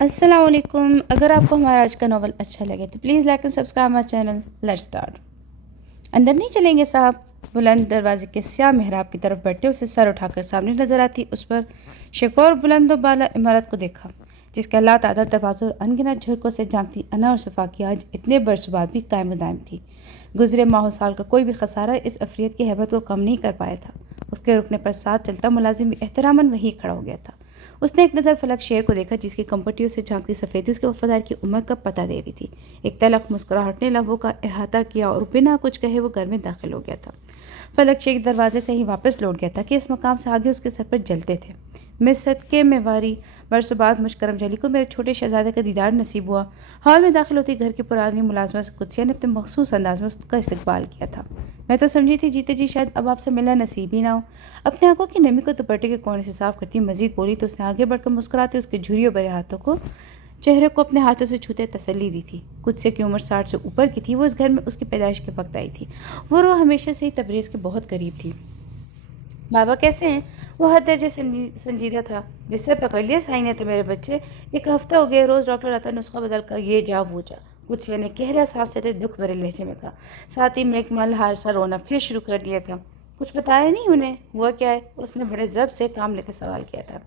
السلام علیکم. اگر آپ کو ہمارا آج کا ناول اچھا لگے تو please like and subscribe my channel. Let's start. اندر نہیں چلیں گے صاحب؟ بلند دروازے کے سیاہ محراب کی طرف بڑھتے اسے سر اٹھا کر سامنے نظر آتی اس پر شیخور بلند و بالا عمارت کو دیکھا، جس کے اللہ تعداد دروازوں اور انگنت جھرکوں سے جھانکتی انا اور صفا کی آج اتنے برسوں بعد بھی قائم و دائم تھی. گزرے ماہ و سال کا کوئی بھی خسارہ اس عفریت کی ہیبت کو کم نہیں کر پایا تھا. اس کے رکنے پر ساتھ چلتا ملازم بھی احتراماً وہیں کھڑا ہو گیا تھا. اس نے ایک نظر فلک شیر کو دیکھا جس کی کمپٹیوں سے جھانکتی سفیدی اس کے وفادار کی عمر کا پتہ دے رہی تھی. ایک تلخ مسکراہٹ نے لبوں کا احاطہ کیا اور بنا کچھ کہے وہ گھر میں داخل ہو گیا تھا. فلک شیر دروازے سے ہی واپس لوٹ گیا تھا کہ اس مقام سے آگے اس کے سر پر جلتے تھے. میں صدقے میں واری برسوں بعد مشکرم جلی کو میرے چھوٹے شہزادے کا دیدار نصیب ہوا. ہال میں داخل ہوتی گھر کی پرانی ملازمت قدسیہ نے اپنے مخصوص انداز میں اس کا استقبال کیا تھا. میں تو سمجھی تھی جیتے جی شاید اب آپ سے ملنا نصیب ہی نہ ہو. اپنے آنکھوں کی نمی کو دوپٹے کے کونے سے صاف کرتی مزید بولی تو اس نے آگے بڑھ کر مسکراتے اس کے جھریوں بھرے ہاتھوں کو چہرے کو اپنے ہاتھوں سے چھوتے تسلی دی تھی. قدسیہ کی عمر 60 سے اوپر کی تھی. وہ اس گھر میں اس کی پیدائش کے وقت آئی تھی. وہ روح ہمیشہ سے ہی تبریز کے بہت قریب تھی. بابا کیسے ہیں؟ وہ حد درجے سنجیدہ تھا. جس سے پکڑ لیا سائی نے تو میرے بچے. ایک ہفتہ ہو گیا روز ڈاکٹر آتا نسخہ بدل کر یہ جا وہ جا. قدسیہ نے گہرا سانس لیتے دکھ بھرے لہجے میں کہا. ساتھ ہی میں ایک ملحار سا رونا پھر شروع کر دیا تھا. کچھ بتایا نہیں انہیں؟ ہوا کیا ہے؟ اس نے بڑے ضبط سے کام لیتے سوال کیا تھا.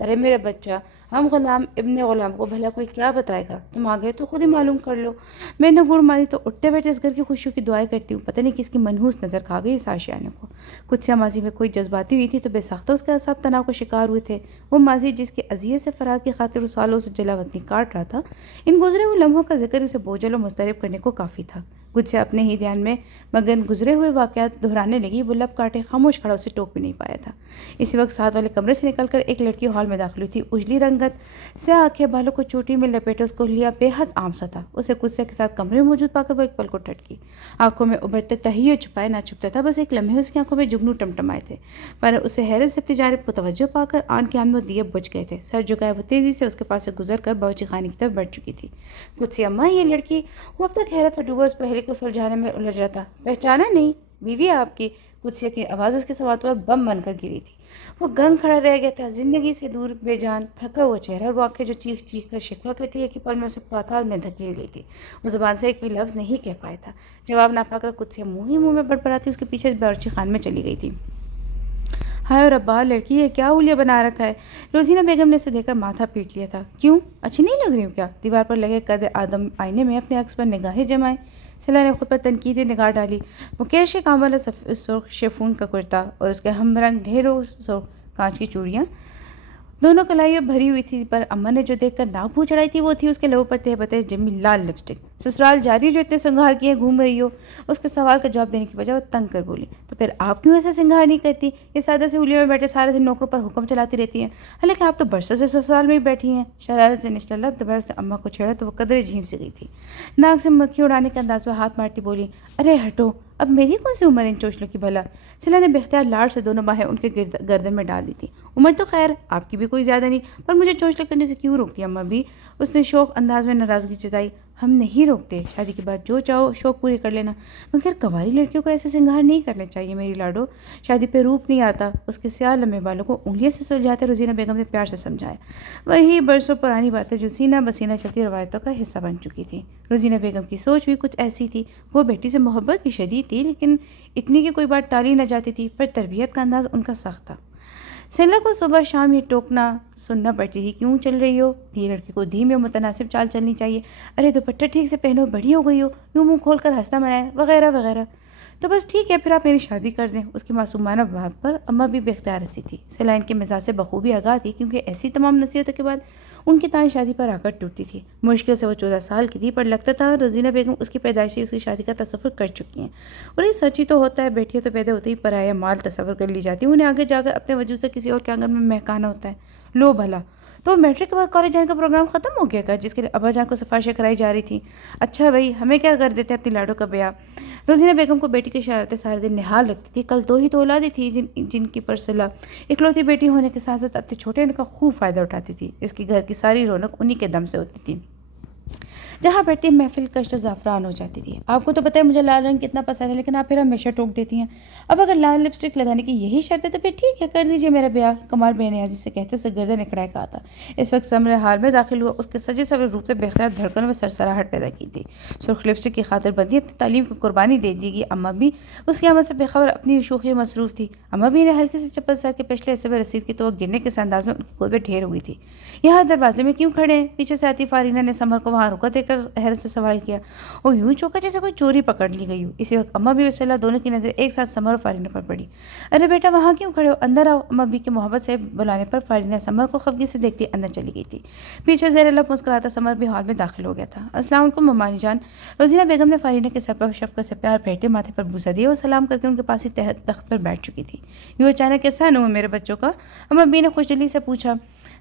ارے میرے بچہ، ہم غلام ابن غلام کو بھلا کوئی کیا بتائے گا؟ تم آ گئے تو خود ہی معلوم کر لو. میں نے گڑ ماری تو اٹھتے بیٹھے اس گھر کی خوشیوں کی دعائیں کرتی ہوں. پتہ نہیں کس کی منحوس نظر کھا گئی اس آشیانے کو. قدسیہ ماضی میں کوئی جذباتی ہوئی تھی تو بے ساختہ اس کے اعصاب تناؤ کا شکار ہوئے تھے. وہ ماضی جس کی اذیت سے فرار کی خاطر وہ سالوں سے جلا وطنی کاٹ رہا تھا، ان گزرے ہوئے لمحوں کا ذکر اسے بوجھل و مضطرب کرنے کو کافی تھا. قدسیہ اپنے ہی دھیان میں مگن گزرے ہوئے واقعات دہرانے لگی. وہ لب کاٹے خاموش کھڑا اسے ٹوک بھی نہیں پایا تھا. اسی وقت ساتھ والے کمرے سے نکل کر ایک لڑکی ہال میں داخل ہوئی تھی. اجلی رنگت سے آنکھیں بالوں کو چوٹی میں لپیٹے اس کو لیا بے حد عام سا تھا. اسے قدسیہ کے ساتھ کمرے میں موجود پا کر وہ ایک پل کو ٹھٹکی. آنکھوں میں ابھرتے تہیے چھپائے نہ چھپتا تھا. بس ایک لمحے اس کی آنکھوں میں جگنو ٹمٹمائے تھے، پر اسے حیرت سے اپنی جانب متوجہ پا کر آن کے آن وہ دیے بجھ گئے تھے. سر جھکائے وہ تیزی سے اس کے پاس سے گزر کر باورچی خانے کی طرف بڑھ چکی تھی. قدسیہ اماں یہ لڑکی؟ وہ اب تک حیرت میں ڈوبا اس پہلے کو سلجھانے میں الجھ رہا تھا. پہچانا نہیں؟ بیوی ہے آپ کی؟ قدسیہ کی آواز اس کے سوات پر بم بن کر گری تھی. وہ گنگ کھڑا رہ گیا تھا، زندگی سے دور بے جان تھکا ہوا چہرہ اور وہ آنکھیں جو چیخ چیخ کر شکوہ کرتی ہے کہ پل میں اسے پاتال میں دھکیل گئی تھی. وہ زبان سے ایک بھی لفظ نہیں کہہ پایا تھا. جواب نہ پا کر قدسیہ منہ ہی منہ میں بڑبڑاتی اس کے پیچھے باورچی خانے میں چلی گئی تھی. ہائے اور ابا، لڑکی ہے کیا اولیا بنا رکھا ہے؟ روزینہ بیگم نے اسے دیکھ کر ماتھا پیٹ لیا تھا. کیوں اچھی نہیں لگ رہی ہوں کیا؟ دیوار پر لگے قد آدم آئینے میں اپنے عکس پر نگاہیں جمائے صلاح نے خود پر تنقیدی نگاہ ڈالی. مکیش کے کام والا سرخ شیفون کا کرتا اور اس کے ہم رنگ ڈھیروں سرخ کانچ کی چوڑیاں دونوں کلائیوں بھری ہوئی تھی. پر اماں نے جو دیکھ کر ناک منہ چڑھائی تھی وہ تھی اس کے لبوں پر تہ بتہ جمی لال لپسٹک. سسرال جاری جو اتنے سنگھار کیے گھوم رہی ہو؟ اس کے سوال کا جواب دینے کی بجائے وہ تنگ کر بولی. تو پھر آپ کیوں ایسا سنگھار نہیں کرتی؟ یہ سادہ سے ہولیوں میں بیٹھے سارے دن نوکروں پر حکم چلاتی رہتی ہیں، حالانکہ آپ تو برسوں سے سسرال میں ہی بیٹھی ہیں. شرارت سے نچلا لب دبائے اس نے اماں کو چھیڑا تو وہ قدرے جھیم سے گئی تھی. ناک سے مکھی اڑانے کے انداز میں ہاتھ مارتی بولی. ارے ہٹو، اب میری کون سی عمر ان چوچلوں کی بھلا؟ صلاح نے بے اختیار لاڑ سے دونوں باہیں ان کے گردن میں ڈال دی تھی. عمر تو خیر آپ کی بھی کوئی زیادہ نہیں، پر مجھے چوچلے کرنے سے کیوں روکتی اماں بھی؟ اس نے شوق انداز میں ناراضگی جتائی. ہم نہیں روکتے، شادی کے بعد جو چاہو شوق پورے کر لینا، مگر کنواری لڑکیوں کو ایسے سنگھار نہیں کرنے چاہیے میری لاڈو. شادی پہ روپ نہیں آتا. اس کے سیاہ لمبے بالوں کو انگلیاں سے سلجھاتے روزینہ بیگم نے پیار سے سمجھایا. وہی برسوں پرانی باتیں جو سینہ بسینہ چلتی روایتوں کا حصہ بن چکی تھی. روزینہ بیگم کی سوچ بھی کچھ ایسی تھی. وہ بیٹی سے محبت بھی شدید تھی، لیکن اتنی کہ کوئی بات ٹالی نہ جاتی تھی. پر تربیت کا انداز ان کا سخت تھا. سیلا کو صبح شام یہ ٹوکنا سننا پڑتی تھی. کیوں چل رہی ہو؟ دی لڑکی کو دھیمی اور متناسب چال چلنی چاہیے. ارے دوپٹہ ٹھیک سے پہنو، بڑی ہو گئی ہو، یوں منہ کھول کر ہنسنا منائے وغیرہ وغیرہ. تو بس ٹھیک ہے، پھر آپ میری شادی کر دیں. اس کی معصومانہ بات پر اماں بھی بے اختیار ہنسی تھی. سیلا ان کے مزاج سے بخوبی آگاہ تھی، کیونکہ ایسی تمام نصیحتوں کے بعد ان کی تان شادی پر آ کر ٹوٹتی تھی. مشکل سے وہ 14 سال کی تھی، پر لگتا تھا روزینہ بیگم اس کی پیدائشی اس کی شادی کا تصور کر چکی ہیں. اور یہ سچ ہی تو ہوتا ہے، بیٹیاں تو پیدا ہوتے ہی پرایا مال تصور کر لی جاتی ہیں. انہیں آگے جا کر اپنے وجود سے کسی اور کے آنگن میں مہکانا ہوتا ہے. لو بھلا، تو میٹرک کے بعد کالج جانے کا پروگرام ختم ہو گیا کا جس کے لیے ابا جان کو سفارشیں کرائی جا رہی تھیں؟ اچھا بھائی، ہمیں کیا کر دیتے اپنی لاڈو کا بیاہ. روزینہ بیگم کو بیٹی کی شرارتیں سارے دن نہال لگتی تھی. کل دو ہی تو اولادیں تھی جن کی پرسلا اکلوتی بیٹی ہونے کے ساتھ ساتھ اپنے چھوٹے ان کا خوب فائدہ اٹھاتی تھی. اس کی گھر کی ساری رونق انہی کے دم سے ہوتی تھی. جہاں بیٹھتی محفل کشت و زعفران ہو جاتی تھی۔ آپ کو تو پتہ ہے مجھے لال رنگ کتنا پسند ہے، لیکن آپ پھر ہمیشہ ٹوک دیتی ہیں۔ اب اگر لال لپسٹک لگانے کی یہی شرط ہے تو پھر ٹھیک ہے، کر دیجیے میرا بیاہ، کمال بے نیازی سے کہتے اسے گردن اکڑائے کہا تھا۔ اس وقت سمر حال میں داخل ہوا، اس کے سجے سورے روپ سے بے اختیار دھڑکنوں میں سرسراہٹ پیدا کی تھی۔ سرخ لپسٹک کی خاطر بندی اپنی تعلیم کو قربانی دے دی گی۔ اماں بھی اس کی عمل سے بے خبر اپنی شوخی مصروف تھی۔ اماں بھی نے ہلکی سی چپل سر کے پچھلے حصے میں رسید کی تو وہ گرنے کے انداز میں ان کی گود میں ڈھیر ہوئی تھی۔ یہاں دروازے میں کیوں کھڑے ہیں؟ پیچھے سے آتی فارینہ نے سمر کو وہاں رکا دے کر حیرت سے سوال کیا۔ وہ یوں چونکا جیسے کوئی چوری پکڑ لی گئی ہو۔ اسی وقت اماں بھی اور سیلا دونوں کی نظر ایک ساتھ سمر اور فارینہ پر پڑی۔ ارے بیٹا وہاں کیوں کھڑے ہو؟ اندر آؤ۔ اماں بھی کے محبت سے بلانے پر فارینہ سمر کو خفگی سے دیکھتی اندر چلی گئی تھی۔ پیچھے زیر لب مسکراتا سمر بھی ہال میں داخل ہو گیا تھا۔ السلام علیکم ممانی جان۔ روزینہ بیگم نے فارینہ کے سر پر شفقت سے پیار پھیرتے ماتھے پر بوسہ دیا اور سلام کر کے ان کے پاس ہی تخت پر بیٹھ چکی تھی۔ یوں اچانک کیسا نو ہے میرے بچوں کا؟ اماں بھی نے خوش دلی سے پوچھا۔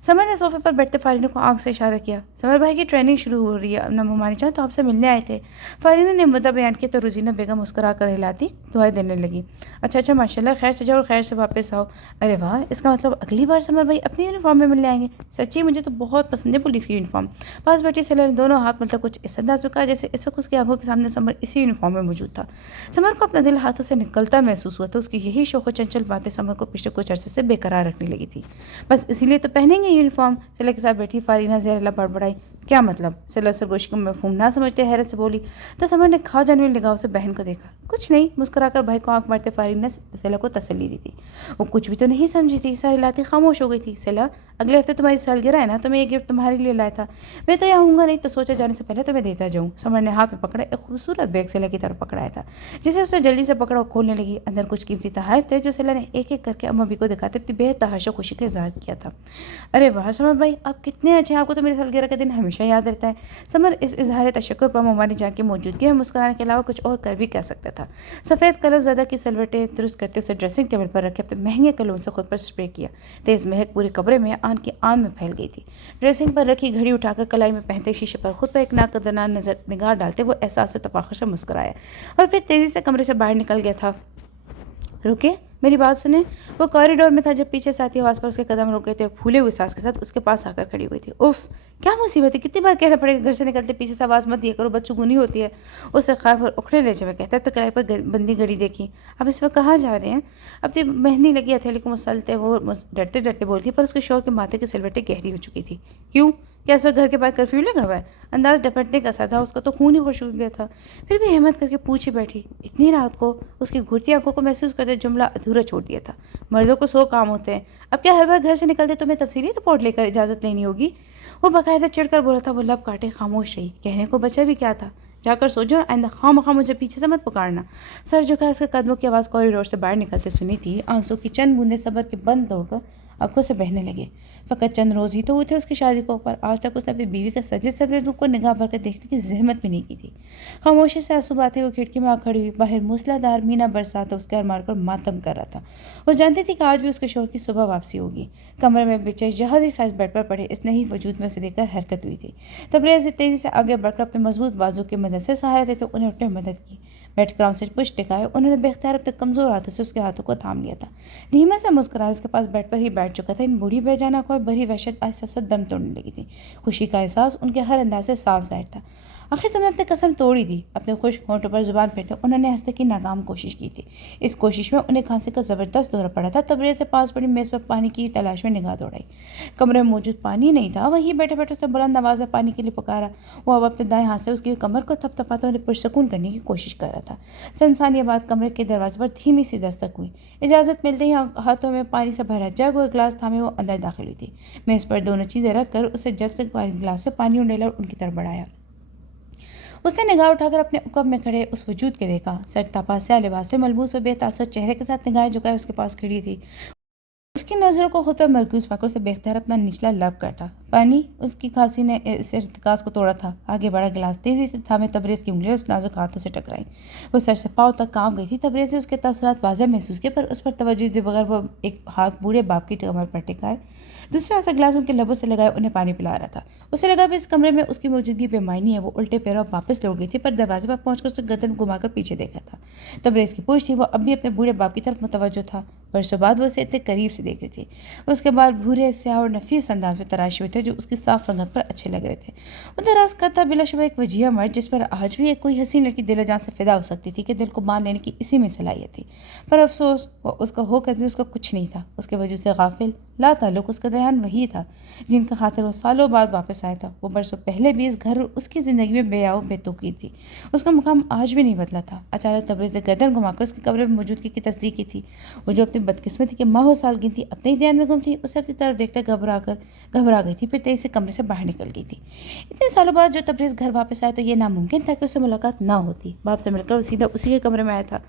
سمر نے صوفے پر بیٹھتے فارینہ کو آنکھ سے اشارہ کیا۔ سمر بھائی کی ٹریننگ شروع ہو رہی ہے نا ممانی جان، تو آپ سے ملنے آئے تھے۔ فارینہ نے مدعا بیان کیا تو روزینہ بیگم مسکرا کر ہلاتی دعائیں دینے لگی۔ اچھا ماشاءاللہ، خیر سے جاؤ اور خیر سے واپس آؤ۔ ارے واہ، اس کا مطلب اگلی بار سمر بھائی اپنی یونیفارم میں ملنے آئیں گے؟ سچی مجھے تو بہت پسند ہے پولیس کی یونیفارم۔ پاس بیٹھی سیلا نے دونوں ہاتھ مطلب کچھ اس انداز میں کہا جیسے اس وقت اس کی آنکھوں کے سامنے سمر اسی یونیفارم میں موجود تھا۔ سمر کو اپنا دل ہاتھوں سے نکلتا محسوس ہوا تو اس کی یہی شوق و چنچل باتیں سمر کو پچھلے کچھ عرصے سے بے قرار رکھنے لگی تھی۔ بس اسی لیے تو پہنیں گے یونیفارم؟ سیلا کے ساتھ بیٹھی فارینہ زیر لب بڑبڑائی۔ کیا مطلب؟ سیلا سرگوشی کو مفہوم نہ سمجھتے حیرت سے بولی تو سمر نے کھا جانے والی نگاہوں سے بہن کو دیکھا۔ کچھ نہیں، مسکرا کر بھائی کو آنکھ مارتے فارینہ سیلا کو تسلی دی تھی۔ وہ کچھ بھی تو نہیں سمجھی تھی، سر ہلاتی خاموش ہو گئی تھی۔ سیلا، اگلے ہفتے تمہاری سالگرہ ہے نا، تو میں یہ گفٹ تمہارے لیے لایا تھا۔ میں تو یہاں ہوں گا نہیں تو سوچا جانے سے پہلے تمہیں دیتا جاؤں۔ سمر نے ہاتھ میں پکڑا ایک خوبصورت بیگ سیلا کی طرف پکڑایا تھا، جسے اس نے جلدی سے پکڑا اور کھولنے لگی۔ اندر کچھ قیمتی تحائف تھے جو سیلا نے ایک ایک کر کے اماں بھی کو دکھاتے اپنی بے تحاشا خوشی کا اظہار کیا تھا۔ ارے واہ سمر بھائی، آپ کتنے اچھے ہیں، آپ کو تو میری سالگرہ کا دن ہمیشہ یاد رہتا ہے۔ سمر اس اظہار تشکر پر ممانی جان کی موجودگی میں مسکرانے کے علاوہ کچھ اور کر بھی کہہ سکتا تھا۔ سفید قلم زدہ کی سلوٹیں درست کرتے اسے ڈریسنگ ٹیبل پر رکھے اپنے مہنگے کلون سے خود پر اسپرے کیا۔ تیز مہک پورے کمرے میں آن کی آن میں پھیل گئی تھی۔ ڈریسنگ پر رکھی گھڑی اٹھا کر کلائی میں پہنتے شیشے پر خود پر ایک ناقدرانہ نگاہ ڈالتے وہ احساس تفاخر سے مسکرایا اور پھر تیزی سے کمرے سے باہر نکل گیا تھا۔ رکے، میری بات سنیں۔ وہ کوریڈور میں تھا جب پیچھے سے آتی آواز پر اس کے قدم رک گئے تھے۔ پھولے ہوئے سانس کے ساتھ اس کے پاس آ کر کھڑی ہوئی تھی۔ اف، کیا مصیبت ہے، کتنی بار کہنا پڑے گا گھر سے نکلتے پیچھے سے آواز مت دیا کرو، بدشگونی ہوتی ہے۔ اسے خائف اور اکھڑے لہجے میں کہتا ہے تو کلائی پر بندی گھڑی دیکھی۔ اب اس وقت کہاں جا رہے ہیں؟ اپنی مہندی لگی ہتھیلی کو مسلتے وہ ڈرتے ڈرتے بولتی، پر اس کے شوہر کے ماتھے کی سلوٹیں گہری ہو چکی تھی۔ کیوں؟ کیا اس وقت گھر کے باہر کرفیو لگا ہوا ہے؟ انداز ڈپٹنے کا سا تھا، اس کا تو خون ہی خوش ہو گیا تھا۔ پھر بھی ہمت کر کے پوچھی بیٹھی۔ اتنی رات کو اس کی گھرتی آنکھوں کو محسوس کرتے جملہ ادھورا چھوڑ دیا تھا۔ مردوں کو 100 کام ہوتے ہیں، اب کیا ہر بار گھر سے نکلتے تمہیں تفصیلی رپورٹ لے کر اجازت لینی ہوگی؟ وہ باقاعدہ چڑھ کر بولا تھا۔ وہ لب کاٹے خاموش رہی۔ کہنے کو بچا بھی کیا تھا؟ جا کر سو جاؤ، آئندہ خواہ مجھے پیچھے سے مت پکارنا۔ سر جھکا اس کے قدموں کی آواز کوریڈور سے باہر نکلتے سنی تھی۔ آنسوں کی چند بوندیں صبر کے بند ہو کر آنکھوں سے بہنے لگے۔ فقط چند روز ہی تو ہوئے تھے اس کی شادی کو، پر آج تک اس نے اپنی بیوی کا سجے سورے روپ کو نگاہ بھر کر دیکھنے کی زحمت بھی نہیں کی تھی۔ خاموشی سے آنسو بہاتے ہوئے کھڑکی میں آ کھڑی ہوئی۔ باہر موسلادھار مینا برسات اس کے ارمان پر ماتم کر رہا تھا۔ وہ جانتی تھی کہ آج بھی اس کے شوہر کی صبح واپسی ہوگی۔ کمرے میں بچھے جہازی سائز بیڈ پر پڑے اس نئی وجود میں اسے دیکھ کر حرکت ہوئی تھی۔ تبریز تیزی سے آگے بڑھ کر اپنے مضبوط بازو کی مدد سے سہارا دیتے انہیں اٹھنے میں مدد کی۔ بیٹھ کر سے پشت ٹکائے انہوں نے بے اختیار اپنے کمزور ہاتھوں سے اس کے ہاتھوں کو تھام لیا تھا۔ دھیمے سے مسکرائے، اس کے پاس بیڈ پر ہی بیٹھ چکا تھا۔ ان بوڑھی بے جان آنکھوں میں بھری وحشت آہستہ آہستہ دم توڑنے لگی تھی۔ خوشی کا احساس ان کے ہر انداز سے صاف ظاہر تھا۔ آخر تمہیں اپنی قسم توڑی دی، اپنے خشک ہونٹوں پر زبان پھیرتے انہوں نے ہنسنے کی ناکام کوشش کی تھی۔ اس کوشش میں انہیں کھانسی کا زبردست دورہ پڑا تھا۔ تبریز سے پاس پڑی میز پر پانی کی تلاش میں نگاہ دوڑائی۔ کمرے میں موجود پانی نہیں تھا۔ وہیں بیٹھے بیٹھے اس نے بلند آواز میں پانی کے لیے پکارا۔ وہ اب اپنے دائیں ہاتھ سے اس کی کمر کو تھپ تھپاتا انہیں پرسکون کرنے کی کوشش کر رہا تھا۔ چند ثانیہ بعد کمرے کے دروازے پر دھیمی سی دستک ہوئی۔ اجازت ملتے ہی ہاتھوں میں پانی سے بھرا جگ اور گلاس تھامے وہ اندر داخل ہوئی تھی۔ میز پر دونوں چیزیں رکھ کر اسے جگ سے گلاس میں پانی انڈیلا اور ان کی طرف بڑھایا۔ اس نے نگاہ اٹھا کر اپنے عقب میں کھڑے اس وجود کے دیکھا۔ سر تپا سیاہ لباس سے ملبوس اور بے تاثر چہرے کے ساتھ نگاہیں جھکائے اس کے پاس کھڑی تھی۔ اس کی نظروں کو خود پر مرکوز پا کر اسے بے اختیار اپنا نچلا لب کاٹا۔ پانی؟ اس کی کھانسی نے اس ارتکاز کو توڑا تھا۔ آگے بڑھا گلاس تیزی سے تھامے تبریز کی انگلیاں اس نازک ہاتھوں سے ٹکرائیں۔ وہ سر سے پاؤں تک کانپ گئی تھی۔ تبریز نے اس کے تاثرات واضح محسوس کیے، پر اس پر توجہ دیے بغیر وہ ایک ہاتھ بوڑھے باپ کی کمر پر ٹکائے دوسرے ہاتھ سے گلاس ان کے لبوں سے لگائے انہیں پانی پلا رہا تھا۔ اسے لگا کہ اس کمرے میں اس کی موجودگی بے معنی ہے۔ وہ الٹے پیروں واپس لوٹ گئی تھی، پر دروازے پر پہنچ کر اسے گردن گھما کر پیچھے دیکھا تھا۔ تبریز کی پوچھ تھی، وہ اب بھی اپنے بوڑھے باپ کی طرف متوجہ تھا۔ برسوں بعد وہ اسے اتنے قریب سے دیکھ رہی تھی. اس کے بال بھورے سیاہ اور نفیس انداز میں تراشے ہوئے تھے جو اس کی صاف رنگت پر اچھے لگ رہے تھے. وہ دراز قد تھا، بلا شبہ ایک وجیہ مرد جس پر آج بھی ایک کوئی حسین لڑکی دل و جان سے فدا ہو سکتی تھی کہ دل کو باندھ لینے کی اسی میں صلاحیت تھی. پر افسوس وہ اس کا ہو کر بھی اس کا کچھ نہیں تھا. اس کے وجود سے غافل لا تعلق اس کا دھیان وہی تھا جن کا خاطر وہ سالوں بعد واپس آیا تھا. وہ برسوں پہلے بھی اس گھر اس کی زندگی میں بے آؤ بے توقیر تھی. اس کا مقام آج بھی نہیں بدلا تھا. اچانک تبریز نے گردن گھما کر اس کی قبر میں موجودگی کی تصدیق کی تھی. وہ جو اپنی بدقسمتی کے ماہ و سال گنتی اپنے ہی دھیان میں گم تھی، اسے اپنی طرف دیکھتے گھبرا گئی تھی، پھر تیزی سے کمرے سے باہر نکل گئی تھی. اتنے سالوں بعد جو تبریز گھر واپس آیا تو یہ ناممکن تھا کہ اس سے ملاقات نہ ہوتی. باپ سے مل کر وہ سیدھا اسی کے کمرے میں آیا تھا.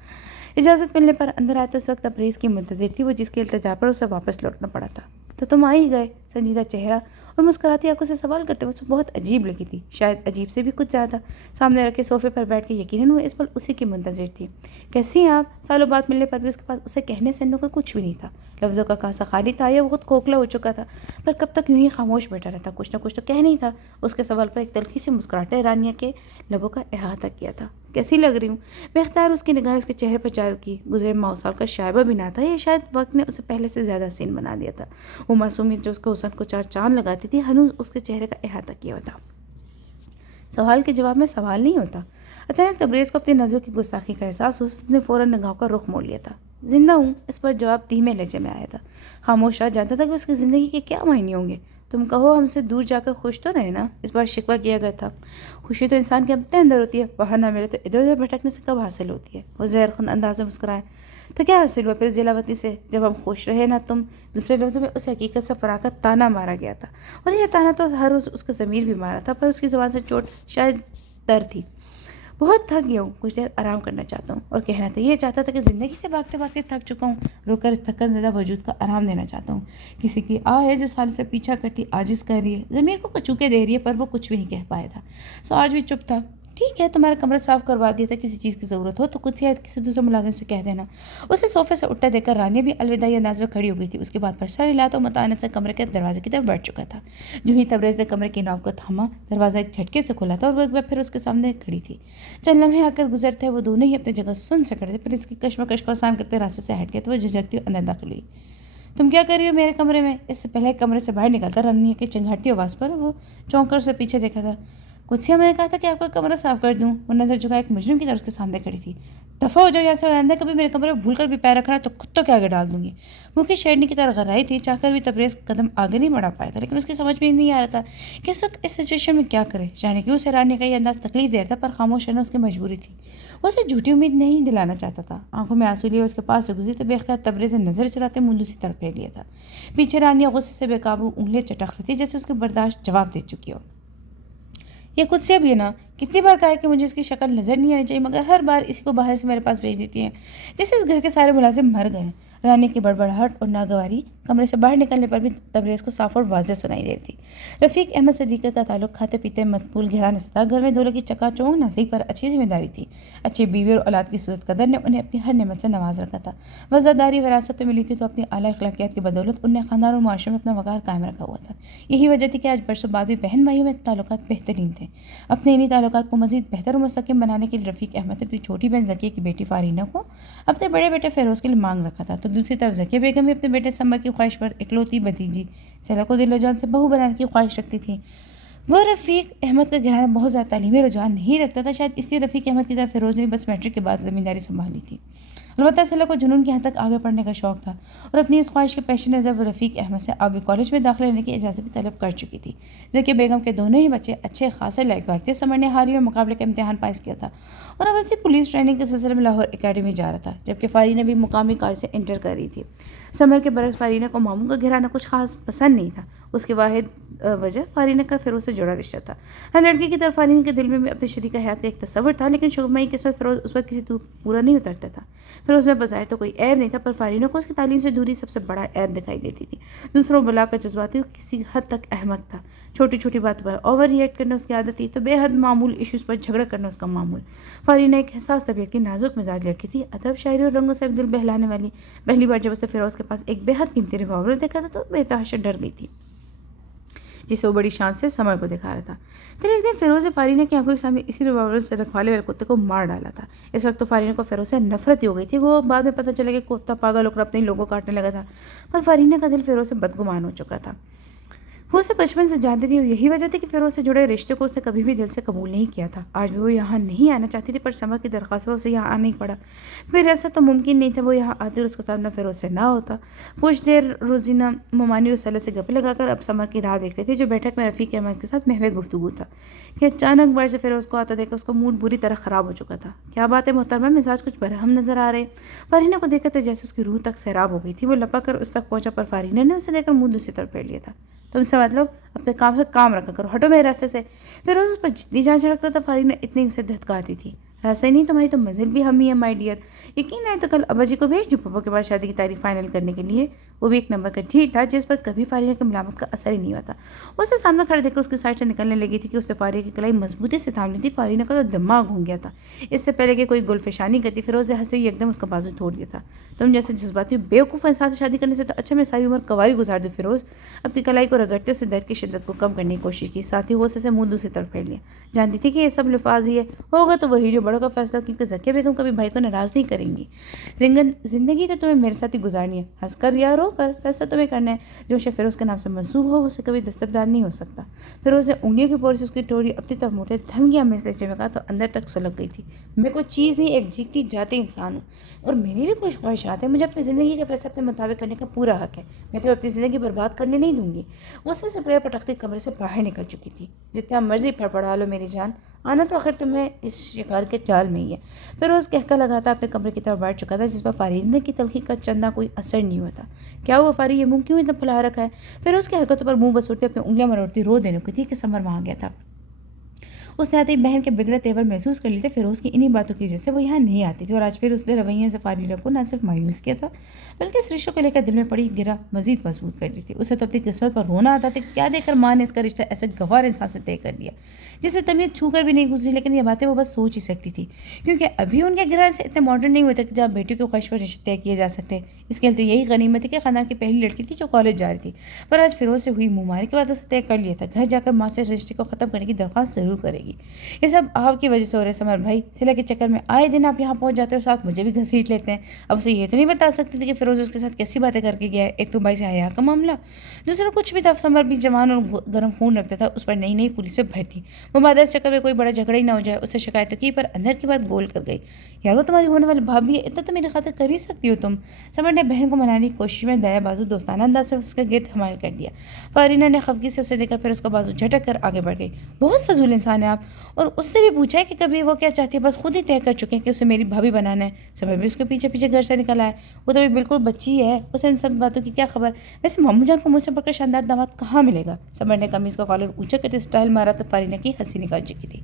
اجازت ملنے پر اندر آیا تو اس وقت تبریز کی منتظر تھی، وہ جس کے التجا پر اسے واپس لوٹنا پڑا تھا. تو تم آ ہی گئے. سنجیدہ چہرہ اور مسکراتی آنکھوں سے سوال کرتے ہوئے بہت عجیب لگی تھی، شاید عجیب سے بھی کچھ زیادہ. سامنے رکھے صوفے پر بیٹھ کے یقیناً وہ اس پل اسی کی منتظر تھی. کیسی ہیں آپ؟ سالوں بعد ملنے پر بھی اس کے پاس اسے کہنے سننے کا کچھ بھی نہیں تھا. لفظوں کا کاسا خالی تھا یا وہ خود کھوکھلا ہو چکا تھا. پر کب تک یوں ہی خاموش بیٹھا رہتا؟ کچھ نہ کچھ تو کہہ نہیں تھا. اس کے سوال پر ایک تلخی سی مسکراہٹ رانیہ کے لبوں کا احاطہ کیا تھا. کیسی لگ رہی ہوں؟ بے اختیار اس کی نگاہیں اس کے چہرے پر جاری کی. گزرے ماہ سال کا شائبہ بھی نہ تھا، یہ شاید وقت نے اسے پہلے سے زیادہ حسین بنا دیا تھا. وہ معصومیت جو اس کو حسن کو چار چاند لگاتی تھی ہنوز اس کے چہرے کا احاطہ کیا ہوتا. سوال کے جواب میں سوال نہیں ہوتا. اچانک تبریز کو اپنی نظروں کی گستاخی کا احساس ہوا. اس نے فوراً نگاہوں کا رخ موڑ لیا تھا. زندہ ہوں، اس پر جواب دھیمے لہجے میں آیا تھا. خاموش رہا. جانتا تھا کہ اس کی زندگی کے کیا معنی ہوں گے. تم کہو ہم سے دور جا کر خوش تو رہے نا. اس بار شکوہ کیا گیا تھا. خوشی تو انسان کے اپنے اندر ہوتی ہے، وہاں نہ ملے تو ادھر ادھر بھٹکنے سے کب حاصل ہوتی ہے. وہ زہرخند انداز میں مسکرائے. تو کیا حاصل ہوا پھر ضلعوتی سے جب ہم خوش رہے نا تم؟ دوسرے لفظوں میں اس حقیقت سے فرا کر تانا مارا گیا تھا. اور یہ تانا تو ہر روز اس کا ضمیر بھی مارا تھا، پر اس کی زبان سے چوٹ شاید در تھی. بہت تھک گیا ہوں، کچھ دیر آرام کرنا چاہتا ہوں. اور کہنا تھا یہ چاہتا تھا کہ زندگی سے بھاگتے بھاگتے تھک چکا ہوں، رو کر تھکن زدہ وجود کا آرام دینا چاہتا ہوں. کسی کی ہے جو سال سے پیچھا کرتی عاجز کر رہی ہے، ضمیر کو کچوکے دے رہی ہے، پر وہ کچھ بھی نہیں کہہ پایا تھا. سو آج بھی چپ تھا. ٹھیک ہے، تمہارا کمرہ صاف کروا دیا تھا، کسی چیز کی ضرورت ہو تو خود سے کسی دوسرے ملازم سے کہہ دینا. اسے صوفے سے اٹھتا دیکھ کر رانیہ بھی الوداعی انداز میں کھڑی ہو گئی تھی. اس کے بعد پر سر ہلا تو متعنت سے کمرے کے دروازے کی طرف بیٹھ چکا تھا. جو ہی تبریز نے کمرے کی نوب کو تھاما، دروازہ ایک جھٹکے سے کھلا تھا اور وہ ایک بار پھر اس کے سامنے کھڑی تھی. چند لمحے آ کر گزرتے وہ دونوں ہی اپنی جگہ سن سے کھڑے تھے. پھر اس کی کشمکش کو آسان کرتے راستے سے ہٹ گئے تو وہ جھجکتی اندر داخل ہوئی. تم کیا کر رہی ہو میرے کمرے میں؟ اس سے پہلے کمرے سے باہر نکلتا رانیہ کی چنگھاٹی آواز پر وہ چونک کر اسے پیچھے دیکھا تھا. قدسیہ، میں نے کہا تھا کہ آپ کا کمرہ صاف کر دوں. وہ نظر جھکا ایک مجرم کی طرف اس کے سامنے کھڑی تھی. دفعہ ہو جاؤ یہاں سے، اور آئندہ کبھی میرے کمرے میں بھول کر بھی پیر رکھنا تو کتوں کے آگے ڈال دوں گی. منہ کی شیرنی کی طرح غرائی تھی. چاہ کر بھی تبریز قدم آگے نہیں بڑھا پایا تھا، لیکن اس کی سمجھ میں نہیں آ رہا تھا کہ اس وقت اس سچویشن میں کیا کرے. جانے کیوں اسے رانیہ کا یہ انداز تکلیف دے رہا تھا، پر خاموش رہنا اس کی مجبوری تھی. وہ اسے جھوٹی امید نہیں دلانا چاہتا تھا. آنکھوں میں آنسو لیے اس کے پاس سے گزری تو بے اختیار تبریز نے نظر چراتے منہ دوسری طرف پھیر لیا تھا. پیچھے رانیہ غصے سے بے قابو انگلیاں چٹک رہی تھی، جیسے اس کے برداشت جواب دے چکی ہو. یہ قدسیہ بھی ہے نا، کتنی بار کہا ہے کہ مجھے اس کی شکل نظر نہیں آنی چاہیے، مگر ہر بار اسی کو باہر سے میرے پاس بھیج دیتی ہیں جیسے اس گھر کے سارے ملازم مر گئے ہیں. رانیہ کی بڑبڑاہٹ اور ناگواری کمرے سے باہر نکلنے پر بھی تبریز کو صاف اور واضح سنائی دے رہی تھی. رفیق احمد صدیقہ کا تعلق کھاتے پیتے مقبول گھرانے سے تھا. گھر میں دولت کی چکا چوند ناصری پر اچھی ذمہ داری تھی. اچھی بیوی اور اولاد کی صورت قدر نے انہیں اپنی ہر نعمت سے نواز رکھا تھا. وزاداری وراثت میں ملی تھی تو اپنی اعلیٰ اخلاقیات کی بدولت انہوں نے خاندان اور معاشرے میں اپنا وقار قائم رکھا ہوا تھا. یہی وجہ تھی کہ آج برسوں بعد بھی بہن بھائیوں میں تعلقات بہترین تھے. اپنے انہی تعلقات کو مزید بہتر اور مستحکم بنانے کے لیے رفیق احمد نے اپنی چھوٹی بہن ذکیہ کی بیٹی فارینہ کو اپنے بڑے بیٹے فیروز کے لیے مانگ رکھا تھا. تو دوسری طرف ذکیہ بیگم بھی اپنے بیٹے سمر کی خواہش پر اکلوتی بھتیجی سیلا کو دل و جان سے بہو بنانے کی خواہش رکھتی تھی. وہ رفیق احمد کا گھرانہ بہت زیادہ تعلیمی رجحان نہیں رکھتا تھا. شاید اس لیے رفیق احمد کی طرف فیروز نے بس میٹرک کے بعد زمینداری سنبھالی تھی. البتہ سیلا کو جنون کی حد تک آگے پڑھنے کا شوق تھا اور اپنی اس خواہش کے پیش نظر وہ رفیق احمد سے آگے کالج میں داخلہ لینے کی اجازت بھی طلب کر چکی تھی. ذکیہ بیگم کے دونوں ہی بچے اچھے خاصے لائق واقع تھے. سمر نے حال ہی میں مقابلے کا امتحان پاس کیا تھا اور اب اپنی پولیس ٹریننگ کے سلسلے میں لاہور اکیڈمی جا رہا تھا، جبکہ فارینہ بھی مقامی کالج سے انٹر کر رہی تھی. سمر کے برعکس فارینہ کو ماموں کا گھرانہ کچھ خاص پسند نہیں تھا. اس کی واحد وجہ فارینہ کا فیروز سے جڑا رشتہ تھا. ہر لڑکی کی طرف فارینہ کے دل میں بھی اپنے شریک حیات کا ایک تصور تھا، لیکن شبہمئی قسمت فیروز اس وقت کسی دور پورا نہیں اترتا تھا. فیروز میں بظاہر تو کوئی عیب نہیں تھا، پر فارینہ کو اس کی تعلیم سے دوری سب سے بڑا عیب دکھائی دیتی تھی. دوسروں بلا کر جذباتی اور کسی حد تک احمق تھا. چھوٹی چھوٹی باتوں پر اوور ریئیکٹ کرنا اس کی عادت تھی، تو بے حد معمول ایشوز پر جھگڑا کرنا اس کا معمول. فارینہ ایک حساس طبیعت کی نازک مزاج لڑکی تھی. ادب، شاعری اور رنگوں سے دل بہلانے والی. پہلی بار جب اسے فیروز کے پاس ایک بے حد قیمتی ریوالور دیکھا تھا تو بے تحاشا ڈر گئی تھی. جسے وہ بڑی شان سے سمر کو دکھا رہا تھا۔ پھر ایک دن فیروز نے فارینہ کی آنکھوں کے سامنے اسی ریوالور سے رکھوانے والے کتے کو مار ڈالا تھا۔ اس وقت تو فارینہ کو فیروز سے نفرت ہی ہو گئی تھی۔ وہ بعد میں پتہ چلا کہ کتا پاگل ہو کر اپنے لوگوں کو کاٹنے لگا تھا، پر فارینہ کا دل فیروز سے بدگمان ہو چکا تھا۔ وہ اسے بچپن سے جانتی تھی اور یہی وجہ تھی کہ فیروز سے جڑے رشتے کو اس نے کبھی بھی دل سے قبول نہیں کیا تھا۔ آج بھی وہ یہاں نہیں آنا چاہتی تھی، پر سمر کی درخواست پر اسے یہاں آنا ہی پڑا۔ پھر ایسا تو ممکن نہیں تھا وہ یہاں آتی اور اس کا سامنا فیروز سے نہ ہوتا۔ کچھ دیر روزینہ ممانی اور سلط سے گپے لگا کر اب سمر کی راہ دیکھ رہی تھی، جو بیٹھک میں رفیق احمد کے ساتھ محو گفتگو تھا کہ اچانک باہر سے فیروز کو آتا دیکھ کر اس کا موڈ بری طرح خراب ہو چکا تھا۔ کیا بات ہے محترمہ، مزاج کچھ برہم نظر آ رہے۔ فارینہ کو دیکھ کر تو جیسے اس کی روح تک سیراب ہو گئی تھی۔ وہ لپک کر اس تک پہنچا، پر فارینہ نے اسے دیکھ کر منہ دوسری طرف پھیر لیا تھا۔ تم سے مطلب اپنے کام سے کام رکھا کرو، ہٹو میرے راستے سے۔ فیروز اس پر جتنی جان چھڑکتا تھا فارینہ اتنی اسے دھتکارتی تھی۔ ایسا ہی نہیں، تمہاری تو منزل بھی ہم ہی ہے مائی ڈیئر۔ یقین ہے تو کل ابا جی کو بھیج دو پپا کے بعد شادی کی تاریخ فائنل کرنے کے لیے۔ وہ بھی ایک نمبر کا ڈھیٹ تھا جس پر کبھی فارینہ کی ملامت کا اثر ہی نہیں ہوتا۔ اسے سامنے کھڑے دیکھ کر اس کی سائڈ سے نکلنے لگی تھی کہ اس سے فارینہ کی کلائی مضبوطی سے تھام لی تھی۔ فارینہ کا تو دماغ گھوم گیا تھا۔ اس سے پہلے کہ کوئی گلفشانی کرتی، فیروز نے ہنستے ہوئے ایک دم اس کا بازو توڑ دیا تھا۔ تم جیسے جذباتی بیوقوف انسان سے شادی کرنے سے تو اچھا میں ساری عمر کواری گزار دوں۔ فیروز اپنی کلائی کو رگڑتے اسے درد کی شدت کو کم کرنے کی کوشش کی، ساتھ ہی وہ اسے منہ دوسری طرف پھیر لیا۔ جانتی تھی کہ یہ سب لفاظ ہی ہے، ہوگا تو وہی جو بڑوں کا فیصلہ، کیونکہ ذکیہ بیگم کبھی بھائی کو ناراض نہیں کریں گی۔ زندگی تو تمہیں میرے ساتھ ہی گزارنی ہے، ہنس کر یا رو کر، فیصلہ تمہیں کرنا ہے۔ جو شے فیروز کے نام سے منسوب ہو اسے کبھی دستبردار نہیں ہو سکتا۔ فیروز نے انگلیوں کی پوری سے اس کی ٹوری اپنی طرف موٹے دھمکیاں میں سے چمکا تو اندر تک سلگ گئی تھی۔ میں کوئی چیز نہیں، ایک جیتی جاتے انسان ہوں، اور میری بھی کچھ خواہشات ہیں۔ مجھے اپنی زندگی کا فیصلہ اپنے مطابق کرنے کا پورا حق ہے۔ میں تو اپنی زندگی برباد کرنے نہیں دوں گی۔ غصے سے پیر پٹکتے کمرے سے باہر نکل چکی تھی۔ جتنا مرضی پڑپڑا لو میری جان، آنا تو آخر تمہیں اس شکار کے چال میں ہی ہے۔ فیروز کہکا لگاتا اپنے کمرے کی طرف بڑھ چکا تھا، جس پر فارینہ کی تلخی کا چندہ کوئی اثر نہیں ہوا تھا۔ کیا ہوا فاری، یہ منہ کیوں اتنا پھلا رکھا ہے؟ فیروز کی حرکتوں پر منہ بسوڑتے اپنی انگلیاں مروڑتی رو دینے کو تھی کہ سمر وہاں گیا تھا۔ اس نے آتے ہی بہن کے بگڑے تیور محسوس کر لیے تھے۔ فیروز کی انہی باتوں کی وجہ سے وہ یہاں نہیں آتی تھی، اور آج پھر اس نے رویے سے فارینہ کو نہ صرف مایوس کیا تھا بلکہ اس رشتے کو لے کر دل میں پڑی گرہ مزید مضبوط کر دی تھی۔ اسے تو اپنی قسمت پر رونا آتا تھا کہ کیا دیکھ کر ماں نے اس کا رشتہ ایسے گوار انسان سے طے کر لیا جسے طبیعت چھو کر بھی نہیں گزری۔ لیکن یہ باتیں وہ بس سوچ ہی سکتی تھی، کیونکہ ابھی ان کے گرہ سے اتنے ماڈرن نہیں ہوئے تھے کہ جہاں بیٹیوں کی خواہش پر رشتے طے کیے جا سکتے۔ اس کے لیے تو یہی غنیمت تھی کہ خاندان کی پہلی لڑکی تھی جو کالج جا رہی تھی، پر آج فیروز سے ہوئی منہ ماری کے بعد اسے طے کر لیا تھا گھر جا کر ماں سے رشتے کو ختم کرنے کی درخواست ضرور کرے گی۔ یہ سب آپ کی وجہ سے ہو رہے سمر بھائی، سلا کے چکر میں آئے دن آپ یہاں پہنچ جاتے ہو، ساتھ مجھے بھی گھسیٹ لیتے ہیں۔ اب اسے یہ تو نہیں بتا سکتی تھی کہ فیروز اس کے ساتھ کیسی باتیں کر کے گیا ہے۔ ایک تو بھائی سے حیا کا معاملہ، دوسرا کچھ بھی تھا، سمر بھی جوان اور گرم خون رکھتا تھا، اس پر نئی نئی پولیس میں بھرتی۔ مبادہ اس چکر میں کوئی بڑا جھگڑا ہی نہ ہو جائے، اسے شکایت تو کی پر اندر کی بات بول کر گئی۔ یار وہ تمہاری ہونے والی بھابھی ہے، اتنا تو میری خاطر کر ہی سکتی ہو تم۔ سمر نے بہن کو منانے کی کوشش میں دایا بازو دوستانہ انداز سے اس کا گرد حمال کر دیا۔ فارینہ نے خفگی سے اسے دیکھا، پھر اس کا بازو جھٹک کر آگے بڑھ گئی۔ بہت فضول انسان ہے آپ، اور اس سے بھی پوچھا ہے کہ کبھی وہ کیا چاہتی ہے؟ بس خود ہی طے کر چکے ہیں کہ اسے میری بھابھی بنانا ہے۔ سمر بھی اس کے پیچھے پیچھے گھر سے نکل آیا۔ وہ تو بھی بالکل بچی ہے، اسے ان سب باتوں کی کیا خبر؟ ویسے ماموں جان کو مجھ سے بڑھ کر شاندار داماد کہاں ملے گا؟ سمر نے قمیض کا کالر اونچا کرتے اسٹائل مارا تو فارینہ کی ہنسی نکل چکی تھی۔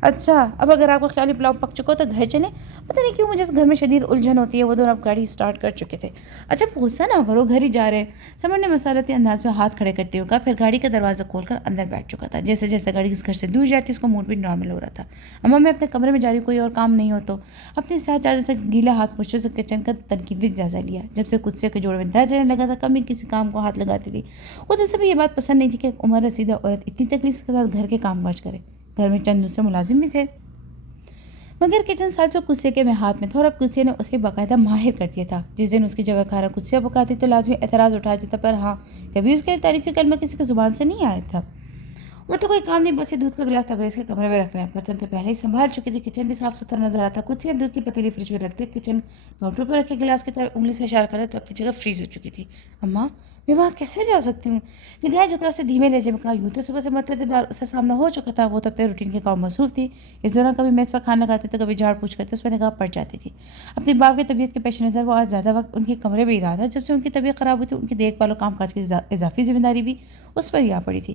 اچھا، اب اگر آپ کا خیالی پلاؤ پک چکا ہو تو گھر چلیں؟ پتہ نہیں کیوں مجھے اس گھر میں شدید الجھن ہوتی ہے۔ وہ دونوں اب گاڑی اسٹارٹ کر چکے تھے۔ اچھا غصہ نہ کرو، گھر ہی جا رہے ہیں، سمر نے مسالتی انداز میں ہاتھ کھڑے کرتے ہوئے کہا، پھر گاڑی کا دروازہ کھول کر اندر بیٹھ چکا تھا۔ جیسے جیسے گاڑی اس گھر سے دور جاتی اس کا موڈ بھی نارمل ہو رہا تھا۔ اماں میں اپنے کمرے میں جا رہی ہوں، کوئی اور کام نہیں ہو تو؟ اپنی سیاہ چادر سے گیلا ہاتھ پوچھتے سے کچن کا تنقیدی جائزہ لیا۔ جب سے قدسے کے جوڑے میں درد رہنے لگا تھا کم ہی کسی کام کو ہاتھ لگاتی تھی۔ وہ دل سے بھی یہ بات پسند نہیں تھی کہ ایک عمر رسیدہ عورت اتنی تکلیف کے ساتھ گھر کے کام کاج کرے۔ گھر میں چند دوسرے ملازم بھی تھے، مگر کچن سالسوں قدسے کے میں ہاتھ میں تھا، اور اب قدسے نے اسے باقاعدہ ماہر کر دیا تھا۔ جس دن اس کی جگہ کھانا قدسیہ پکاتی تو لازمی اعتراض اٹھا دیتا، پر ہاں کبھی اس کے تعریفی کلمہ کسی کی زبان سے نہیں آیا تھا۔ وہ تو کوئی کام نہیں، بس یہ دودھ کا گلاس تبریز کے کمرے میں رکھ رہے ہیں۔ برتن تو پہلے ہی سنبھال چکی تھی، کچن بھی صاف ستھرا نظر آتا۔ قدسیہ دودھ کی پتیلی فریج میں رکھتے کچن کاؤنٹر پر رکھے گلاس کی طرف انگلی سے اشارہ کرتے تو اپنی جگہ فریز ہو چکی تھی۔ اماں میں وہاں کیسے جا سکتی ہوں؟ نگاہ جو کہ اسے دھیمے لہجے میں کہا، یوں تو صبح سے متعدد بار اسے سامنا ہو چکا تھا، وہ تب تک روٹین کے کام مصروف تھی۔ اس دوران کبھی میز پر کھانا لگاتے تو کبھی جھاڑ پوچھ کرتے، اس پر نگاہ پڑ جاتی تھی۔ اپنی باپ کی طبیعت کے پیش نظر وہ آج زیادہ وقت ان کے کمرے میں ہی رہا تھا۔ جب سے ان کی طبیعت خراب ہوئی تھی ان کی دیکھ بھال و کام کاج کی اضافی ذمہ داری بھی اس پر ہی آ پڑی تھی۔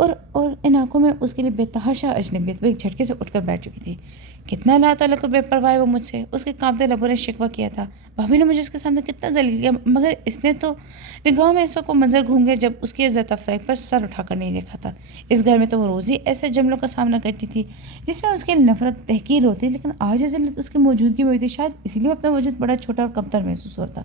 اور ان آنکھوں میں اس کے لیے بے تحاشا اجنبیت. وہ ایک جھٹکے سے اٹھ کر بیٹھ چکی تھی. کتنا اللہ تعالیٰ کو بے پرواہ وہ مجھ سے. اس کے کانپتے لبوں نے شکوہ کیا تھا. بھابھی نے مجھے اس کے سامنے کتنا ذلیل کیا، مگر اس نے تو نگاہوں میں اس وقت وہ منظر گھوم گیا جب اس کی عزت افزائی پر سر اٹھا کر نہیں دیکھا تھا. اس گھر میں تو وہ روز ہی ایسے جملوں کا سامنا کرتی تھی جس میں اس کی نفرت تحقیر ہوتی، لیکن آج ذلت اس کی موجودگی میں ہوئی تھی. شاید اسی لیے اپنا وجود بڑا چھوٹا اور کمتر محسوس ہوتا.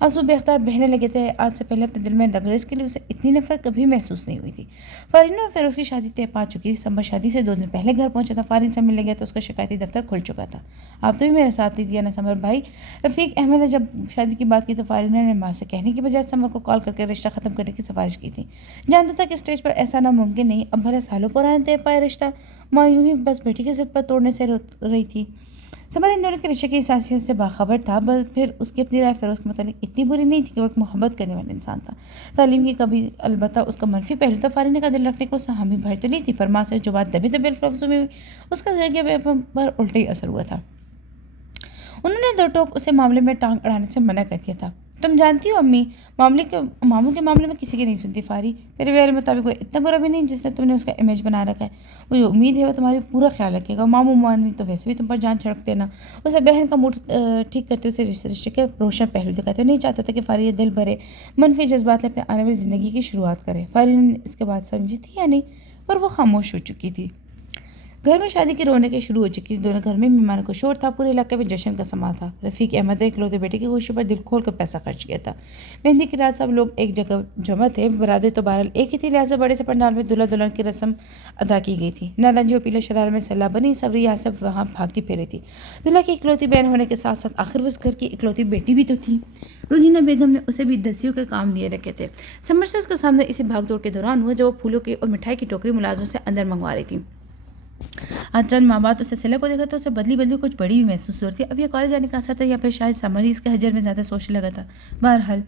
آنسو بے اختیار بہنے لگے تھے. آج سے پہلے اپنے دل میں نبریز کے لیے اسے اتنی نفرت کبھی محسوس نہیں ہوئی تھی. فارین اور فیروز کی شادی طے پا چکی تھی. سمر شادی سے 2 دن پہلے گھر پہنچا تھا. فارین سے ملنے گیا تو اس کا شکایتی دفتر کھل چکا تھا. آپ تو بھی میرا ساتھ نہیں دیا نا سمر بھائی. رفیق احمد نے جب شادی کی بات کی تو فارین نے ماں سے کہنے کی بجائے سمر کو کال کر کے رشتہ ختم کرنے کی سفارش کی تھی. جانتا تھا کہ اسٹیج پر ایسا ناممکن نہیں. اب بھلے سالوں پرانے طے پائے رشتہ ماں یوں ہی بس بیٹی کی ضد پر توڑنے سے رو رہی تھی. سمر ان دونوں کے رشتے کی حساسیت سے باخبر تھا. بس پھر اس کی اپنی رائے فیروز کے متعلق اتنی بری نہیں تھی کہ وہ ایک محبت کرنے والا انسان تھا. تعلیم کی کبھی البتہ اس کا منفی پہلو تھا. فارین کا دل رکھنے کو حامی بھر تو لی تھی، پر ماں سے جو بات دبے دبے الفاظوں میں ہوئی اس کا ذریعہ پر الٹا ہی اثر ہوا تھا. انہوں نے 2 ٹوک اسے معاملے میں ٹانگ اڑانے سے منع کر دیا تھا. تم جانتی ہو امی، ماموں کے معاملے میں کسی کی نہیں سنتی فاری. میرے میرے مطابق وہ اتنا برا بھی نہیں جس سے تم نے اس کا امیج بنا رکھا ہے. مجھے امید ہے وہ تمہاری پورا خیال رکھے گا. ماموں مانی تو ویسے بھی تم پر جان چھڑکتے نا. اسے بہن کا موڈ ٹھیک کرتے اسے رشتے کے روشن پہلو دکھاتے. نہیں چاہتا تھا کہ فاری یہ دل بھرے منفی جذبات میں اپنے آنے والی زندگی کی شروعات کرے. فاری نے اس کے بعد سمجھی تھی یا نہیں، پر وہ خاموش ہو چکی تھی. گھر میں شادی کی رونقیں شروع ہو چکی تھی. دونوں گھر میں مہمانوں کو شور تھا. پورے علاقے میں جشن کا سما تھا. رفیق احمد اکلوتے بیٹے کی خوشی پر دل کھول کر پیسہ خرچ کیا تھا. مہندی کی رات سب لوگ ایک جگہ جمع تھے. برادری تو بہرحال ایک ہی تھی، لہٰذا بڑے سے پنڈال میں دلہا دلہن کی رسم ادا کی گئی تھی. نارنجی اور پیلے شرارے میں سلاح بنی سبری یہاں سے وہاں بھاگتی پھر رہی تھی. دلہا کی اکلوتی بہن ہونے کے ساتھ ساتھ آخر وہ اس گھر کی اکلوتی بیٹی بھی تو تھی. روزینہ بیگم نے اسے بھی دسیوں کے کام دیے رکھے تھے. سمر سے اس کا سامنا اسی بھاگ دوڑ کے دوران ہوا جب وہ پھولوں کی اور مٹھائی کی ٹوکری ملازمت سے اندر منگوا رہی تھی. آج چند ماہ بعد اسے سلہ کو دیکھا تو اسے بدلی کچھ بڑی بھی محسوس ہوتی. اب یہ کالج جانے کا اثر تھا یا پھر شاید سمر ہی اس کے حجر میں زیادہ سوچنے لگا تھا. بہرحال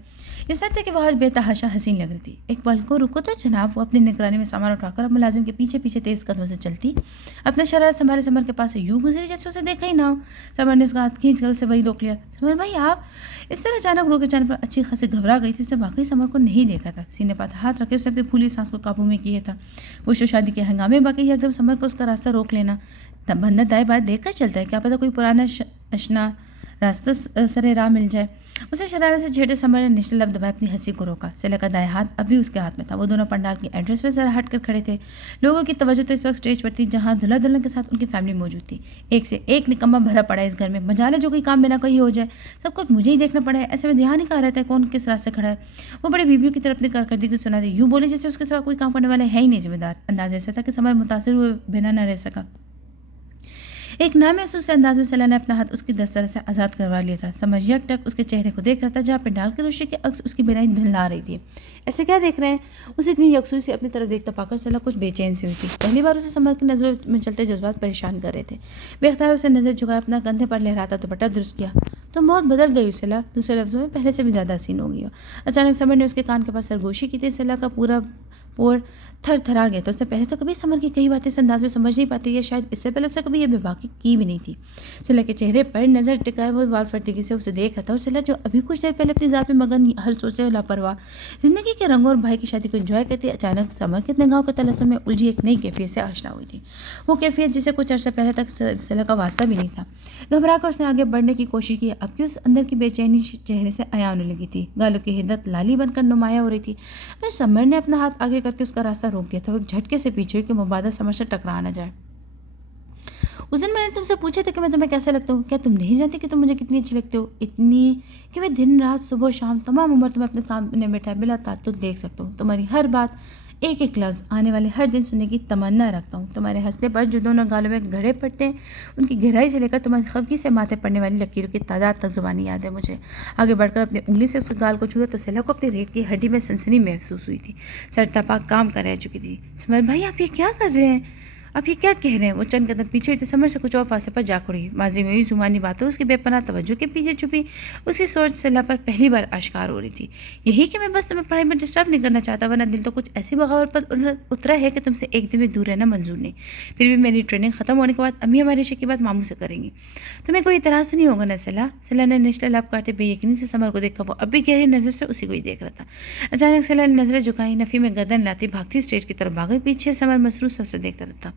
یہ سچ ہے کہ وہ آج بے تحاشا حسین لگ رہی تھی. ایک پل کو رکو تو جناب. وہ اپنی نگرانی میں سامان اٹھا کر اب ملازم کے پیچھے پیچھے تیز قدموں سے چلتی اپنا شرارت سنبھالے سمر کے پاس سے یوں گزری جیسے اسے دیکھا ہی نہ ہو. سمر نے اس کا ہاتھ کھینچ کر اسے وہی روک لیا. سمر بھائی آپ اس طرح اچانک روکے جانے پر اچھی خاصی گھبرا گئی تھی. اس نے واقعی سمر کو نہیں دیکھا تھا. سینے پر ہاتھ رکھے اسے اپنی پھولی سانس کو قابو میں کیا تھا. خوش و شادی کے ہنگامے باقی ایک دم سمر کو اس کا راستہ روک لینا. بندہ دائیں بائیں دیکھ کر چلتا ہے، کیا پتہ کوئی پرانا اشنا راستہ سر راہ مل جائے. اسے شرارت سے چھیڑے سمر نے نچلے لب دبائے اپنی ہنسی کو روکا. سیلا کا دائیں ہاتھ اب بھی اس کے ہاتھ میں تھا. وہ دونوں پنڈال کی انٹرنس میں ذرا ہٹ کر کھڑے تھے. لوگوں کی توجہ تو اس وقت اسٹیج پر تھی جہاں دلہا دلہن کے ساتھ ان کی فیملی موجود تھی. ایک سے ایک نکمہ بھرا پڑا ہے اس گھر میں. مجال ہے جو کوئی کام بنا کوئی ہو جائے. سب کچھ مجھے ہی دیکھنا پڑا ہے. ایسے میں دھیان ہی کہا رہتا ہے کون کس راستے کھڑا ہے. وہ بڑی بیویوں کی طرف اپنی کارکردگی سنا دی. یوں بولے جیسے اس کے سوا کوئی کام کرنے والے ہے ہی نہیں ذمہ دار. انداز ایسا تھا کہ سمر متاثر ہوئے بنا نہ رہ سکا. ایک نامحسوس سے انداز میں سیلا نے اپنا ہاتھ اس کی دستر سے آزاد کروا لیا تھا. سمر یک ٹک اس کے چہرے کو دیکھ رہا تھا جہاں پنڈال کی روشنی کے عکس اس کی بینائی دھندلا رہی تھی. ایسے کیا دیکھ رہے ہیں؟ اسے اتنی یکسوئی سے اپنی طرف دیکھتا پا کر سیلا کچھ بے چین سی ہوئی تھی. پہلی بار اسے سمر کی نظروں میں چلتے جذبات پریشان کر رہے تھے. بے اختیار اسے نظر جھکایا اپنا کندھے پر لہراتا دوپٹہ درست کیا. تو بہت بدل گئی سیلا. دوسرے لفظوں میں پہلے سے بھی زیادہ حسین ہو گئی ہو. اچانک سمر نے اس کے کان کے پاس سرگوشی کی تھی. سیلا کا پورا پور تھر تھرا گیا تھا. اس نے پہلے تو کبھی سمر کی کئی باتیں اس انداز میں سمجھ نہیں پاتی یا شاید اس سے پہلے اسے کبھی یہ بے باکی کی بھی نہیں تھی. سیلا کے چہرے پر نظر ٹکائے وہ وار فرتگی سے اسے دیکھ رہا تھا. اور سیلا جو ابھی کچھ دیر پہلے اپنی ذات میں مگن ہر سوچے لاپرواہ زندگی کے رنگوں اور بھائی کی شادی کو انجوائے کرتی اچانک سمر کے نگاہوں کے تلسم میں الجھی ایک نئی کیفیت سے آشنا ہوئی تھی. وہ کیفیت جسے کچھ عرصہ پہلے تک سیلا کا واسطہ بھی نہیں تھا. گھبرا کر اس نے آگے بڑھنے کی کوشش کی. اب کی اس اندر کی بے چینی چہرے سے عیاں ہونے لگی تھی. گالوں کی حدت لالی بن کر نمایاں ہو رہی تھی. پھر سمر نے اپنا ہاتھ آگے کر کے اس کا راستہ روک دیا تھا. وہ ایک جھٹکے سے پیچھے ہوئی کہ مبادہ سمر سے ٹکرا نہ جائے. اس دن میں نے تم سے پوچھا تھا کہ میں تمہیں کیسے لگتا ہوں. کیا تم نہیں جانتی کہ تم مجھے کتنی اچھی لگتے ہو؟ اتنی کہ میں دن رات صبح و شام تمام عمر تمہیں اپنے سامنے بیٹھا بلا تعلق دیکھ سکتا ہوں. تمہاری ہر بات ایک ایک لفظ آنے والے ہر دن سننے کی تمنا رکھتا ہوں. تمہارے ہنسنے پر جو دونوں گالوں میں گھڑے پڑتے ہیں ان کی گہرائی سے لے کر تمہاری خفگی سے ماتھے پڑنے والی لکیروں کی تعداد تک زبانی یاد ہے مجھے. آگے بڑھ کر اپنی انگلی سے اس کے گال کو چھوا تو سیلا کو اپنی ریڑھ کی ہڈی میں سنسنی محسوس ہوئی تھی. سر تپا کام کر رہ چکی تھی. سمر بھائی آپ یہ کیا کر رہے ہیں؟ آپ یہ کیا کہہ رہے ہیں؟ وہ چند قدم پیچھے ہوئی تو سمر سے کچھ اور فاصلے پر جا کھڑی. ماضی میں ہوئی زبانی باتوں اس کی بے پناہ توجہ کے پیچھے چھپی اس کی سوچ سلح پر پہلی بار آشکار ہو رہی تھی. یہی کہ میں بس تمہیں پڑھائی میں ڈسٹرب نہیں کرنا چاہتا، ورنہ دل تو کچھ ایسی بغاوت پر اترا ہے کہ تم سے ایک دن بھی دور رہنا منظور نہیں. پھر بھی میری ٹریننگ ختم ہونے کے بعد امی ہمارے رشتے کی بات ماموں سے کریں گی. تمہیں کوئی اعتراض تو نہیں ہوگا نا سلا نے نچلے لب کاٹے بے یقینی سے سمر کو دیکھا. وہ اب بھی گہری نظر سے اسی کو ہی دیکھ رہا تھا. اچانک سلا نے نظریں جھکائی، نفی میں گردن لاتی بھاگتی اسٹیج کی طرف بھاگئی. پیچھے سمر مسرور سب سے دیکھتا رہتا.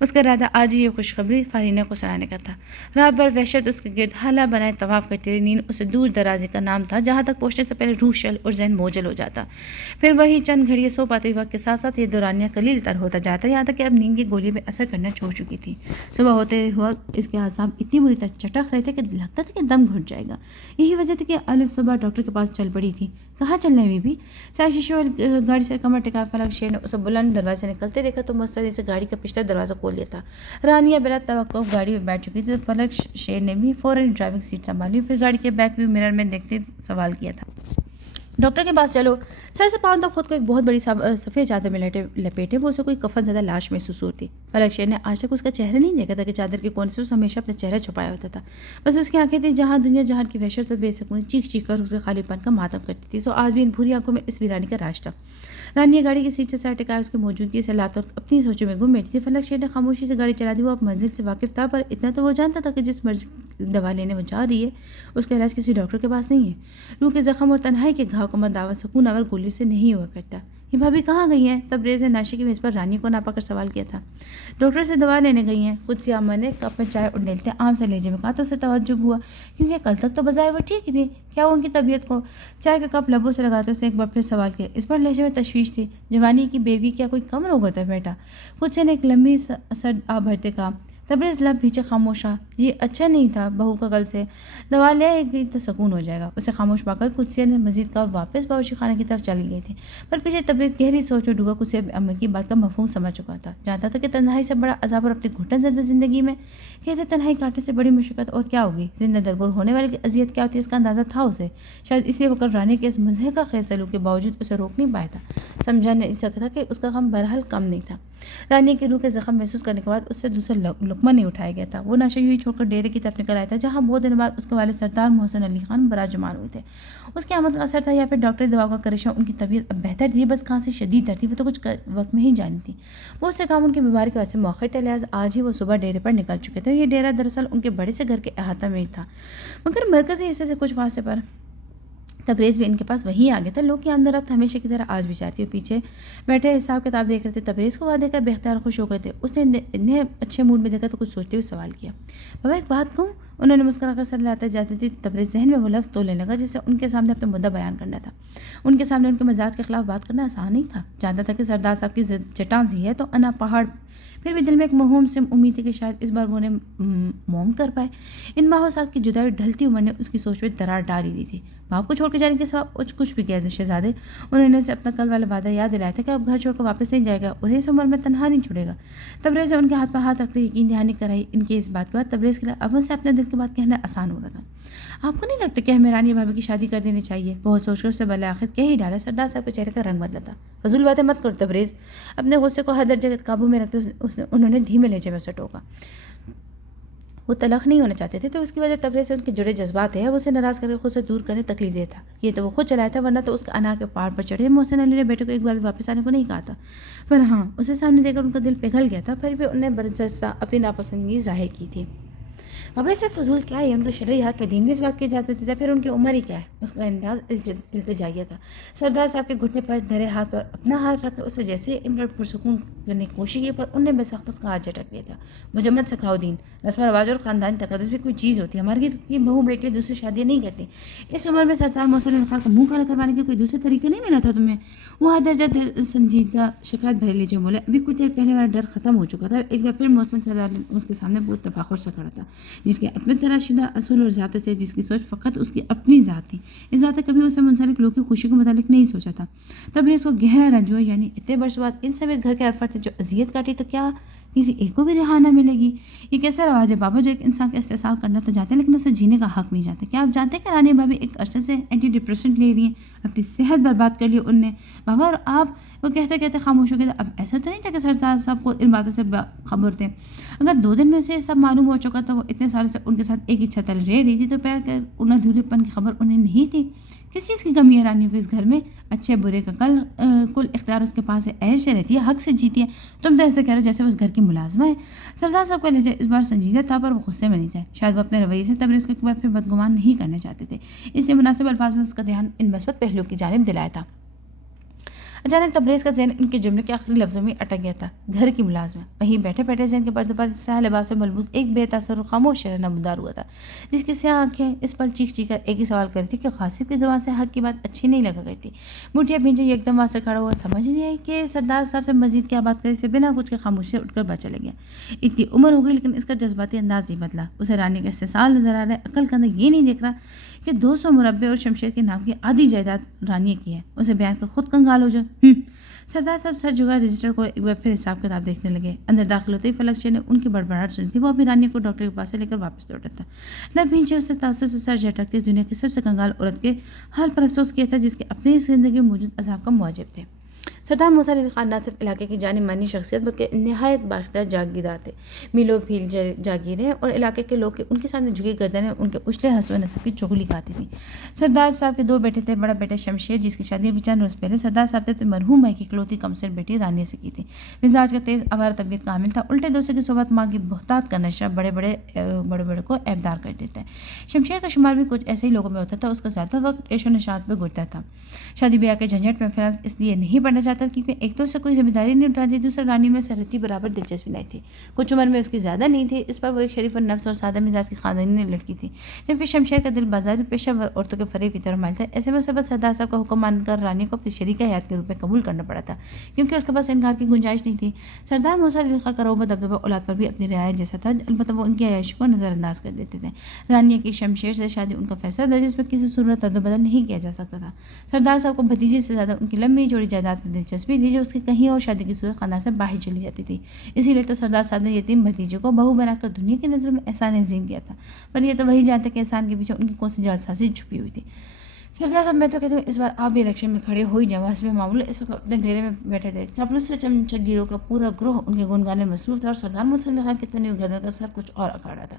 اس کا ارادہ آج ہی یہ خوشخبری فارینہ کو سنانے کا تھا. رات بھر وحشت اس کے گرد حالہ بنائے طواف کرتی رہی. نیند اسے دور درازی کا نام تھا جہاں تک پہنچنے سے پہلے روح شل اور ذہن موجل ہو جاتا. پھر وہی چند گھڑیاں سو پاتے وقت کے ساتھ ساتھ یہ دورانیہ قلیل تر ہوتا جاتا، یہاں تک کہ اب نیند کی گولیاں بھی اثر کرنا چھوڑ چکی تھی. صبح ہوتے وقت اس کے اعصاب اتنی بری طرح چٹک رہے تھے کہ لگتا تھا کہ دم گھٹ جائے گا. یہی وجہ تھی کہ الف صبح ڈاکٹر کے پاس چل پڑی تھی. کہاں چلنے میں بھی شیشے گاڑی سے کمر ٹکا. فلک شیر نے اسے بلند دروازے سے نکلتے دیکھا تو مستعد سے گاڑی کا پچھلا دروازہ کھول دیا تھا. رانیہ بلا توقف گاڑی میں بیٹھ چکی تھی. تو فلک شیر نے بھی فوراً ڈرائیونگ سیٹ سنبھالی. پھر گاڑی کے بیک ویو مرر میں دیکھتے سوال کیا تھا، ڈاکٹر کے پاس چلو. سر سے پاؤں تک خود کو ایک بہت بڑی سفید چادر میں لپیٹے وہ اسے کوئی کفن زدہ لاش محسوس ہوتی. فلک شیر نے آج تک اس کا چہرہ نہیں دیکھا تھا کہ چادر کے کونے سے اس ہمیشہ اپنا چہرہ چھپایا ہوتا تھا. بس اس کی آنکھیں تھیں جہاں دنیا جہان کی وحشت اور بے سکونی چیخ چیخ کر اسے خالی پن کا ماتم کرتی تھی. سو آج بھی ان بھوری آنکھوں میں اس ویرانی کا راج تھا. رانیہ گاڑی کی سیٹ سے سر ٹکائے اس کی موجودگی سے لاتا اور اپنی سوچوں میں گم بیٹھی تھی. فلک شیر نے خاموشی سے گاڑی چلا دی. وہ اب منزل سے واقف تھا، پر اتنا تو وہ جانتا تھا کہ جس مرض دوا لینے وہ جا رہی ہے اس کا علاج کسی ڈاکٹر کے پاس نہیں ہے. روح کے زخم اور تنہائی کے گھاؤ کا مداوع سکون آور گولیوں سے نہیں ہوا کرتا. یہ بھابھی کہاں گئی ہیں؟ تبریز نے ناشے کی میز پر رانی کو ناپا کر سوال کیا تھا. ڈاکٹر سے دوا لینے گئی ہیں. کچھ سیامہ نے کپ میں چائے اور ڈیلتے عام سے لہجے میں کہا تو اسے تعجب ہوا، کیونکہ کل تک تو بظاہر وہ ٹھیک ہی تھی. کیا وہ ان کی طبیعت کو؟ چائے کا کپ لبوں سے لگاتے اس نے ایک بار پھر سوال کیا. اس پر لہجے میں تشویش تھی. جوانی کی بیوی کیا کوئی کم روگ ہوتا ہے بیٹا؟ کچھ نے ایک لمبی سر آ بھرتے کہا. تبریز لب پیچھے خاموش رہا. یہ اچھا نہیں تھا بہو کا کل سے دوا لے گئی تو سکون ہو جائے گا. اسے خاموش پا کر قدسیہ نے مزید کہا اور واپس باورچی خانے کی طرف چلی گئی تھی. پر پیچھے تبریز گہری سوچ میں ڈوبا. قدسیہ امی کی بات کا مفہوم سمجھ چکا تھا. جانتا تھا کہ تنہائی سے بڑا عذاب اور اپنی گھٹن زدہ زندگی میں کہتے تنہائی کاٹنے سے بڑی مشقت اور کیا ہوگی. زندہ درگور ہونے والے کی اذیت کیا ہوتی ہے اس کا اندازہ تھا اسے. شاید اس لیے وہ کل رانی کے اس مضحکہ خیز سلوک کے باوجود اسے روک نہیں پایا تھا. سمجھا نہیں سکتا کہ اس کا غم بہرحال کم نہیں تھا. رانی کے روح کے زخم محسوس کرنے کے بعد اس سے دوسرا لقمہ نہیں اٹھایا گیا تھا. وہ نشہ یوں چھوڑ کر ڈیرے کی طرف نکل آیا تھا جہاں بہت دنوں بعد اس کے والد سردار محسن علی خان براجمان ہوئے تھے. اس کی آمد کا اثر تھا یا پھر ڈاکٹر دوا کا کرشمہ. ان کی طبیعت اب بہتر تھی، بس کھانسی شدید تر تھی. وہ تو کچھ وقت میں ہی جانی تھی. وہ اس سے کام ان کی بیماری کی وجہ سے مؤخر تھے، لہٰذا آج ہی وہ صبح ڈیرے پر نکل چکے تھے. یہ ڈیرا دراصل ان کے بڑے سے گھر کے احاطہ میں ہی تھا، مگر مرکزی حصے سے کچھ فاصلے پر. تبریز بھی ان کے پاس وہیں آ گیا تھا. لوگ کی آمد و رفت ہمیشہ کی طرح آج بھی جاتی اور پیچھے بیٹھے حساب کتاب دیکھ رہے تھے. تبریز کو وہاں دیکھ کر بے اختیار خوش ہو گئے تھے. اس نے انہیں اچھے موڈ میں دیکھا تو کچھ سوچتے ہوئے سوال کیا. بابا ایک بات کہوں؟ انہوں نے مسکرا کر سر لاتے جاتی تھی. تبریز ذہن میں وہ لفظ تولنے لگا جسے ان کے سامنے اپنا مدعا بیان کرنا تھا. ان کے سامنے ان کے مزاج کے خلاف بات کرنا آسان نہیں تھا. جانتا تھا کہ سردار صاحب کی چٹان سی ہے تو انا پہاڑ. پھر بھی دل میں ایک مہوم سے امید تھی کہ شاید اس بار وہ انہیں موم کر پائے. ان ماہوں سال کی جدائی ڈھلتی عمر نے اس کی سوچ میں درار ڈال ہی دی تھی. باپ کو چھوڑ کے جانے کے سوا کچھ بھی کیا شہزادے. انہوں نے اسے اپنا کل والا وعدہ یاد دلایا تھا کہ اب گھر چھوڑ کر واپس نہیں جائے گا اور اس عمر میں تنہا نہیں چھوڑے گا. تبریز نے ان کے ہاتھ پر ہاتھ رکھتے یقین دہانی کرائی. ان کی اس بات کے بعد تبریز کے لیے اب ان سے اپنے دل کی بات کہنا آسان ہو رہا تھا. آپ کو نہیں لگتا کہ ہمیں رانی بھابھی کی شادی کر دینی چاہیے؟ بہت سوچ کر اسے بالآخر کہہ ہی ڈالا. سردار صاحب کے چہرے کا رنگ بدلا تھا. فضول باتیں مت کرو تبریز. اپنے غصے کو حد درجے قابو میں رکھتے انہوں نے دھیمے لہجے میں اسے ٹوکا. وہ تلخ نہیں ہونا چاہتے تھے تو اس کی وجہ تبریز سے ان کے جڑے جذبات ہیں. وہ اسے ناراض کر کے خود سے دور کرنے تکلیف دیا تھا. یہ تو وہ خود چلایا تھا، ورنہ تو اس کے انا کے پہاڑ پر چڑھے. محسن علی نے بیٹے کو ایک بار بھی واپس آنے کو نہیں کہا تھا. پر ہاں اسے سامنے دیکھ کر ان کا دل پگھل گیا تھا. پھر بھی انہیں برجستہ اپنی ناپسندگی ظاہر کی تھی. بابا اس میں فضول کیا ہے؟ ان کو شرعی حق کے دین میں اس بات کی جاتی تھی. پھر ان کی عمر ہی کیا ہے؟ اس کا انداز التجائیہ تھا. سردار صاحب کے گھٹنے پر دھرے ہاتھ پر اپنا ہاتھ رکھ کر اسے جیسے ان پر پرسکون کرنے کی کوشش کی، پر ان نے بے سخت اس کا ہاتھ جھٹک دیا تھا. مجھے مت سکھاؤ دین. رسم و رواج اور خاندانی تقدس بھی کوئی چیز ہوتی ہے. ہماری کی بہو بیٹی دوسری شادیاں نہیں کرتی. اس عمر میں سردار محسن علی خان کا منہ کالا کروانے کے کوئی دوسرے طریقے نہیں ملا تھا تمہیں؟ وہ درجہ سنجیدہ شکایت بھرے لیجیے بولے. ابھی کچھ دیر پہلے والا ڈر ختم ہو چکا تھا. ایک بار پھر محسن سردار اس کے سامنے بہت تفاخر سے کھڑا تھا، جس کے اپنے تراشیدہ اصول اور ضابطے تھے، جس کی سوچ فقط اس کی اپنی ذات تھی. اس ذات نے کبھی اسے منسلک لوگوں کی خوشی کے متعلق نہیں سوچا تھا. تبریز کو گہرا رنج ہوا. یعنی اتنے برس بعد ان سمیت گھر کے افراد نے جو اذیت کاٹی تو کیا کسی ایک کو بھی رہا نہ ملے گی۔ یہ کیسا رواج ہے بابا جو ایک انسان کا استحصال کرنا تو چاہتے ہیں لیکن اسے جینے کا حق نہیں چاہتے؟ کیا آپ جانتے ہیں کہ رانیہ بھابی ایک عرصے سے اینٹی ڈپریشنٹ لے رہی ہیں؟ اپنی صحت برباد کر لی ان نے بابا، اور آپ وہ کہتے کہتے خاموش ہو گئے۔ اب ایسا تو نہیں تھا کہ سردار صاحب کو ان باتوں سے خبر تھے؟ اگر 2 دن میں سے سب معلوم ہو چکا تو وہ اتنے سالوں سے ان کے ساتھ ایک ہی چھت تلے رہ رہی تھی تو پیر کر ان ادھورے پن کی خبر انہیں نہیں تھی؟ کس چیز کی کمی ہے رانیوں کو اس گھر میں؟ اچھے برے کا کل اختیار اس کے پاس ہے، عیش سے رہتی ہے، حق سے جیتی ہے۔ تم تو ایسے کہہ رہے ہو جیسے وہ اس گھر کی ملازمہ ہے۔ سردار صاحب کا لہجہ اس بار سنجیدہ تھا پر وہ غصے میں نہیں تھے۔ شاید وہ اپنے رویے سے تبریز کو پھر بدگمان نہیں کرنا چاہتے تھے، اس لیے مناسب الفاظ میں اس کا دھیان ان مثبت پہلوؤں کی جانب دلایا تھا۔ اچانک تبریز کا ذہن ان کے جملے کے آخری لفظوں میں اٹک گیا تھا، گھر کی ملازمہ۔ وہیں بیٹھے بیٹھے ذہن کے پردے پر سیاہ لباس میں ملبوس ایک بے تاثر خاموش شرح نمودار ہوا تھا، جس کی سیاہ آنکھیں اس پل چیخ کر ایک ہی سوال کر رہی تھی کہ قاسم کی زبان سے حق کی بات اچھی نہیں لگا گئی تھی۔ مٹھیاں بھینجے ایک دم وہاں سے کھڑا ہوا، سمجھ نہیں آئی کہ سردار صاحب سے مزید کیا بات کرے سے بنا کچھ کے خاموشی سے اٹھ کر باہر چلے گیا۔ اتنی عمر ہو گئی لیکن اس کا جذباتی انداز نہیں بدلا۔ اسے رانی کا استحصال نظر آ رہا ہے، عقل کا اندر یہ نہیں دیکھ رہا کہ 200 مربع اور شمشیر کے نام کی آدھی جائیداد رانی کی ہے۔ اسے بیان کر خود کنگال ہو جائے۔ سردار صاحب سر جھکا رجسٹر کو ایک بار پھر حساب کتاب دیکھنے لگے۔ اندر داخل ہوتے ہی فلک شیر نے ان کی بڑبڑاہٹ سنی تھی۔ وہ اپنی رانی کو ڈاکٹر کے پاس سے لے کر واپس لوٹا تھا۔ لب بھینچے اس سے تاثر سے سر جھٹکتے دنیا کی سب سے کنگال عورت کے حال پر افسوس کیا تھا جس کے اپنی زندگی میں موجود عذاب کا موجب تھے۔ سردار موسیٰ علی خان نہ صرف علاقے کی جانی مانی شخصیت بلکہ نہایت بااختیار جاگیردار تھے۔ میلوں بھیل جاگیریں اور علاقے کے لوگ ان کے سامنے جھکی گردنیں ان کے اچھلے حسب نسب کی چغلی کھاتی تھیں۔ سردار صاحب کے 2 بیٹے تھے۔ بڑا بیٹا شمشیر جس کی شادی ابھی چند روز پہلے سردار صاحب نے اپنے مرحوم بھائی کی اکلوتی کمسن بیٹی رانیہ سے کی تھی۔ مزاج کا تیز آوارہ طبیعت کا حامل تھا، الٹے دوسرے کی صحبت ماں کی بہتات کا نشہ بڑے بڑے کو عیبدار کر دیتا ہے۔ شمشیر کا شمار بھی کچھ ایسے ہی لوگوں میں ہوتا تھا۔ اس کا زیادہ وقت عیش و نشاط پہ گزرتا تھا۔ شادی بیاہ کے جھنجھٹ میں فی الحال اس لیے نہیں پڑنا چاہتا کیونکہ ایک تو اسے کوئی ذمہ داری نہیں اٹھاتی، دوسرا رانی میں سرحدی برابر دلچسپی نہیں تھی، کچھ عمر میں اس کی زیادہ نہیں تھی، اس پر وہ ایک شریف النفس اور سادہ مزاج کی خاندانی لڑکی تھی، جبکہ شمشیر کا دل بازاری پیشہ ور عورتوں کے فریب کی طرف مائل تھا۔ ایسے میں اسے بس سردار صاحب کا حکم مان کر رانی کو اپنی شریکہ حیات کے روپ میں قبول کرنا پڑا تھا کیونکہ اس کے پاس انکار کی گنجائش نہیں تھی۔ سردار موسیٰ علی خان کا روبہ دبدبہ اولاد پر بھی اپنی رعایت جیسا تھا، البتہ وہ ان کی عیاشی کو نظر انداز کر دیتے تھے۔ رانیہ کی شمشیر سے شادی ان کا فیصلہ تھا جس میں کسی صورت رد و بدل نہیں کیا جا سکتا تھا۔ سردار صاحب کو بھتیجے سے زیادہ ان کی لمبی چوڑی جائیداد میں دلچسپی تھی جو اس کی کہیں اور شادی کی صورت خاندان سے باہر چلی جاتی تھی۔ اسی لیے تو سردار صاحب نے یتیم بھتیجے کو بہو بنا کر دنیا کی نظر میں احسان عظیم کیا تھا، پر یہ تو وہی جانتے کہ احسان کے پیچھے ان کی کون سی جالسازی چھپی ہوئی تھی۔ سردار صاحب میں تو کہتے ہیں اس بار آپ بھی الیکشن میں کھڑے ہو ہی جائیں، حسب معمول اس وقت اپنے ڈیرے میں بیٹھے تھے۔ چاپلوس سے چمچگیروں کا پورا گروہ ان کے گنگانے میں مصروف تھا اور سردار موسیٰ علی خان کے تنے ہوئے گردن کا سر کچھ اور اکھاڑا تھا۔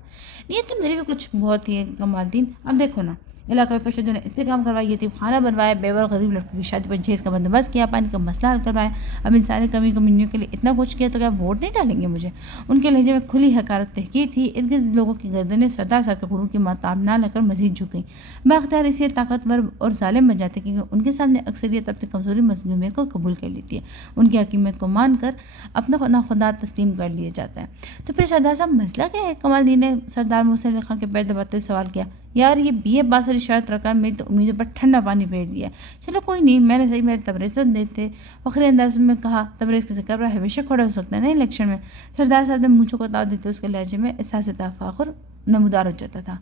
نیت تو میری بھی کچھ بہت ہی ہے کمال دین، اب دیکھو نا، علاقہ میں پشتوں نے انتظام کروایا، یتیم خانہ بنوایا، بیوہ اور غریب لڑکوں کی شادی پر جہیز کا بندوبست کیا، پانی کا مسئلہ حل کروایا۔ اب ان سارے کمی کمینیوں کے لیے اتنا کچھ کیا تو کیا ووٹ نہیں ڈالیں گے مجھے؟ ان کے لہجے میں کھلی حقارت تحقیر تھی۔ ارد گرد لوگوں کی گردنیں سردار صاحب کے غرور کی ماتاب نہ لگ کر مزید جھک گئیں۔ بااختیار اس لیے طاقتور اور ظالم بن جاتے کیونکہ ان کے سامنے اکثریت اپنی کمزوری مظلومیت کو قبول کر لیتی ہے، ان کی حکیمیت کو مان کر اپنا خدا تسلیم کر لیا جاتا ہے۔ تو پھر سردار صاحب مسئلہ کیا ہے؟ کمال دین نے سردار موسیٰ علی خان کے پیر دباتے ہوئے سوال کیا۔ یار یہ BA پاس والی شرط رکھ کر میری تو امیدوں پر ٹھنڈا پانی پھیر دیا۔ چلو کوئی نہیں، میں نے صحیح میرے تبریز دیتے فخری انداز میں کہا، تبریز کے ذکر پر ہمیشہ کھڑا ہو سکتا ہے نا الیکشن میں۔ سردار صاحب نے مونچھوں کو تاؤ دیتے اس کے لہجے میں احساس تفاخر نمودار ہو جاتا تھا۔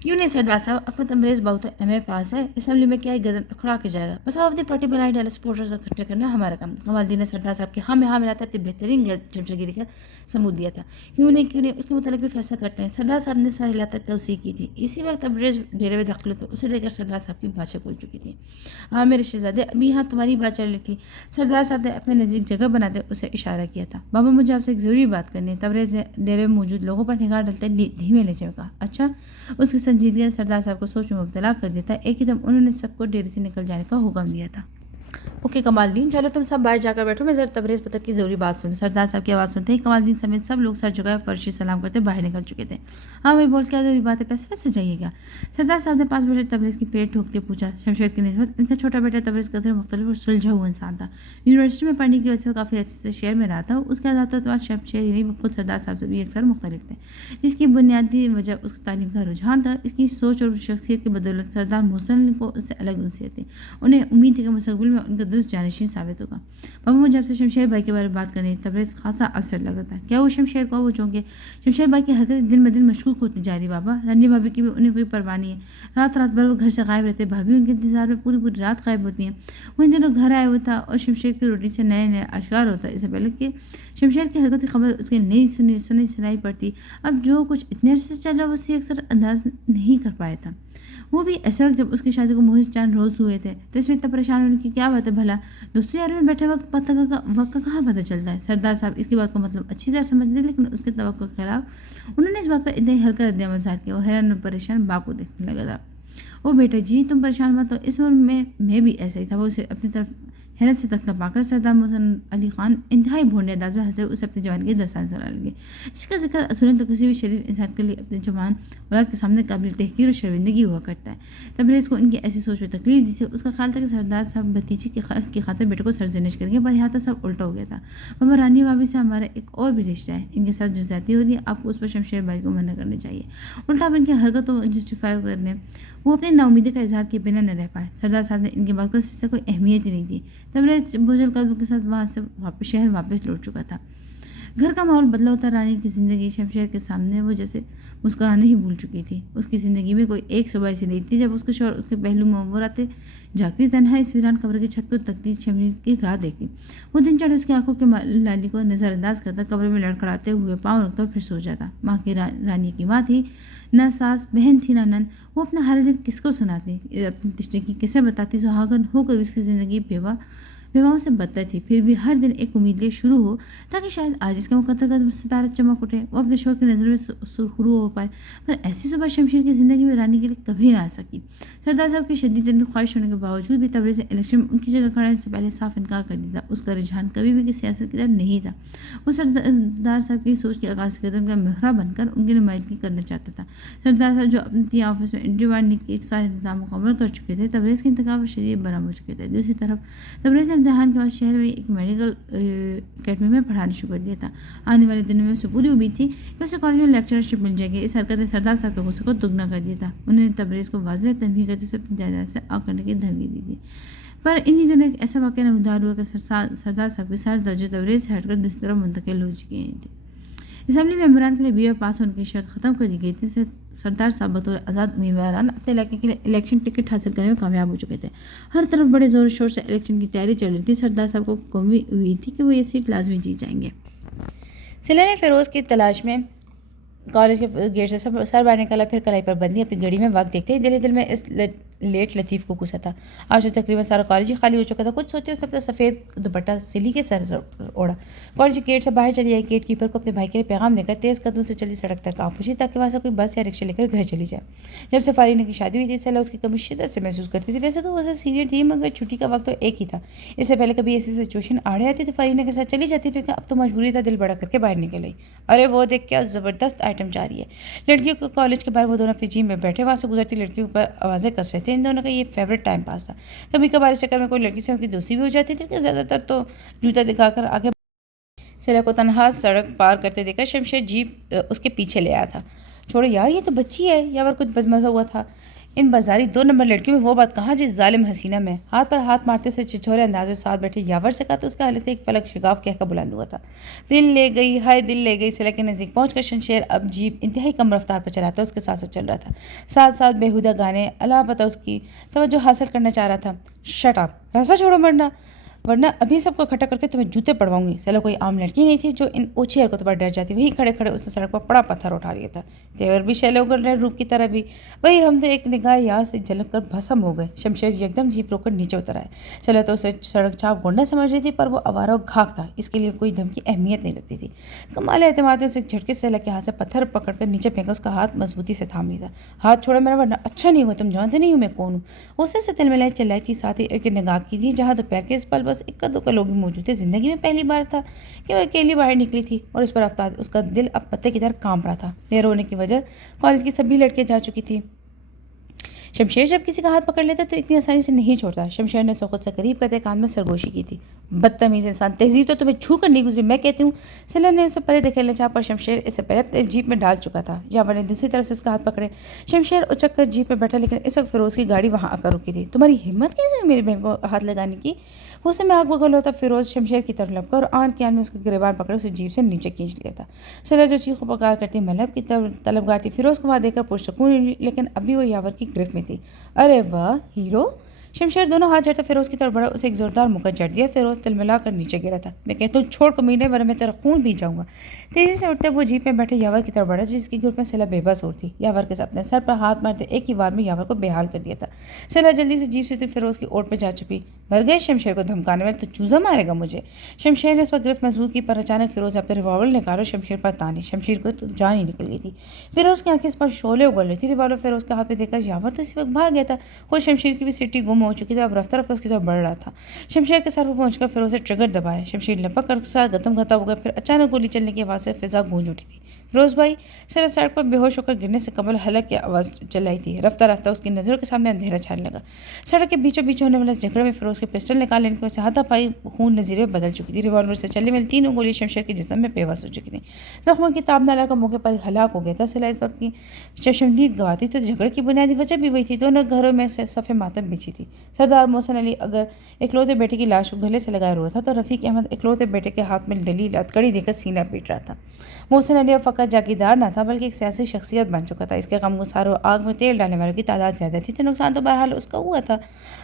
کیوں نہیں سردار صاحب، اپنا تبریز بہت MA پاس ہے، اسمبلی میں کیا گردن اکھڑا کے جائے گا، بس آپ اپنی پارٹی بنائی ڈالا سپورٹرز اکٹھے کرنا ہمارا کام۔ کمال دین نے سردار صاحب کے ہاں میں ہاں ملاتے اپنی بہترین چمچگیری کا ثبوت دیا تھا۔ کیوں نہیں اس کے متعلق بھی فیصلہ کرتے ہیں۔ سردار صاحب نے سارے علاقے توسیع کی تھی۔ اسی وقت تبریز ڈیرے میں داخل ہوتے اسے دیکھ کر سردار صاحب کی باتیں کھل چکی تھیں۔ ہاں میرے شہزادے، ابھی یہاں تمہاری بات چل رہی تھی۔ سردار صاحب نے اپنے نزدیک جگہ بناتے اسے اشارہ کیا تھا۔ بابا مجھے آپ سے ایک ضروری بات کرنی ہے۔ تبریز نے ڈیرے میں موجود لوگوں پر نگاہ ڈالتے دھیمے لہجے میں کہا۔ اچھا؟ اس کی سنجیدگی نے سردار صاحب کو سوچ میں مبتلا کر دیتا۔ ایک ہی دم انہوں نے سب کو ڈیرے سے نکل جانے کا حکم دیا تھا۔ اوکے کمال دین، چلو تم سب باہر جا کر بیٹھو، میں ذرا تبریز پتر کی ضروری بات سنوں۔ سردار صاحب کی آواز سنتے ہی کمال دین سمیت سب لوگ سر جھکائے فرشی سلام کرتے باہر نکل چکے تھے۔ ہاں میں بول کیا ضروری بات ہے، پیسے ویسے جائیے گا؟ سردار صاحب نے پاس بیٹھے تبریز کی پیٹ ٹھوکتے پوچھا۔ شمشیر کی نسبت ان کا چھوٹا بیٹا تبریز قدر مختلف اور سلجھا ہوا انسان تھا۔ یونیورسٹی میں پڑھنے کی وجہ سے وہ کافی عرصے سے شہر میں رہا تھا۔ اس کے اعتبار شمشیر ہی نہیں خود سردار صاحب سے بھی اکثر مختلف تھے، جس کی بنیادی وجہ اس کی تعلیم کا رجحان تھا۔ اس کی سوچ اور شخصیت کی بدولت سردار موسیٰ کو اس سے الگ انسیت تھی۔ انہیں امید تھی کہ مستقبل میں ان کا زبردست جانشین ثابت ہوگا۔ پاپا مجھے آپ سے شمشیر بھائی کے بارے میں بات کرنی ہے۔ تبریز خاصا افسر لگا تھا۔ کیا وہ شمشیر کو وہ چونکے؟ شمشیر بھائی کی حرکت دن بدن مشکوک ہوتی جا رہی بابا۔ رانی بھابھی کی بھی انہیں کوئی پرواہ نہیں ہے، رات رات بھر وہ گھر سے غائب رہتے، بھابھی ان کے انتظار میں پوری پوری رات غائب ہوتی ہیں۔ وہ ان دنوں گھر آئے ہوا تھا اور شمشیر کی روٹی سے نئے نئے اشکار ہوتا، اس سے پہلے کہ شمشیر کی حرکت کی خبر اس کے نہیں سنائی پڑتی۔ اب جو کچھ اتنے عرصے سے چل رہا وہ اسے اکثر انداز نہیں کر پایا تھا، وہ بھی ایسے وقت جب اس کی شادی کو محض چند روز ہوئے تھے۔ تو اس میں اتنا پریشان ہونے کی کیا بات ہے بھلا؟ دوستوں یار میں بیٹھے وقت کا کہاں پتہ چلتا ہے؟ سردار صاحب اس کی بات کو مطلب اچھی طرح سمجھتے، لیکن اس کے توقع کے خلاف انہوں نے اس بات پر انتہائی ہلکا رد عمل ظاہر کیا۔ وہ حیران اور پریشان باپ کو دیکھنے لگا تھا۔ او بیٹا جی تم پریشان مت ہو، اس عمر میں بھی ایسا ہی تھا۔ وہ اسے اپنی طرف حیرت سے تکتا پا کر سردار محسن علی خان انتہائی بھونڈے انداز میں ہنسے اسے اپنی جوان کی داستان سنا لگے، جس کا ذکر اصولاً تو کسی بھی شریف انسان کے لیے اپنے جوان اولاد کے سامنے قابل تحقیر اور شرمندگی ہوا کرتا ہے۔ تبریز کو ان کی ایسی سوچ میں تکلیف دی تھی۔ اس کا خیال تھا کہ سردار صاحب بھتیجی کی خاطر بیٹے کو سرزنش کریں گے، پر یہاں تو سب الٹا ہو گیا تھا۔ بابا رانی بھابھی سے ہمارا ایک اور بھی رشتہ ہے، ان کے ساتھ جو زیادتی ہو رہی ہے آپ کو اس پر شمشیر بھائی کو منع کرنا چاہیے۔ الٹا آپ ان کی حرکتوں کو جسٹیفائی کرنے وہ اپنی نا امیدی کا اظہار کیے بنا نہ رہ پائے۔ سردار صاحب نے ان کی بات کو اس سے کوئی اہمیت ہی نہیں دی۔ تبریز بوجھل قدموں کے ساتھ وہاں سے شہر واپس لوٹ چکا تھا۔ گھر کا ماحول بدلا ہوتا، رانی کی زندگی شمشیر کے سامنے وہ جیسے مسکرانا ہی بھول چکی تھی۔ اس کی زندگی میں کوئی ایک صبح ایسی نہیں تھی جب اس کے شوہر اس کے پہلو میں وہ راتیں جاگتی تنہا اس ویران قبر کی چھت کو تکتی شمشیر کی راہ دیکھتی۔ وہ دن چڑھ اس کی آنکھوں کے لالی کو نظر انداز کرتا، قبر میں لڑکھڑاتے ہوئے پاؤں رکھتا اور پھر سو جاتا۔ ماں کی رانی کی ماں تھی، نہ ساس بہن تھی نہ نن۔ وہ اپنا حال دل کس کو سناتی، اپنی تشنے کی کسے بتاتی؟ سہاگن ہو کر اس کی زندگی بیواؤں سے بدتر تھی، پھر بھی ہر دن ایک امید لے شروع ہو تاکہ شاید آج اس کا مقدر قدم ستارہ چمک اٹھے، وہ اپنے شوہر کی نظر میں سرخرو ہو پائے۔ پر ایسی صبح شمشیر کی زندگی میں رانی کے لیے کبھی نہ آ سکی۔ سردار صاحب کی شدید خواہش ہونے کے باوجود بھی تبریز نے الیکشن میں ان کی جگہ کھڑے ہونے سے پہلے صاف انکار کر دیا تھا۔ اس کا رجحان کبھی بھی کسی سیاست کی طرف نہیں تھا۔ وہ سردار صاحب کی سوچ کے آغاز کے کا محرا بن کر ان کی نمائندگی کرنا چاہتا تھا۔ سردار صاحب جو اپنی آفس میں انٹری وارڈنگ کے سارے انتظام مکمل کر چکے تھے، تبریز کے انتخاب پر شدید برہم ہو چکے تھے۔ دوسری طرف تبریز نے امتحان کے بعد شہر میں ایک میڈیکل اکیڈمی میں پڑھانا شروع کر دیا تھا۔ آنے والے دنوں میں اسے پوری امید تھی کہ اسے کالج میں لیکچرشپ مل جائے گی۔ اس حرکت نے سردار صاحب کے غصے کو دگنا کر دیا تھا۔ انہوں نے تبریز کو واضح تنبیہ کرتے ہوئے اپنی جائیداد سے آگ کرنے کی دھمکی دی تھی۔ پر انہی دنوں ایک ایسا واقعہ نمودار ہوا کہ سردار صاحب کی ساری توجہ تبریز سے ہٹ کر دوسری طرف منتقل ہو چکی تھی۔ اسمبلی ممبران کے لیے بی اے پاس ہونے کی شرط ختم کر دی گئی تھی۔ سردار صاحب بطور آزاد امیدواران اپنے علاقے کے لیے الیکشن ٹکٹ حاصل کرنے میں کامیاب ہو چکے تھے۔ ہر طرف بڑے زور و شور سے الیکشن کی تیاری چل رہی تھی۔ سردار صاحب کو قومی امید تھی کہ وہ یہ سیٹ لازمی جیت جائیں گے۔ سلہ نے فیروز کی تلاش میں کالج کے گیٹ سے سر باہر نکالا، پھر کلائی پر بندی اپنی گھڑی میں وقت دیکھتے ہی دل میں اس لیٹ لطیف کو غصہ تھا۔ آج تو تقریباً سارا کالج ہی خالی ہو چکا تھا۔ کچھ سوچے اس نے اپنا سفید دوپٹہ سلی کے سر اوڑھا، کالج گیٹ سے باہر چلی آئی۔ گیٹ کیپر کو اپنے بھائی کے لیے پیغام دے کر تیز قدموں سے چلی سڑک تک آ پہنچی تاکہ وہاں سے کوئی بس یا رکشہ لے کر گھر چلی جائے۔ جب سے فارینہ کی شادی ہوئی تھی سیلا اس کی کمی شدت سے محسوس کرتی تھی۔ ویسے تو وہ اسے سینئر تھی مگر چھٹی کا وقت تو ایک ہی تھا۔ اس سے پہلے کبھی ایسی سچویشن آڑے آتی تو فارینہ کے ساتھ چلی جاتی، لیکن اب تو مجبوری تھا دل بڑا کر کے باہر نکل آئی۔ ارے وہ دیکھ کیا زبردست آئٹم جا رہی ہے۔ لڑکیوں کو کالج کے باہر وہ دونوں اپنی جیم میں بیٹھے وہاں سے گزرتی لڑکیوں پر آوازیں کس رہے تھے۔ ان دونوں کا یہ فیوریٹ ٹائم پاس تھا۔ کبھی کبھار اس چکر میں کوئی لڑکی سے ان کی دوستی بھی ہو جاتی تھی، لیکن زیادہ تر تو جوتا دکھا کر آگے سیلا کو تنہا سڑک پار کرتے دیکھ کر شمشیر جیپ اس کے پیچھے لے آیا تھا۔ چھوڑو یار یہ تو بچی ہے، یا کچھ بدمزہ ہوا تھا۔ ان بازاری 2 نمبر لڑکیوں میں وہ بات کہاں جس ظالم حسینہ میں؟ ہاتھ پر ہاتھ مارتے اسے چھچورے انداز میں ساتھ بیٹھے یاور سے کہا تو اس کا حالت سے ایک فلک شگاف کہہ کر بلند ہوا تھا۔ دل لے گئی، ہائے دل لے گئی۔ سیلا کے نزدیک پہنچ کر شمشیر اب جیپ انتہائی کم رفتار پر چلاتا اس کے ساتھ ساتھ چل رہا تھا، ساتھ ساتھ بیہودہ گانے اللہ پتہ اس کی توجہ حاصل کرنا چاہ رہا تھا۔ شٹ اپ، راستہ چھوڑو ورنہ ابھی سب کو اکٹھا کر کے تمہیں جوتے پڑواؤں گی۔ سیلا کوئی عام لڑکی نہیں تھی جو ان اوچھی حرکتوں پر ڈر جاتی۔ وہی کھڑے کھڑے اس نے سڑک پر بڑا پتھر اٹھا لیا تھا۔ تیور بھی شیلے اگل رہے روپ کی طرح بھی۔ وہی ہم نے ایک نگاہ یار سے جلک کر بھسم ہو گئے۔ شمشیر یکدم جیپ روک کر نیچے اتر آئے۔ چلا تو اسے سڑک چاپ گنڈا سمجھ رہی تھی، پر وہ آوارہ و گھاک تھا، اس کے لیے کوئی دم کی اہمیت نہیں رکھتی تھی۔ کمال اعتماد نے اسے جھٹکے سے سیلا کے ہاتھ سے پتھر پکڑ کر نیچے پھینکا۔ اس کا ہاتھ مضبوطی سے تھام لیا تھا۔ ہاتھ چھوڑا میرا ورنہ اچھا نہیں ہوا، تم جانتے نہیں ہو میں کون ہوں۔ غصے سے تل ملائی چلائی تھی، ساتھ ہی ایک نگاہ کی تھی جہاں دوپہر کے اس پل بس اکا دکا لوگ موجود تھے۔ زندگی میں پہلی بار تھا کہ وہ اکیلی باہر نکلی تھی اور اس پر اس کا دل اب پتے کی طرح کانپ رہا تھا۔ دیر ہونے کی وجہ کالج کی سبھی لڑکیاں جا چکی تھی۔ شمشیر جب کسی کا ہاتھ پکڑ لیتا تو اتنی آسانی سے نہیں چھوڑتا۔ شمشیر نے اسے خود سے قریب کرتے کان میں سرگوشی کی تھی۔ بدتمیز انسان، تہذیب تو تمہیں چھو کر نہیں گزری، میں کہتی ہوں۔ سیلا نے اسے پرے دھکیلنا چاہا پر شمشیر اس سے پہلے جیپ میں ڈال چکا تھا۔ یاور نے دوسری طرف سے اس کا ہاتھ پکڑے۔ شمشیر اچک کر جیپ میں بیٹھا، لیکن اس وقت فیروز کی گاڑی وہاں آ کر رکی تھی۔ تمہاری ہمت کیسے ہوئی میری بہن کو ہاتھ لگانے کی؟ غصے میں آگ بگل ہوتا فیروز شمشیر کی طرف لپکا اور آن کے آن میں اس کا گریبان پکڑے اسے جیب سے نیچے کھینچ لیا تھا۔ سلا جو چیخ و پکار کرتی ملب کی طلبگار تھی فیروز کو وہاں دیکھ کر پرسکون ہوئی، لیکن ابھی وہ یاور کی گرفت میں تھی۔ ارے واہ ہیرو! شمشیر دونوں ہاتھ جھڑتا فیروز کی طرف بڑھا، اسے ایک زوردار مکہ جڑ دیا۔ فیروز تلملا کر نیچے گرا تھا۔ میں کہتا ہوں چھوڑ کمینے، ورنہ میں تیرا خون پی جاؤں گا۔ تیزی سے اٹھتے وہ جیپ میں بیٹھے یاور کی طرف بڑھا جس کی گروپ میں سلا بے بس ہو تھی۔ یاور کے اپنے سر پر ہاتھ مارتے ایک ہی وار میں یاور کو بے حال کر دیا تھا۔ سلا جلدی سے جیپ سے اتری فیروز کی اوٹ پہ جا چپی۔ مر گئے شمشیر کو دھمکانے والے، تو چوزا مارے گا مجھے۔ شمشیر نے اس پر گرفت مضبوط کی، پر اچانک فیروز نے اپنے ریوالور نکالو شمشیر پر تانی۔ شمشیر کو تو جان ہی نکل گئی تھی۔ فیروز کی آنکھیں اس پر شعلے اگل رہی تھی۔ ریوالور فیروز کے ہاتھ پہ دیکھ کر یاور تو اسی وقت بھاگ گیا تھا۔ خود شمشیر کی بھی سٹی گم ہو چکی تھی، اب رفتہ رفتہ اس کی طرف بڑھ رہا تھا۔ شمشیر کے سر پر پہنچ کر فیروز نے ٹریگر دبایا۔ شمشیر لپک کر ساتھ گتم گتا ہو گیا، پھر اچانک گولی چلنے کی آواز سے فضا گونج اٹھی تھی۔ فیروز بھائی! سلا سڑک پر بے ہوش ہو کر گرنے سے قبل حلق کی آواز چلائی تھی۔ رفتہ رفتہ اس کی نظروں کے سامنے اندھیرا چھانے لگا۔ سڑک کے بیچوں بیچ ہونے والے جھگڑے میں فیروز کے پسٹل نکال لینے کی وجہ سے ہاتھا پائی خون نظیرے میں بدل چکی تھی۔ ریوالور سے چلنے والی تینوں گولی شمشیر کے جسم میں پیوست ہو چکی تھیں۔ زخموں کی تاب نہ لگا موقع پر ہلاک ہو گیا تھا۔ سلا اس وقت کی شمشیر گواتی تو جھگڑے کی بنیادی وجہ بھی وہی تھی۔ دونوں گھروں میں صف ماتم بچھی تھی۔ سردار محسن علی اگر اکلوتے بیٹے کی لاش کو گلے سے لگائے ہوا تھا، تو رفیق احمد اکلوتے بیٹے کے ہاتھ میں ڈلی ہتھکڑی دے کر سینہ پیٹ رہا تھا۔ محسن علی اب فقط جاگیردار نہ تھا بلکہ ایک سیاسی شخصیت بن چکا تھا۔ اس کے غمگسار و آگ میں تیل ڈالنے والوں کی تعداد زیادہ تھی، تو نقصان تو بہرحال اس کا ہوا تھا۔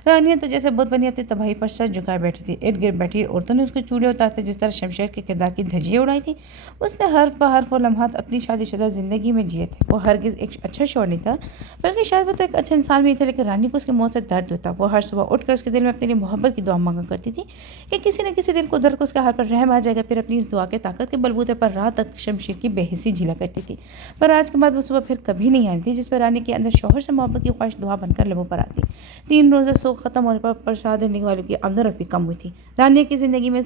رانیہ تو جیسے بت بنی اپنی تباہی پر سر جھکائے بیٹھی تھی۔ ارد گرد بیٹھی عورتوں نے اس کو چوڑے اتارتے جس طرح شمشیر کے کردار کی دھجیاں اڑائی تھی۔ اس نے حرف بہ حرف وہ لمحات اپنی شادی شدہ زندگی میں جیے تھے۔ وہ ہرگز ایک اچھا شوہر نہیں تھا، بلکہ شاید وہ تو ایک اچھا انسان بھی تھا، لیکن رانی کو اس کی موت سے درد ہوتا۔ وہ ہر صبح اٹھ کر اس کے دل میں اپنے لیے محبت کی دعا مانگا کرتی تھی کہ کسی نہ کسی دن قدرت کو اس کے حال پر رحم آ جائے گا۔ پھر اپنی اس دعا کے طاقت کے بلبوتے پر رات تک شمشیر کی بے حسی جھیلا کرتی تھی، پر آج کے بعد وہ صبح پھر کبھی نہیں آئی تھی جس پر رانی کے اندر شوہر سے محبت کی خواہش دعا بن کر لبوں پر آتی۔ 3 روزہ سوگ ختم ہونے پر پرساد دینے والوں کی آمد و رفت بھی کم ہوئی تھی۔ رانی کی زندگی میں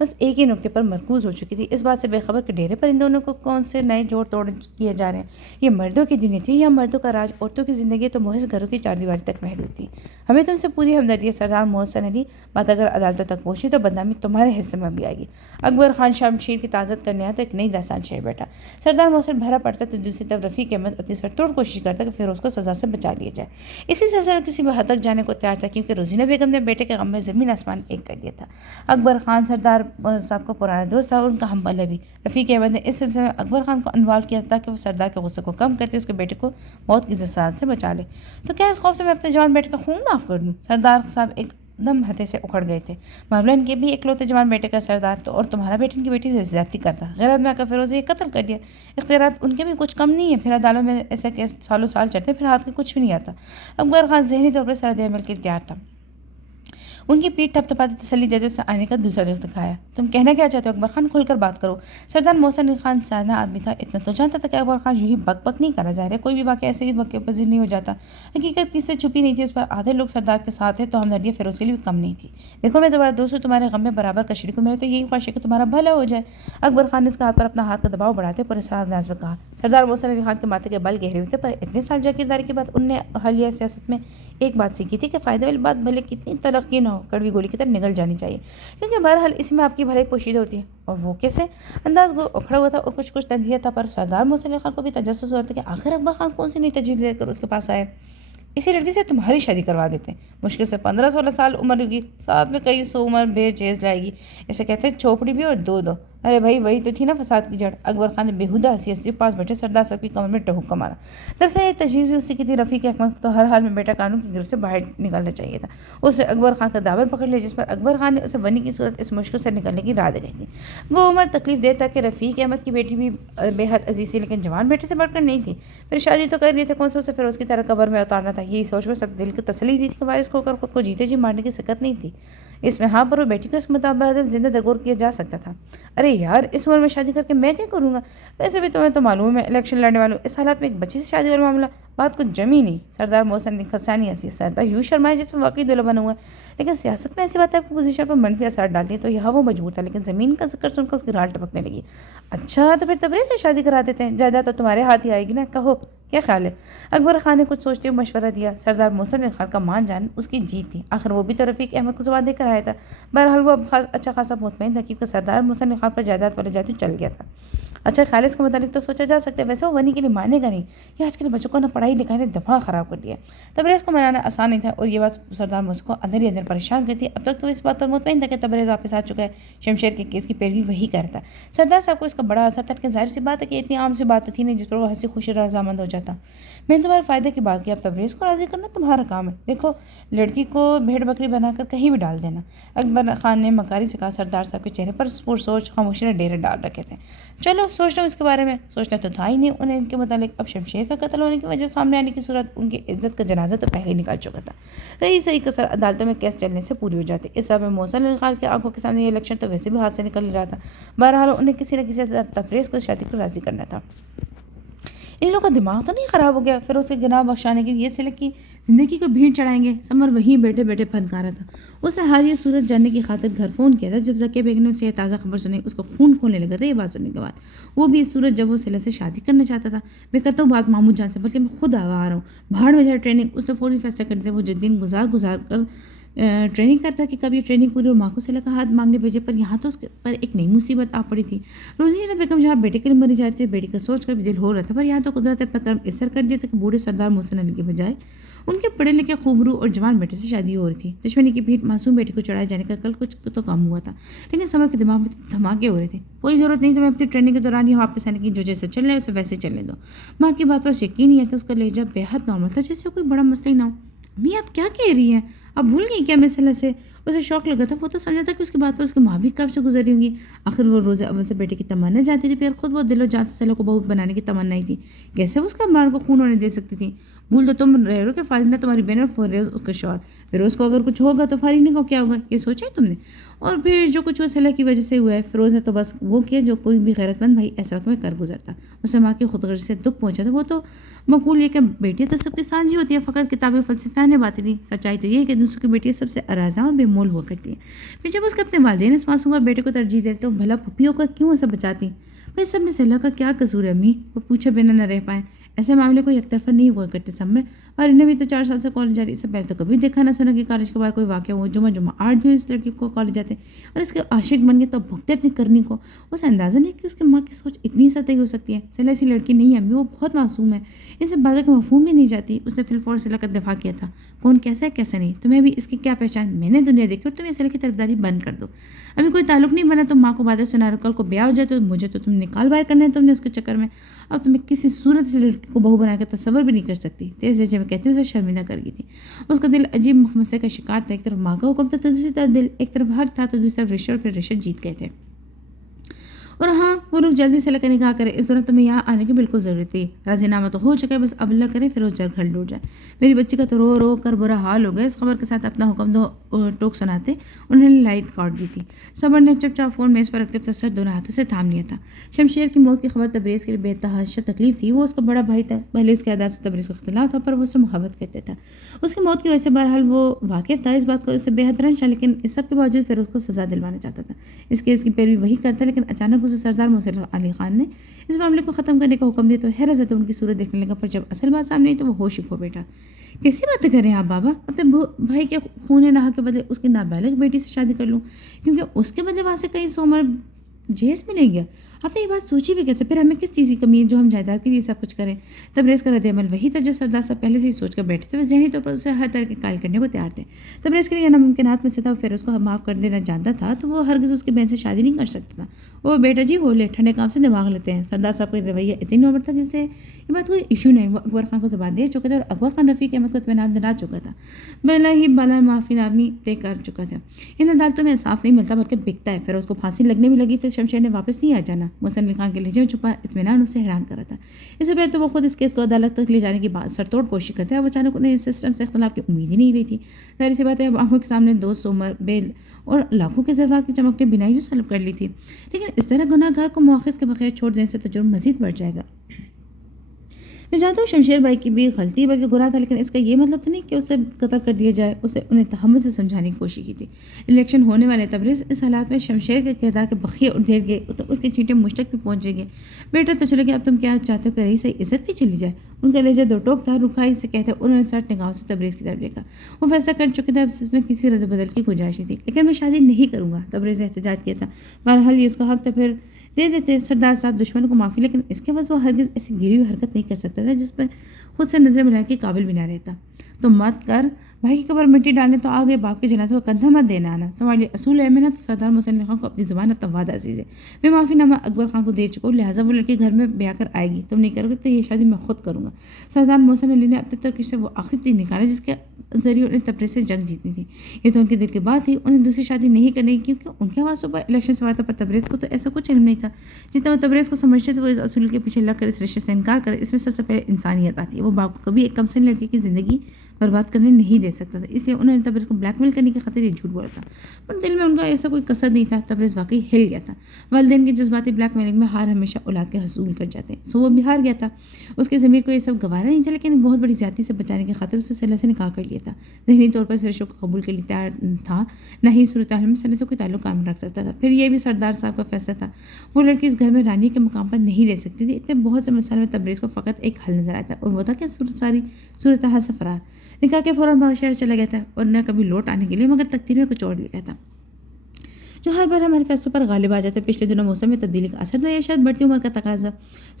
بس ایک ہی نقطے پر مرکوز ہو چکی تھی، اس بات سے بے خبر کہ ڈیرے پر ان دونوں کو کون سے نئے جوڑ توڑ کیے جا رہے ہیں۔ یہ مردوں کی دنیا تھی یا مردوں کا راج؟ عورتوں کی زندگی تو محض گھروں کی چاردیواری تک محدود تھی۔ ہمیں تم سے پوری ہمدردی ہے سردار محسن علی، بات اگر عدالتوں تک پہنچی تو بدنامی تمہارے حصے میں بھی آئے گی۔ اکبر خان شمشیر کی تعزیت کرنے آیا تو ایک نئی داستان چھڑ بیٹھا۔ سردار محسن بھرا پڑتا تو دوسری طرف رفیق احمد اپنی سرتوڑ کوشش کرتا کہ فیروز کو سزا سے بچا لیا جائے۔ اسی سلسلے میں کسی بھی حد تک جانے کو تیار تھا، کیونکہ روزینہ بیگم نے بیٹے کے غم میں زمین آسمان ایک کر دیا تھا۔ اکبر خان سردار صاحب کا پرانا دوست تھا اور ان کا ہم پلہ بھی۔ رفیق احمد نے اس سلسلے میں اکبر خان کو انوالو کیا تاکہ وہ سردار کے غصے کو کم کرتے اس کے بیٹے کو موت کی سزا سے بچا لے۔ تو کیا اس خوف سے میں اپنے جوان بیٹے کا خون معاف کر دوں؟ سردار صاحب ایک دم ہتے سے اکھڑ گئے تھے۔ معاملہ ان کے بھی اکلوتے جوان بیٹے کا سردار تو، اور تمہارا بیٹے ان کی بیٹی سے زیادتی کرتا۔ غیرت میں آ کر فیروز یہ قتل کر دیا۔ اختیارات ان کے بھی کچھ کم نہیں ہے، پھر عدالتوں میں ایسے کیس سالوں سال چڑھتے پھر ہاتھ کے کچھ بھی نہیں آتا۔ اکبر خان ذہنی طور پر سرد عمل کے لیے تیار تھا۔ ان کی پیٹھ تھپ تھپاتی تسلی دیتے اسے آنے کا دوسرا رخ دکھایا۔ تم کہنا کیا چاہتے ہو اکبر خان؟ کھل کر بات کرو۔ سردار محسن خان سادہ آدمی تھا، اتنا تو جانتا تھا کہ اکبر خان یوں ہی بک بک نہیں کرا، ظاہر ہے کوئی بھی واقعہ ایسے ہی واقعہ پذیر نہیں ہو جاتا۔ حقیقت کس سے چھپی نہیں تھی، اس پر آدھے لوگ سردار کے ساتھ ہیں تو ہمدردی فیروز کے لیے بھی کم نہیں تھی۔ دیکھو میں تمہارا دوست ہوں، تمہارے غم میں برابر کا شریک ہوں، میرے تو یہی خواہش ہے کہ تمہارا بھلا ہو جائے۔ اکبر خان نے اس کے ہاتھ پر اپنا ہاتھ کا دباؤ بڑھاتے پر اسرار انداز میں کہا۔ سردار محسن علی خان کے ماتھے کے بل گہرے ہوتے، پر اتنے سال جاگیرداری کے بعد ان نے حالیہ سیاست میں ایک بات سیکھی تھی کہ فائدے والی بات بھلے کتنی تلخی نہ ہو، کڑوی گولی کی طرح نگل جانی چاہیے، کیونکہ بہرحال اس میں آپ کی بھلائی پوشیدہ ہوتی ہے۔ اور وہ کیسے؟ انداز اکھڑا ہوا تھا اور کچھ تنزیہ تھا، پر سردار محسن علی خان کو بھی تجسس ہو رہا تھا کہ آخر اکبر خان کون سی نئی تجویز لے کر اس کے پاس آئے۔ اسی لڑکی سے تمہاری شادی کروا دیتے ہیں، مشکل سے 15-16 سال عمر ہوگی، ساتھ میں کئی سو عمر بے چیز لائے گی، اسے کہتے ہیں چوپڑی بھی اور دو۔ ارے بھائی وہی تو تھی نا فساد کی جڑ۔ اکبر خان نے بےہودہ ہنسی پاس بیٹھے سردار صاحب کی کمر میں ٹہوکا مارا۔ دراصل یہ تجویز بھی اسی کی تھی۔ رفیق احمد تو ہر حال میں بیٹا قانون کی گرفت سے باہر نکالنا چاہیے تھا۔ اسے اکبر خان کا دامن پکڑ لیا، جس پر اکبر خان نے اسے ونی کی صورت اس مشکل سے نکلنے کی راہ دکھائی تھی۔ وہ عمر تکلیف دہ تھا کہ رفیق احمد کی بیٹی بھی بے حد عزیز تھی، لیکن جوان بیٹے سے بڑھ کر نہیں تھی۔ پھر شادی تو کر لی تھی، کون سا اسے فیروز کی طرح قبر میں اتارنا تھا؟ یہی سوچ کر سب دل کی تسلی دی تھی کہ وارث کھو کر خود کو جیتے جی مارنے کی سکت نہیں تھی اس میں۔ ہاں پر وہ بیٹی کو اس مطابق زندہ درگور کیا جا سکتا تھا۔ ارے یار اس عمر میں شادی کر کے میں کیا کروں گا؟ ویسے بھی تمہیں تو معلوم ہے میں الیکشن لڑنے والوں، اس حالات میں ایک بچی سے شادی والا معاملہ بات کچھ جمی نہیں۔ سردار محسن نے خسانی ہنسی۔ سردار یوں شرمائے جس میں واقعی دلہا بنا ہوا ہے، لیکن سیاست میں ایسی بات ہے آپ کی پوزیشن پر منفی اثرات ڈالتی ہے، تو یہاں وہ مجبور تھا، لیکن زمین کا ذکر سن کر اس کی رال ٹپکنے لگی۔ اچھا تو پھر تبریز سے شادی کرا دیتے ہیں، جائیداد تو تمہارے ہاتھ ہی آئے گی نا، کہو کیا خیال ہے؟ اکبر خان نے کچھ سوچتے ہوئے مشورہ دیا۔ سردار محسن علی خان کا مان جان اس کی جیت تھی، آخر وہ بھی تو رفیق احمد کو زبان دے کر آیا تھا۔ بہرحال وہ اب اچھا خاصا مطمئن تھا، کیونکہ سردار محسن علی خان پر جائیداد والا جادو چل گیا تھا۔ اچھا خالص کے متعلق تو سوچا جا سکتا ہے، ویسے وہ ونی کے لیے مانے گا نہیں. یہ آج کل بچوں کو نا پڑھائی لکھائی نے دماغ خراب کر دیا. تبریز کو منانا آسان نہیں تھا اور یہ بات سردار موسیٰ کو اندر ہی اندر پریشان کرتی ہے. اب تک تو اس بات پر مطمئن تھا کہ تبریز واپس آ چکا ہے، شمشیر کے کیس کی پیروی وہی کرتا. سردار صاحب کو اس کا بڑا اثر تھا کہ ظاہر سی بات ہے کہ اتنی عام سی بات تھی نہیں جس پر وہ ہنسی خوشی رضامند ہو جاتا. میں نے تمہارے فائدے کی بات کی، اب تبریز کو راضی کرنا تمہارا کام ہے. دیکھو لڑکی کو بھیڑ بکری بنا کر کہیں بھی ڈال دینا. اکبر خان نے مکاری سے کہا. سردار صاحب کے چہرے پر سوچ خاموشی نے ڈیرے ڈال رکھے تھے. چلو سوچ لو اس کے بارے میں. سوچنا تو تھا ہی نہیں انہیں ان کے متعلق. اب شمشیر کا قتل ہونے کی وجہ سامنے آنے کی صورت ان کی عزت کا جنازہ تو پہلے ہی نکال چکا تھا. رہی صحیح کسر عدالتوں میں کیس چلنے سے پوری ہو جاتی. اس سب میں محسن علی خان کی آنکھوں کے سامنے یہ الیکشن تو ویسے بھی ہاتھ سے نکل رہا تھا. بہرحال انہیں کسی نہ کسی تبریز کو شادی کو راضی کرنا تھا. ان لوگوں کا دماغ تو نہیں خراب ہو گیا؟ پھر اسے گناہ بخشانے کے لیے یہ سلک کی زندگی کو بھیڑ چڑھائیں گے. سمر وہیں بیٹھے بیٹھے پھنکارا تھا. اسے حال یہ صورت جاننے کی خاطر گھر فون کیا تھا. جب ذکیہ بیگم نے اسے یہ تازہ خبر سنی اس کو خون کھولنے لگا تھا. یہ بات سننے کے بعد وہ بھی اس صورت جب وہ سلا سے شادی کرنا چاہتا تھا. میں کرتا ہوں بات محمود جان سے، بلکہ میں خود آ رہا ہوں. بھاڑ میں جائے ٹریننگ. اس سے فوری فیصلہ کرتے وہ جو دن گزار کر ٹریننگ کرتا کہ کب یہ ٹریننگ پوری اور ماں کو صلاح کا ہاتھ مانگنے بھیجے. پر یہاں تو اس پر ایک نئی مصیبت آ پڑی تھی. روزیہ بیگم جہاں بیٹے کے لیے مری جا رہی تھی، بیٹی کا سوچ کر بھی دل ہو رہا تھا، پر یہاں تو قدرت نے اپنا کرم اس طرح کر دیا تھا کہ بوڑھے سردار محسن علی کے بجائے ان کے پڑھے لکھے خوبرو اور جوان بیٹے سے شادی ہو رہی تھی. دشمنی کی بھیٹ معصوم بیٹی کو چڑھائے جانے کا کل کچھ تو کام ہوا تھا، لیکن سمر کے دماغ میں دھماکے ہو رہے تھے. کوئی ضرورت نہیں تھی میں اپنی ٹریننگ کے دوران یہ واپس آنے کی. جو جیسے چل رہا ہے اسے ویسے چلنے دو. ماں کی بات پر یقین نہیں آتا. اس کا لہجہ بے حد نارمل تھا، جیسے کوئی بڑا مسئلہ ہی نہ ہو. امی آپ کیا کہہ رہی ہیں؟ آپ بھول گئی کیا مسئلہ سے؟ اسے شوق لگا تھا. وہ تو سمجھا تھا کہ اس کے بعد پر اس کی ماں بھی کب سے گزری ہوں گی. آخر وہ روز اول سے بیٹے کی تمنا جاتی تھی، پھر خود وہ دل و جان سے سلو کو بہو بنانے کی تمنا ہی تھی. کیسے وہ اس کا عمران کو خون ہونے دے سکتی تھی؟ بھول تو تم رہے ہو کہ فارینہ تمہاری بہن اور فیروز اس کا شوہر. فیروز کو اگر کچھ ہوگا تو فارینہ کو کیا ہوگا؟ یہ سوچا ہے تم نے؟ اور پھر جو کچھ وہ صلاح کی وجہ سے ہوا ہے، فیروز نے تو بس وہ کیا جو کوئی بھی غیرت مند بھائی ایسے وقت میں کر گزرتا. اسے ماں کی خودغرضی سے دکھ پہنچا تھا. وہ تو مقول یہ کہ بیٹی تو سب کی سانجھی ہوتی ہے، فقط کتابیں فلسفیانہ باتیں نہیں. سچائی تو یہ ہے کہ دوسروں کی بیٹیاں سب سے اراضاں اور بے مول ہوا کرتی ہیں. پھر جب اس کے اپنے والدین اس معصوم اور بیٹے کو ترجیح دیتے تو بھلا پھپھی ہو کر کیوں اسے بچاتی؟ بھائی سب میں صلاح کا کیا قصور ہے امی؟ وہ پوچھے بنا نہ رہ پائے. ایسے معاملے کو یک طرفہ نہیں ہوا کرتے سب میں. اور انہیں بھی تو 4 سال سے کالج جا رہی. اس سے پہلے تو کبھی دیکھا نہ سنا کہ کالج کے بعد کوئی واقعہ ہو. جمعہ 8 جو اس لڑکی کو کالج جاتے اور اس کے عاشق بن گئے تو بھگتے اپنی کرنی کو. اسے اندازہ نہیں کہ اس کی ماں کی سوچ اتنی سطحی ہو سکتی ہے. صلاح ایسی لڑکی نہیں ہے امی، وہ بہت معصوم ہے. ان سے باتوں کا مفہوم بھی نہیں جاتی. اس نے فی الفور صلاح کا دفاع کیا تھا. کون کیسا ہے کیسا نہیں تمہیں بھی اس کی کیا پہچان؟ میں نے دنیا دیکھی اور تم اس صلاح کی طرفداری بند کر دو. ابھی کوئی تعلق نہیں بنا تو ماں کو باتیں سنا رہو. کل کو بیاہ ہو جائے تو مجھے تو تم نکال باہر کرنا ہے تم نے اس کے چکر میں. اب تمہیں کسی صورت سے لڑکی کو بہو بنا کر تصور بھی نہیں کر سکتی. تیز لہجے میں کہتی اسے شرمندہ کر گئی تھی. اس کا دل عجیب مخمصے کا شکار تھا. ایک طرف ماں کا حکم تھا تو دوسری طرف دل. ایک طرف حق تھا تو دوسری طرف رشتے، اور پھر رشتے جیت گئے تھے. اور ہاں وہ رخ جلدی سے لے نکاح کرے. اس دوران تمہیں یہاں آنے کی بالکل ضرورت تھی. راضی نامہ تو ہو چکا ہے، بس اب اللہ کرے پھر اس جلد گھر لوٹ جائے. میری بچی کا تو رو رو کر برا حال ہو گیا. اس خبر کے ساتھ اپنا حکم دو ٹوک سناتے انہوں نے لائٹ کاٹ دی تھی. صبر نے چپ چاپ فون میز پر رکھتے اپنا سر دونوں ہاتھوں سے تھام لیا تھا. شمشیر کی موت کی خبر تبریز کے لیے بے تحاشا تکلیف تھی. وہ اس کا بڑا بھائی تھا. پہلے اس کے عادات سے تبریز کا اختلاف تھا، پر وہ اس سے محبت کرتا تھا. اس کی موت کی وجہ سے بہرحال وہ واقف تھا. اس بات کو اس سے بے حد رنج تھا، لیکن اس سب کے باوجود پھر اس کو سزا دلوانا چاہتا تھا. اس کیس کی پیروی وہی کرتا، لیکن اچانک اسے سردار محسن علی خان نے اس معاملے کو ختم کرنے کا حکم دیا تو حیرت زدہ ان کی صورت دیکھنے لگا. پر جب اصل بات سامنے آئی تو وہ ہوش ہی کھو بیٹھا. کیسی باتیں کر رہے ہیں آپ بابا؟ اپنے بھائی کے خون نہا کے بدلے اس کی نابالغ بیٹی سے شادی کر لوں، کیونکہ اس کے بدلے وہاں سے کہیں سومر جیز میں نہیں گیا. آپ نے یہ بات سوچی بھی کیسے؟ پھر ہمیں کس چیز کی کمی ہے جو ہم جائیداد کے لیے سب کچھ کریں؟ تبریز کا رد عمل وہی تھا جو سردار صاحب پہلے سے ہی سوچ کر بیٹھے تھے. وہ ذہنی طور پر اسے ہر طرح کے قائل کرنے کو تیار تھے. تبریز کے لیے ناممکنات میں سے تھا. پھر اس کو معاف کر دینا جانتا تھا تو وہ ہرگز اس کی بہن سے شادی نہیں کر سکتا تھا. وہ بیٹا جی ہو لے، ٹھنڈے کام سے دماغ لیتے ہیں. سردار صاحب کا رویہ اتنی نوبر تھا جس سے یہ بات کوئی ایشو نہیں. وہ اکبر خان کو زبان دے چکا تھا اور اکبر خان رفیق احمد کو اطمینان دلا چکا تھا. بلا ہی بالا معافی نامی طے کر چکا تھا. ان عدالتوں میں انصاف نہیں ملتا بلکہ بکتا ہے. پھر اس کو پھانسی لگنے بھی لگی تو شمشیر نے واپس نہیں آ جانا. محسن علی خان کے لہجے میں چھپا اطمینان اسے حیران کر رہا تھا. اس سے پہلے تو وہ خود اس کیس کو عدالت تک لے جانے کی بات سر توڑ کوشش کرتے ہیں. اب اچانک انہیں اس سسٹم سے اختلاف کی امید ہی نہیں رہی تھی. ظاہر سی بات ہے اب آنکھوں کے سامنے 2 سومر بیل اور لاکھوں کے زیورات کی چمک نے بینائی جو سلب کر لی تھی. لیکن اس طرح گناہ گار کو مؤاخذ کے بغیر چھوڑ دینے سے تو جرم مزید بڑھ جائے گا. میں جانتا ہوں شمشیر بھائی کی بھی غلطی بلکہ گناہ تھا، لیکن اس کا یہ مطلب تو نہیں کہ اسے قتل کر دیا جائے. اسے انہیں تحمل سے سمجھانے کی کوشش کی تھی. الیکشن ہونے والے تبریز اس حالات میں شمشیر کے کردار کے بخیے اڑھیر گئے تو اس کے چینٹے مجھ تک بھی پہنچ گئے. بیٹا تو چلے گیا، اب تم کیا چاہتے ہو کہ رہی صحیح عزت بھی چلی جائے؟ ان کا لہجہ 2 ٹوک تھا. رکھائی سے کہتے انہوں نے سٹ نگاہوں سے تبریز کی طرف دیکھا. وہ فیصلہ کر چکے تھے، اب اس میں کسی رد و بدل کی گنجائش نہیں تھی. لیکن میں شادی نہیں کروں گا، تبریز نے احتجاج کیا تھا. بہرحال یہ اس کا حق تھا. پھر دے دیتے سردار صاحب دشمن کو معافی، لیکن اس کے بعد وہ ہرگز ایسی گری ہوئی حرکت نہیں کر سکتا تھا جس پر خود سے نظر ملانے کے قابل بھی نہ رہتا۔ تو مت کر بھائی کی قبر مٹی ڈالنے تو آگے باپ کے جنازے کو کندھا مت دینا آنا، تمہارے لیے اصول ہے میں نا۔ تو سردار محسن علی خان کو اپنی زبان اپنا وعدہ عزیز ہے، میں معافی نامہ اکبر خان کو دے چکا ہوں، لہٰذا وہ لڑکی گھر میں بیاہ کر آئے گی، تم نہیں کرو گے تو یہ شادی میں خود کروں گا۔ سردار محسن علی نے اپنے ترکش سے وہ آخری تیر نکالا جس کے ذریعے انہیں تبریز سے جنگ جیتنی تھی۔ یہ تو ان کے دل کی بات تھی، انہیں دوسری شادی نہیں کرنی کیونکہ ان کے آوازوں پر الیکشن سوار تھا، پر تبریز کو تو ایسا کچھ علم نہیں تھا جتنا وہ تبریز کو سمجھتے تھے۔ وہ اس اصول کے پیچھے لگ کر اس رشتے سے انکار کرے، اس میں سب سے پہلے انسانیت آتی ہے۔ وہ باپ کو کبھی ایک کم سن لڑکی کی زندگی برباد کرنے نہیں دے سکتا تھا، اس لیے انہوں نے تبریز کو بلیک میل کرنے کی خاطر یہ جھوٹ بولا تھا، پر دل میں ان کا ایسا کوئی قصد نہیں تھا۔ تبریز واقعی ہل گیا تھا۔ والدین کی جذباتی بلیک میلنگ میں ہار ہمیشہ اولاد کے حصول کر جاتے ہیں، سو وہ بھی ہار گیا تھا۔ اس کے ضمیر کو یہ سب گوارا نہیں تھا، لیکن ایک بہت بڑی زیادتی سے بچانے کی خاطر اسے سلہ سے نکاح کر لیا تھا۔ ذہنی طور پر اس رشتے کو قبول کے لیے تیار تھا، نہ ہی صورتحال میں سلہ سے کوئی تعلق قائم رکھ سکتا تھا۔ پھر یہ بھی سردار صاحب کا فیصلہ تھا، وہ لڑکی اس گھر میں رانی کے مقام پر نہیں رہ سکتی تھی۔ اتنے بہت سے مسائل میں تبریز کو فقط ایک حل نظر آیا تھا، اور وہ تھا کہ ساری صورتحال سے فرار۔ نکاح کے فوراً بعد شہر چلا گیا تھا اور نہ کبھی لوٹ آنے کے لیے، مگر تقدیر میں کچھ اور لکھا تھا جو ہر بار ہمارے فیصلوں پر غالب آ جاتا ہے۔ پچھلے دنوں موسم میں تبدیلی کا اثر تھا یا شاید بڑھتی عمر کا تقاضا۔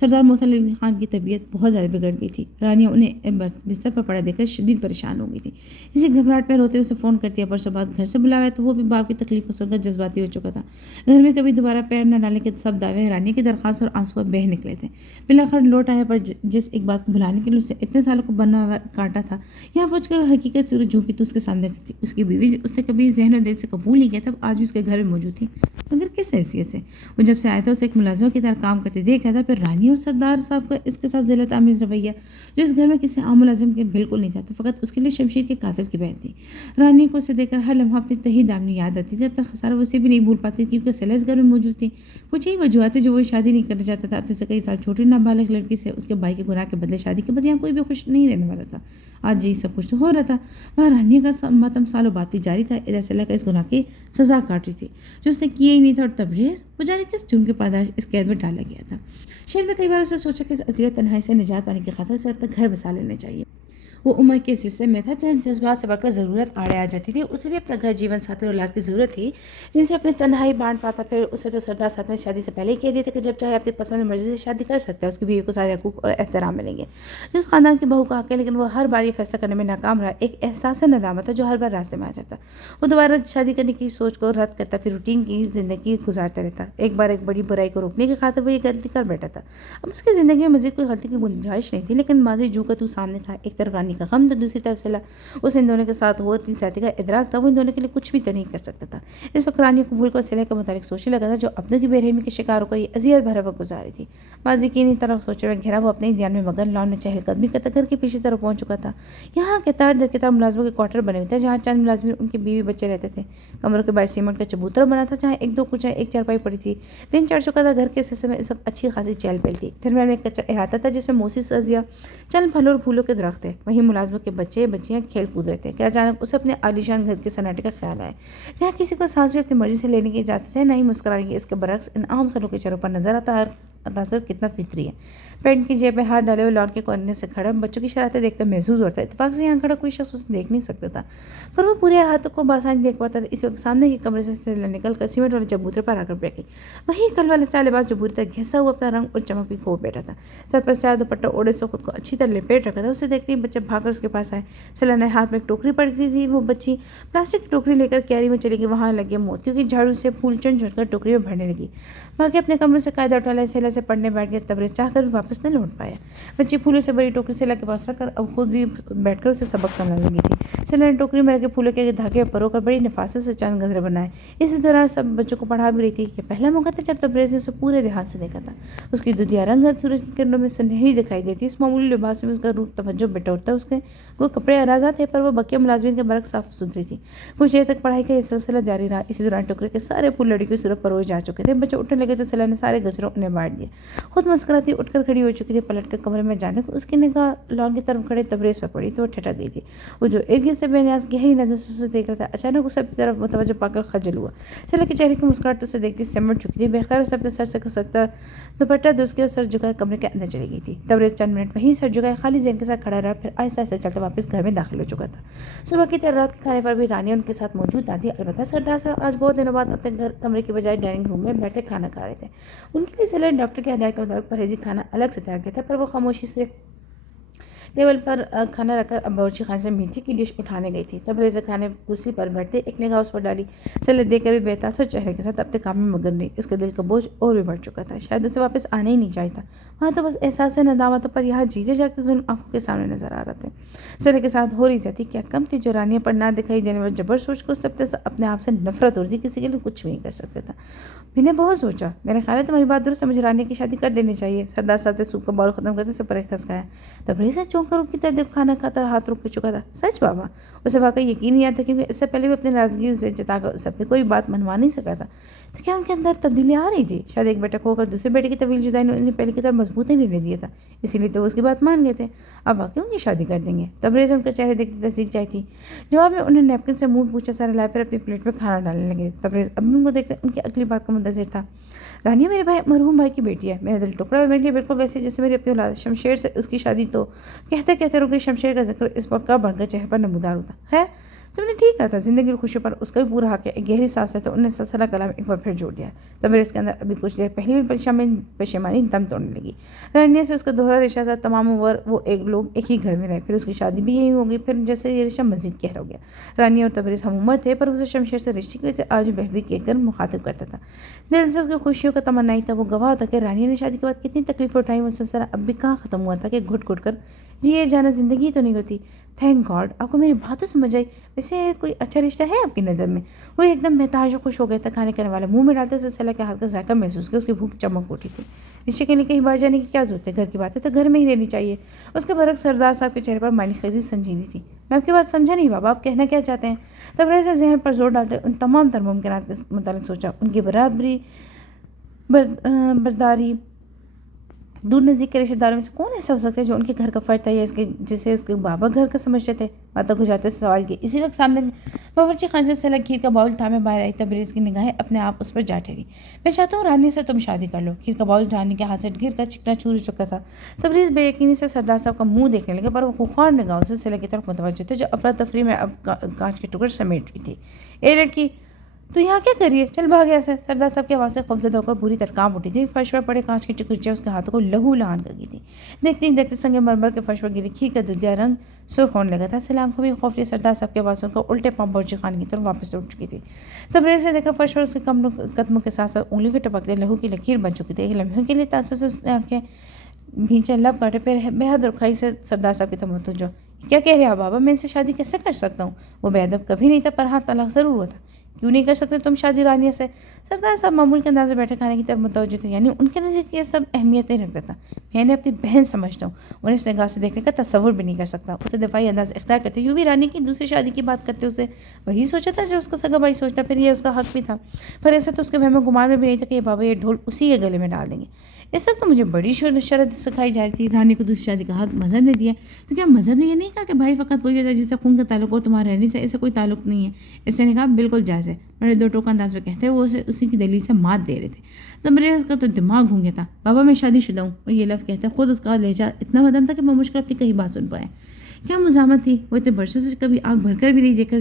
سردار محسن علی خان کی طبیعت بہت زیادہ بگڑ گئی تھی۔ رانیہ انہیں بستر پر پڑا دیکھ کر شدید پریشان ہو گئی تھی۔ اسی گھبراہٹ میں روتے اسے فون کرتی ہے، پرسوں بعد گھر سے بلایا تو وہ بھی باپ کی تکلیف کو سن کر جذباتی ہو چکا تھا۔ گھر میں کبھی دوبارہ پیر نہ ڈالنے کے سب دعوے رانیہ کی درخواست اور آنسو پر بہہ نکلے تھے۔ بالآخر لوٹ آیا، پر جس ایک بات کو بھلانے کے لیے اسے اتنے سالوں کو بنا کاٹا تھا، یہاں پہنچ کر حقیقت صورت جھونکی تو اس کے سامنے تھی۔ اس کی بیوی اس نے کبھی ذہن و دل سے قبول نہیں کیا تھا، آج بھی اس کے گھر میں موجود تھی، مگر کس حیثیت سے؟ وہ جب سے آیا تھا اسے ایک ملازمہ کی طرح کام کرتے دیکھا تھا، پھر رانی اور سردار صاحب کا اس کے ساتھ ذلت آمیز رویہ جو اس گھر میں کسی عام ملازم کے بالکل نہیں تھا، تو فقط اس کے لیے شمشیر کے قاتل کی بہن تھی۔ رانی کو اسے دیکھ کر ہر لمحہ اپنی تہی دامنی یاد آتی تھی، اپنا خسارہ وہ اسے بھی نہیں بھول پاتی کیونکہ سلہ اس گھر میں موجود تھی۔ کچھ یہی وجوہات جو وہ شادی نہیں کرنا چاہتا تھا، اپنے سے کئی سال چھوٹی نابالغ لڑکی سے اس کے بھائی کے گناہ کے بدلے شادی کے بعد یہاں کوئی بھی خوش نہیں رہنے والا تھا۔ آج یہی سب کچھ تو ہو رہا تھا، وہاں رانی کا ماتم سالوں بعد بھی جاری تھا، ادھر سلہ کا اس گناہ کی سزا کاٹ رہی تھی جو اس نے کیا ہی نہیں تھا، اور تبریز وہ جانے کس جرم کے پاداش اس قید میں ڈالا گیا تھا۔ شہر میں کئی بار اسے سوچا کہ اس اذیت تنہائی سے نجات پانے کی خاطر اسے اپنا گھر بسا لینا چاہیے۔ وہ عمر کے اس حصے میں تھا جہاں جذبات سے بڑھ کر ضرورت آڑے آ جاتی تھی۔ اسے بھی اپنا گھر، جیون ساتھی اور اولاد کی ضرورت تھی جن سے اپنی تنہائی بانٹ پاتا۔ پھر اسے تو سردار صاحب نے شادی سے پہلے ہی کہہ دیا تھا کہ جب چاہے اپنی پسند و مرضی سے شادی کر سکتا ہے، اس کی بیوی کو سارے حقوق اور احترام ملیں گے جو اس خاندان کی بہو کا حق ہے۔ لیکن وہ ہر بار یہ فیصلہ کرنے میں ناکام رہا۔ ایک احساس ندامت تھا جو ہر بار راستے میں آ جاتا۔ وہ دوبارہ شادی کرنے کی سوچ کو رد کرتا، پھر روٹین کی زندگی گزارتا رہتا۔ ایک بار ایک بڑی برائی کو روکنے کی خاطر وہ یہ غلطی کر بیٹھا تھا۔ اب اس کی زندگی میں مزید کوئی غلطی کی گنجائش نہیں تھی، لیکن ماضی جو کا تو سامنے تھا۔ ایک طرف رانی کا غم تو دوسری طرف سلا۔ اس ان دونوں کے ساتھ ہوا تین ساتھی کا ادراک تھا، وہ ان دونوں کے لیے کچھ بھی تو نہیں کر سکتا تھا۔ اس وقت رانی کو بھول کر سلہ کے متعلق سوچنے لگا تھا جو اپنوں کی بے رحمی کے شکار ہو کر یہ اذیت بھرا وقت گزاری تھی۔ ماضی کی انہیں طرف سوچے ہوئے گھرا وہ اپنے دھیان میں مگن لان میں چہل قدمی کرتا گھر کے پیچھے طرف پہنچ چکا تھا۔ یہاں قطار در قطار ملازموں کے کوارٹر بنے ہوئے تھے جہاں چند ملازمین ان کے بیوی بچے رہتے تھے۔ کمروں کے باہر سیمنٹ کا چبوترا بنا تھا جہاں ایک دو کچھ ایک چارپائی پڑی تھی۔ دن چڑھ چکا تھا، گھر کے حصے میں اس وقت اچھی خاصی چہل پہل تھی۔ درمیان میں ایک کچا احاطہ تھا جس میں موسی سبزیاں، چند پھلوں اور پھولوں کے درخت تھے، وہیں ملازموں کے بچے بچیاں کھیل کود رہے تھے کہ اچانک اسے اپنے عالیشان گھر کے سناٹے کا خیال آیا جہاں کسی کو سانس بھی اپنی مرضی سے لینے کی اجازت ہے، نہ ہی مسکرانے کی۔ اس کے برعکس ان عام سروں کے چہروں پر نظر آتا ہر عنصر کتنا فطری ہے۔ پینٹ کی جیب میں ہاتھ ڈالے ہوئے لان کے کونے سے کھڑا بچوں کی شرارتیں دیکھتا محسوس ہوتا ہے۔ اتفاق سے یہاں کھڑا کوئی شخص اسے دیکھ نہیں سکتا تھا، پر وہ پورے ہاتھوں کو بآسانی دیکھ پاتا تھا۔ اسی وقت سامنے کے کمرے سے نکل کر سیمنٹ والے چبوترے پر آ کر بیٹھ گئی۔ وہی کل والے سالے باز جو بری طرح گھسا ہوا اپنا رنگ اور چمک بھی کھو بیٹھا تھا، سر پر سیاہ دوپٹہ اوڑھے سے خود کو اچھی طرح لپیٹ رکھا تھا۔ اسے دیکھتے ہی بچے بھاگ کر اس کے پاس آئے۔ سلا نے ہاتھ میں ایک ٹوکری پڑی تھی، وہ بچی پلاسٹک کی ٹوکری لے کر کیری میں چلی گئی، وہاں لگے موتیوں کی جھاڑو سے پھول چن چن کر ٹوکری میں بھرنے لگی۔ باقی اپنے کمرے سے قاعدہ اٹھا لائے، سلا سے پڑھنے بیٹھ گیا۔ تبریز چاہ کر بھی واپس نہ لوٹ پایا۔ بچی پھولوں سے بڑی ٹوکری سلا کے پاس رکھ کر اب خود بھی بیٹھ کر اسے سبق سنانے لگی تھی۔ سلا نے ٹوکری میں رکھے پھولوں کے دھاگے پرو کر بڑی نفاست سے چند غزلیں بنائے، اسی دوران سب بچوں کو پڑھا بھی رہی تھی۔ یہ پہلا موقع تھا جب تبریز نے اسے پورے دھیان سے دیکھا تھا۔ اس کی دودھیا رنگت سورج کی کرنوں میں سنہری دکھائی دیتی، اس معمولی لباس میں اس کا روح توجہ بٹورتا۔ اس کے وہ کپڑے اراضا تھے، پر وہ بقیہ ملازمین کے برعکس صاف ستھری تھی۔ کچھ دیر تک پڑھائی کا یہ سلسلہ جاری رہا۔ اسی دوران ٹوکرے کے سارے پھول لڑکی کی صورت پروئے جا چکے تھے۔ بچے اٹھنے لگے تو سلا نے سارے گجروں انہیں بانٹ دیا۔ خود مسکراتی اٹھ کر کھڑی ہو چکی تھی، پلٹ کر کمرے میں جانے کو اس کی نگاہ لان کی طرف کھڑے تبریز پر پڑی تو وہ ٹھٹک گئی تھی۔ وہ جو ایک لیکن سے بے نیاز گہری نظر سے اسے دیکھ رہا تھا۔ اچانک اسے اپنی طرف متوجہ پا کر خجل ہوا۔ سیلا کے چہرے کی مسکراہٹ اسے دیکھتی سمٹ چکی تھی۔ بےخیر اسے اپنے سر سے کھسکتا دوپٹہ درست کیا اور سر جھکائے کمرے کے اندر چلی گئی تھی۔ تبریز چند منٹ وہیں سر جھکائے خالی ذہن کے ساتھ کھڑا رہا، پھر آہستہ آہستہ چلتا واپس گھر میں داخل ہو چکا تھا۔ صبح کی رات کے کھانے پر بھی رانیہ ان کے ساتھ موجود نہ تھی، البتہ سردار صاحب آج بہت دنوں بعد اپنے گھر کمرے کے بجائے ڈائننگ روم میں بیٹھے کھانا کھا رہے تھے۔ ان کے لیے سیلا نے ڈاکٹر کی ہدایت کے مطابق پرہیزی کھانا الگ سے تیار کیا تھا، پر وہ خاموشی سے ٹیبل پر کھانا رکھ کر اب باورچی خانے سے میٹھی کی ڈش اٹھانے گئی تھی۔ تبریز کھانے کرسی پر بیٹھتے ایک نگاہ اس پر ڈالی۔ سیلا دیکھ کر بھی بے تاثر چہرے کے ساتھ اپنے کام میں مگن رہی۔ اس کے دل کا بوجھ اور بھی بڑھ چکا تھا، شاید اسے واپس آنا ہی نہیں چاہیے تھا وہاں، تو بس احساس ندامت، پر یہاں جیتے جاگتے ظلم آنکھوں کے سامنے نظر آ رہے تھے۔ سیلا کے ساتھ ہو رہی زیادتی کیا کم تھی جو رانیہ پر نہ دکھائی دینے والی جبر سوچ کو اپنے آپ سے نفرت ہو رہی تھی، کسی کے لیے کچھ بھی نہیں کر سکتا تھا۔ میں نے بہت سوچا، میرا خیال ہے تمہاری بات درست ہے، مجھے رانیہ کی شادی کر دینی چاہیے۔ سردار صاحب نے سوپ کا باؤل ختم کرتے اسے پر ایک کھسکایا۔ تبریز سے چونک کر ان کی طرف کھانا کھاتا ہاتھ رک چکا تھا۔ سچ بابا؟ اسے واقعی یقین نہیں آتا، کیونکہ اس سے پہلے بھی اپنی ناراضگی اسے جتا کر اسے اپنی کوئی بات منوا نہیں سکا تھا۔ تو کیا ان کے اندر تبدیلی آ رہی تھی؟ شاید ایک بیٹا کھو کر دوسرے بیٹے کی طویل جدائی نے انہیں پہلے کی طرح مضبوط نہیں لینے دیا تھا، اسی لیے تو اس کی بات مان گئے تھے۔ اب واقعی ان کی شادی کر دیں گے؟ تبریز ان کا چہرے دیکھتی تصدیق چاہی تھی۔ جواب میں انہیں نیپکن سے منہ پوچھا سارا لائے، پھر اپنی پلیٹ میں کھانا ڈالنے لگے۔ تبریز اب ان کو دیکھ کر ان کی اگلی بات کا منتظر تھا۔ رانیہ میرے مرحوم بھائی کی بیٹی ہے، میرا دل ٹکڑا ہے میرے لیے، بالکل ویسے جیسے میری اپنی اولاد۔ شمشیر سے اس کی شادی تو کہتے کہتے رک گئی۔ شمشیر کا ذکر اس وقت کا بڑھ کر چہرے پر نمودار ہوتا۔ خیر تم نے ٹھیک کہا تھا، زندگی اور خوشیوں پر اس کا بھی پورا حق ہے۔ ایک گہری سانس لیتے انہوں نے سلسلہ کلام ایک بار پھر جوڑ دیا۔ تبریز کے اندر ابھی کچھ دیر پہلی بھی پشیمانی دم توڑنے لگی۔ رانیہ سے اس کا دوہرا رشتہ تھا، تمام عمر وہ لوگ ایک ہی گھر میں رہے، پھر اس کی شادی بھی یہی ہو گئی، پھر جیسے یہ رشتہ مزید گہرا ہو گیا۔ رانیہ اور تبریز ہم عمر تھے، پر اسے شمشیر سے رشتے کی وجہ سے آج بھی کہہ کر مخاطب کرتا تھا۔ دل سے اس کی خوشیوں کا تمنا ہی تھا۔ وہ گواہ تھا کہ رانیہ نے شادی کے بعد کتنی تکلیفیں اٹھائی، وہ سلسلہ اب بھی کہاں ختم ہوا تھا کہ گھٹ گھٹ کر جیے جانا زندگی تو نہیں ہوتی۔ تھینک گاڈ آپ کو میری بات تو سمجھ آئی۔ ویسے کوئی اچھا رشتہ ہے آپ کی نظر میں؟ وہ ایک دم محتاج و خوش ہو گیا تھا۔ کھانے کرنے والا منہ میں ڈالتے اسے سیلا کے ہاتھ کا ذائقہ محسوس کیا، اس کی بھوک چمک اٹھی تھی۔ رشتے کے لیے کہیں باہر جانے کی کیا ضرورت ہے؟ گھر کی بات ہے تو گھر میں ہی رہنی چاہیے۔ اس کے برعکس سردار صاحب کے چہرے پر معنی خیزی سنجیدگی تھی۔ میں آپ کی بات سمجھا نہیں بابا، آپ کہنا کیا چاہتے ہیں؟ تبریز نے ذہن پر زور ڈالتے ان تمام تر ممکنات کے متعلق سوچا، ان کی برداری دور نزدیک کے رشتہ داروں میں سے کون ایسا ہو سکتا ہے جو ان کے گھر کا فرد تھا یا جسے اس کے بابا گھر کا سمجھتے تھے؟ ماتا کو جاتے سے سوال کی۔ اسی وقت سامنے باورچی خانے سے سیلا کھیر کا باؤل تھامے باہر آئی۔ تبریز کی نگاہیں اپنے آپ اس پر جا ٹھہری۔ میں چاہتا ہوں رانیہ سے تم شادی کر لو۔ کھیر کا باؤل رانیہ کے ہاتھ سے گر کر چکنا چور ہو چکا تھا۔ تبریز بے یقینی سے سردار صاحب کا منہ دیکھنے لگے، پر وہ خوخار نگاہوں سے سیلا کی طرف متوجہ تھے جو افراتفری میں اب کانچ کے ٹکڑے سمیٹ رہی تھی۔ اے لڑکی تو یہاں کیا کر رہی ہے؟ چل بھاگ ایسے۔ سردار صاحب کی آواز سے خوفزدہ ہو کر بری طرح کانپ اٹھی تھی۔ فرش پر پڑے کانچ کی ٹکڑیاں اس کے ہاتھوں کو لہو لہان کر گئی تھی۔ دیکھتے ہی دیکھتے سنگ مرمر کے فرش پر گری کھیر کا دودھیا رنگ سرخ ہونے لگا تھا۔ سیلا آنکھوں میں خوف لیے سردار صاحب کی آواز سن کر الٹے پاؤں باورچی خانے کی طرف واپس اٹھ چکی تھی۔ تبریز نے دیکھا فرش پر اس کے قدموں کے ساتھ ساتھ انگلیوں کے ٹپکتے لہو کی لکیر بن چکی تھی۔ ایک لمحے کے لیے تاثر سے اس نے آنکھیں بھینچا لب کاٹے، پھر بے حد رکھائی سے سردار صاحب کی طرف متوجہ۔ کیا کہہ رہے ہیں بابا؟ میں ان سے شادی کیسے کر سکتا ہوں؟ وہ بے ادب کبھی نہیں تھا، پر ہاں طلاق ضرور ہوا تھا۔ کیوں نہیں کر سکتے تم شادی رانیہ سے؟ سردار صاحب معمول کے انداز میں بیٹھے کھانے کی طرف متوجہ تھے، یعنی ان کے نزدیک یہ سب اہمیت نہیں رکھتا تھا۔ میں انہیں اپنی بہن سمجھتا ہوں، انہیں اس نگاہ سے دیکھنے کا تصور بھی نہیں کر سکتا۔ اسے دفاعی انداز اختیار کرتے یوں بھی رانیہ کی دوسری شادی کی بات کرتے اسے وہی سوچا تھا جو اس کا سگا بھائی سوچتا، پھر یہ اس کا حق بھی تھا، پر ایسا تو اس کے وہم و گمان میں بھی نہیں تھا کہ یہ بابا یہ ڈھول اسی کے گلے میں ڈال دیں گے۔ اس وقت تو مجھے بڑی شرط سکھائی جا رہی تھی، رانی کو دوسری شادی کا حق مذہب نے دیا، تو کیا مذہب نے یہ نہیں کہا کہ بھائی فقط وہی ہوتا ہے جس سے خون کا تعلق اور تمہارے رہنے سے ایسا کوئی تعلق نہیں ہے؟ اس نے کہا بالکل جائز ہے۔ بڑے دو ٹوکا انداز میں کہتے وہ اسے اسی کی دلیل سے مات دے رہے تھے۔ تبریز کا تو دماغ گھوم گیا تھا۔ بابا میں شادی شدہ ہوں، اور یہ لفظ کہتے خود اس کا لہجہ اتنا مدم تھا کہ وہ مشکل تھی کہیں بات سن پائے۔ کیا مزاحمت تھی؟ وہ اتنے برسوں سے کبھی آنکھ بھر کر بھی نہیں دیکھا،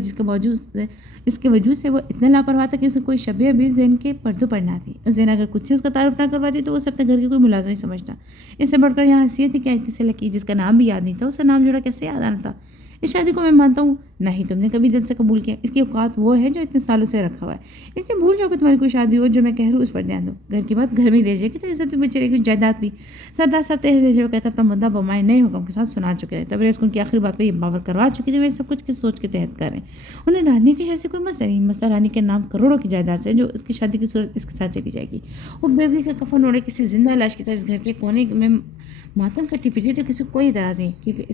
اس کے وجود سے وہ اتنا لاپرواہ تھا کہ اسے کوئی شبیہ بھی ذہن کے پردوں پر نہ تھی۔ ذہن اگر کچھ سے اس کا تعارف نہ کرواتی تو وہ اسے اپنے گھر کی کوئی ملازم نہیں سمجھتا۔ اس سے بڑھ کر یہاں حیثیت ہی کیا اتنی سے لکی جس کا نام بھی یاد نہیں تھا، اسے نام جوڑا کیسے یاد آنا تھا؟ اس شادی کو میں مانتا ہوں، نہ ہی تم نے کبھی دل سے قبول کیا۔ اس کی اوقات وہ ہے جو اتنے سالوں سے رکھا ہوا ہے۔ اس سے بھول جاؤ کہ تمہاری کوئی شادی ہو، جو میں کہہ رہا ہوں اس پر دھیان دو۔ گھر کی بات گھر میں ہی رہ جائے گی تو عزت بھی بچے رہے گی، جائیداد بھی۔ سردار صاحب تیز لہجے میں کہتا اپنا مدعا بمائے نئے حکم کے ساتھ سنا چکے تھے۔ تبریز کو ان کی آخری بات پہ یہ باور کروا چکی تھی وہ سب کچھ کس سوچ کے تحت کر رہے ہیں۔ انہیں رانی کی شادی سے کوئی مسئلہ نہیں، مسئلہ رانی کے نام کروڑوں کی جائیداد سے جو اس کی شادی کی صورت اس کے ساتھ چلی جائے گی۔ وہ بیوی کا کفن اوڑھے کسی زندہ لاش کی طرح گھر کے کونے میں ماتم کرتی پھرتی تو کسی کو کوئی اعتراض نہیں، کیونکہ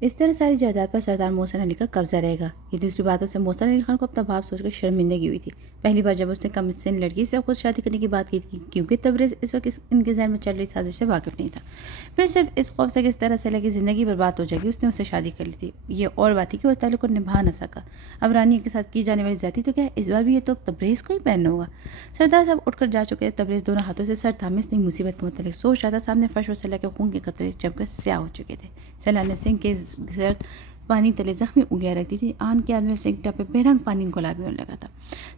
اس طرح ساری جائیداد پر سردار محسن علی کا قبضہ رہے گا۔ یہ دوسری باتوں سے محسن علی خان کو اپنا باپ سوچ کر شرمندگی ہوئی تھی۔ پہلی بار جب اس نے کم سن لڑکی سے خود شادی کرنے کی بات کی تھی، کیونکہ تبریز اس وقت ان کے ذہن میں چل رہی سازش سے واقف نہیں تھا، پھر صرف اس خوف سے کہ اس طرح سے لگی زندگی برباد ہو جائے گی اس نے اس سے شادی کر لی تھی۔ یہ اور بات تھی کہ وہ تعلق کو نبھا نہ سکا۔ اب رانی کے ساتھ کی جانے والی زیادتی تو کیا ہے، اس بار بھی یہ تو تبریز کو ہی پہننا ہوگا۔ سردار صاحب اٹھ کر جا چکے تھے۔ تبریز دونوں ہاتھوں سے سر تھامے اس نئی مصیبت کے متعلق سوچ رہا تھا۔ سامنے فرش پر سلح کے خون کے قطرے جم کر سیاہ ہو چکے تھے۔ سلح نے سنک کے زرد پانی تلے زخمی انگلیاں رکھ دی تھی۔ آن کے آدمی سنک ٹپ پہ بے رنگ پانی گلابی ہونے لگا تھا۔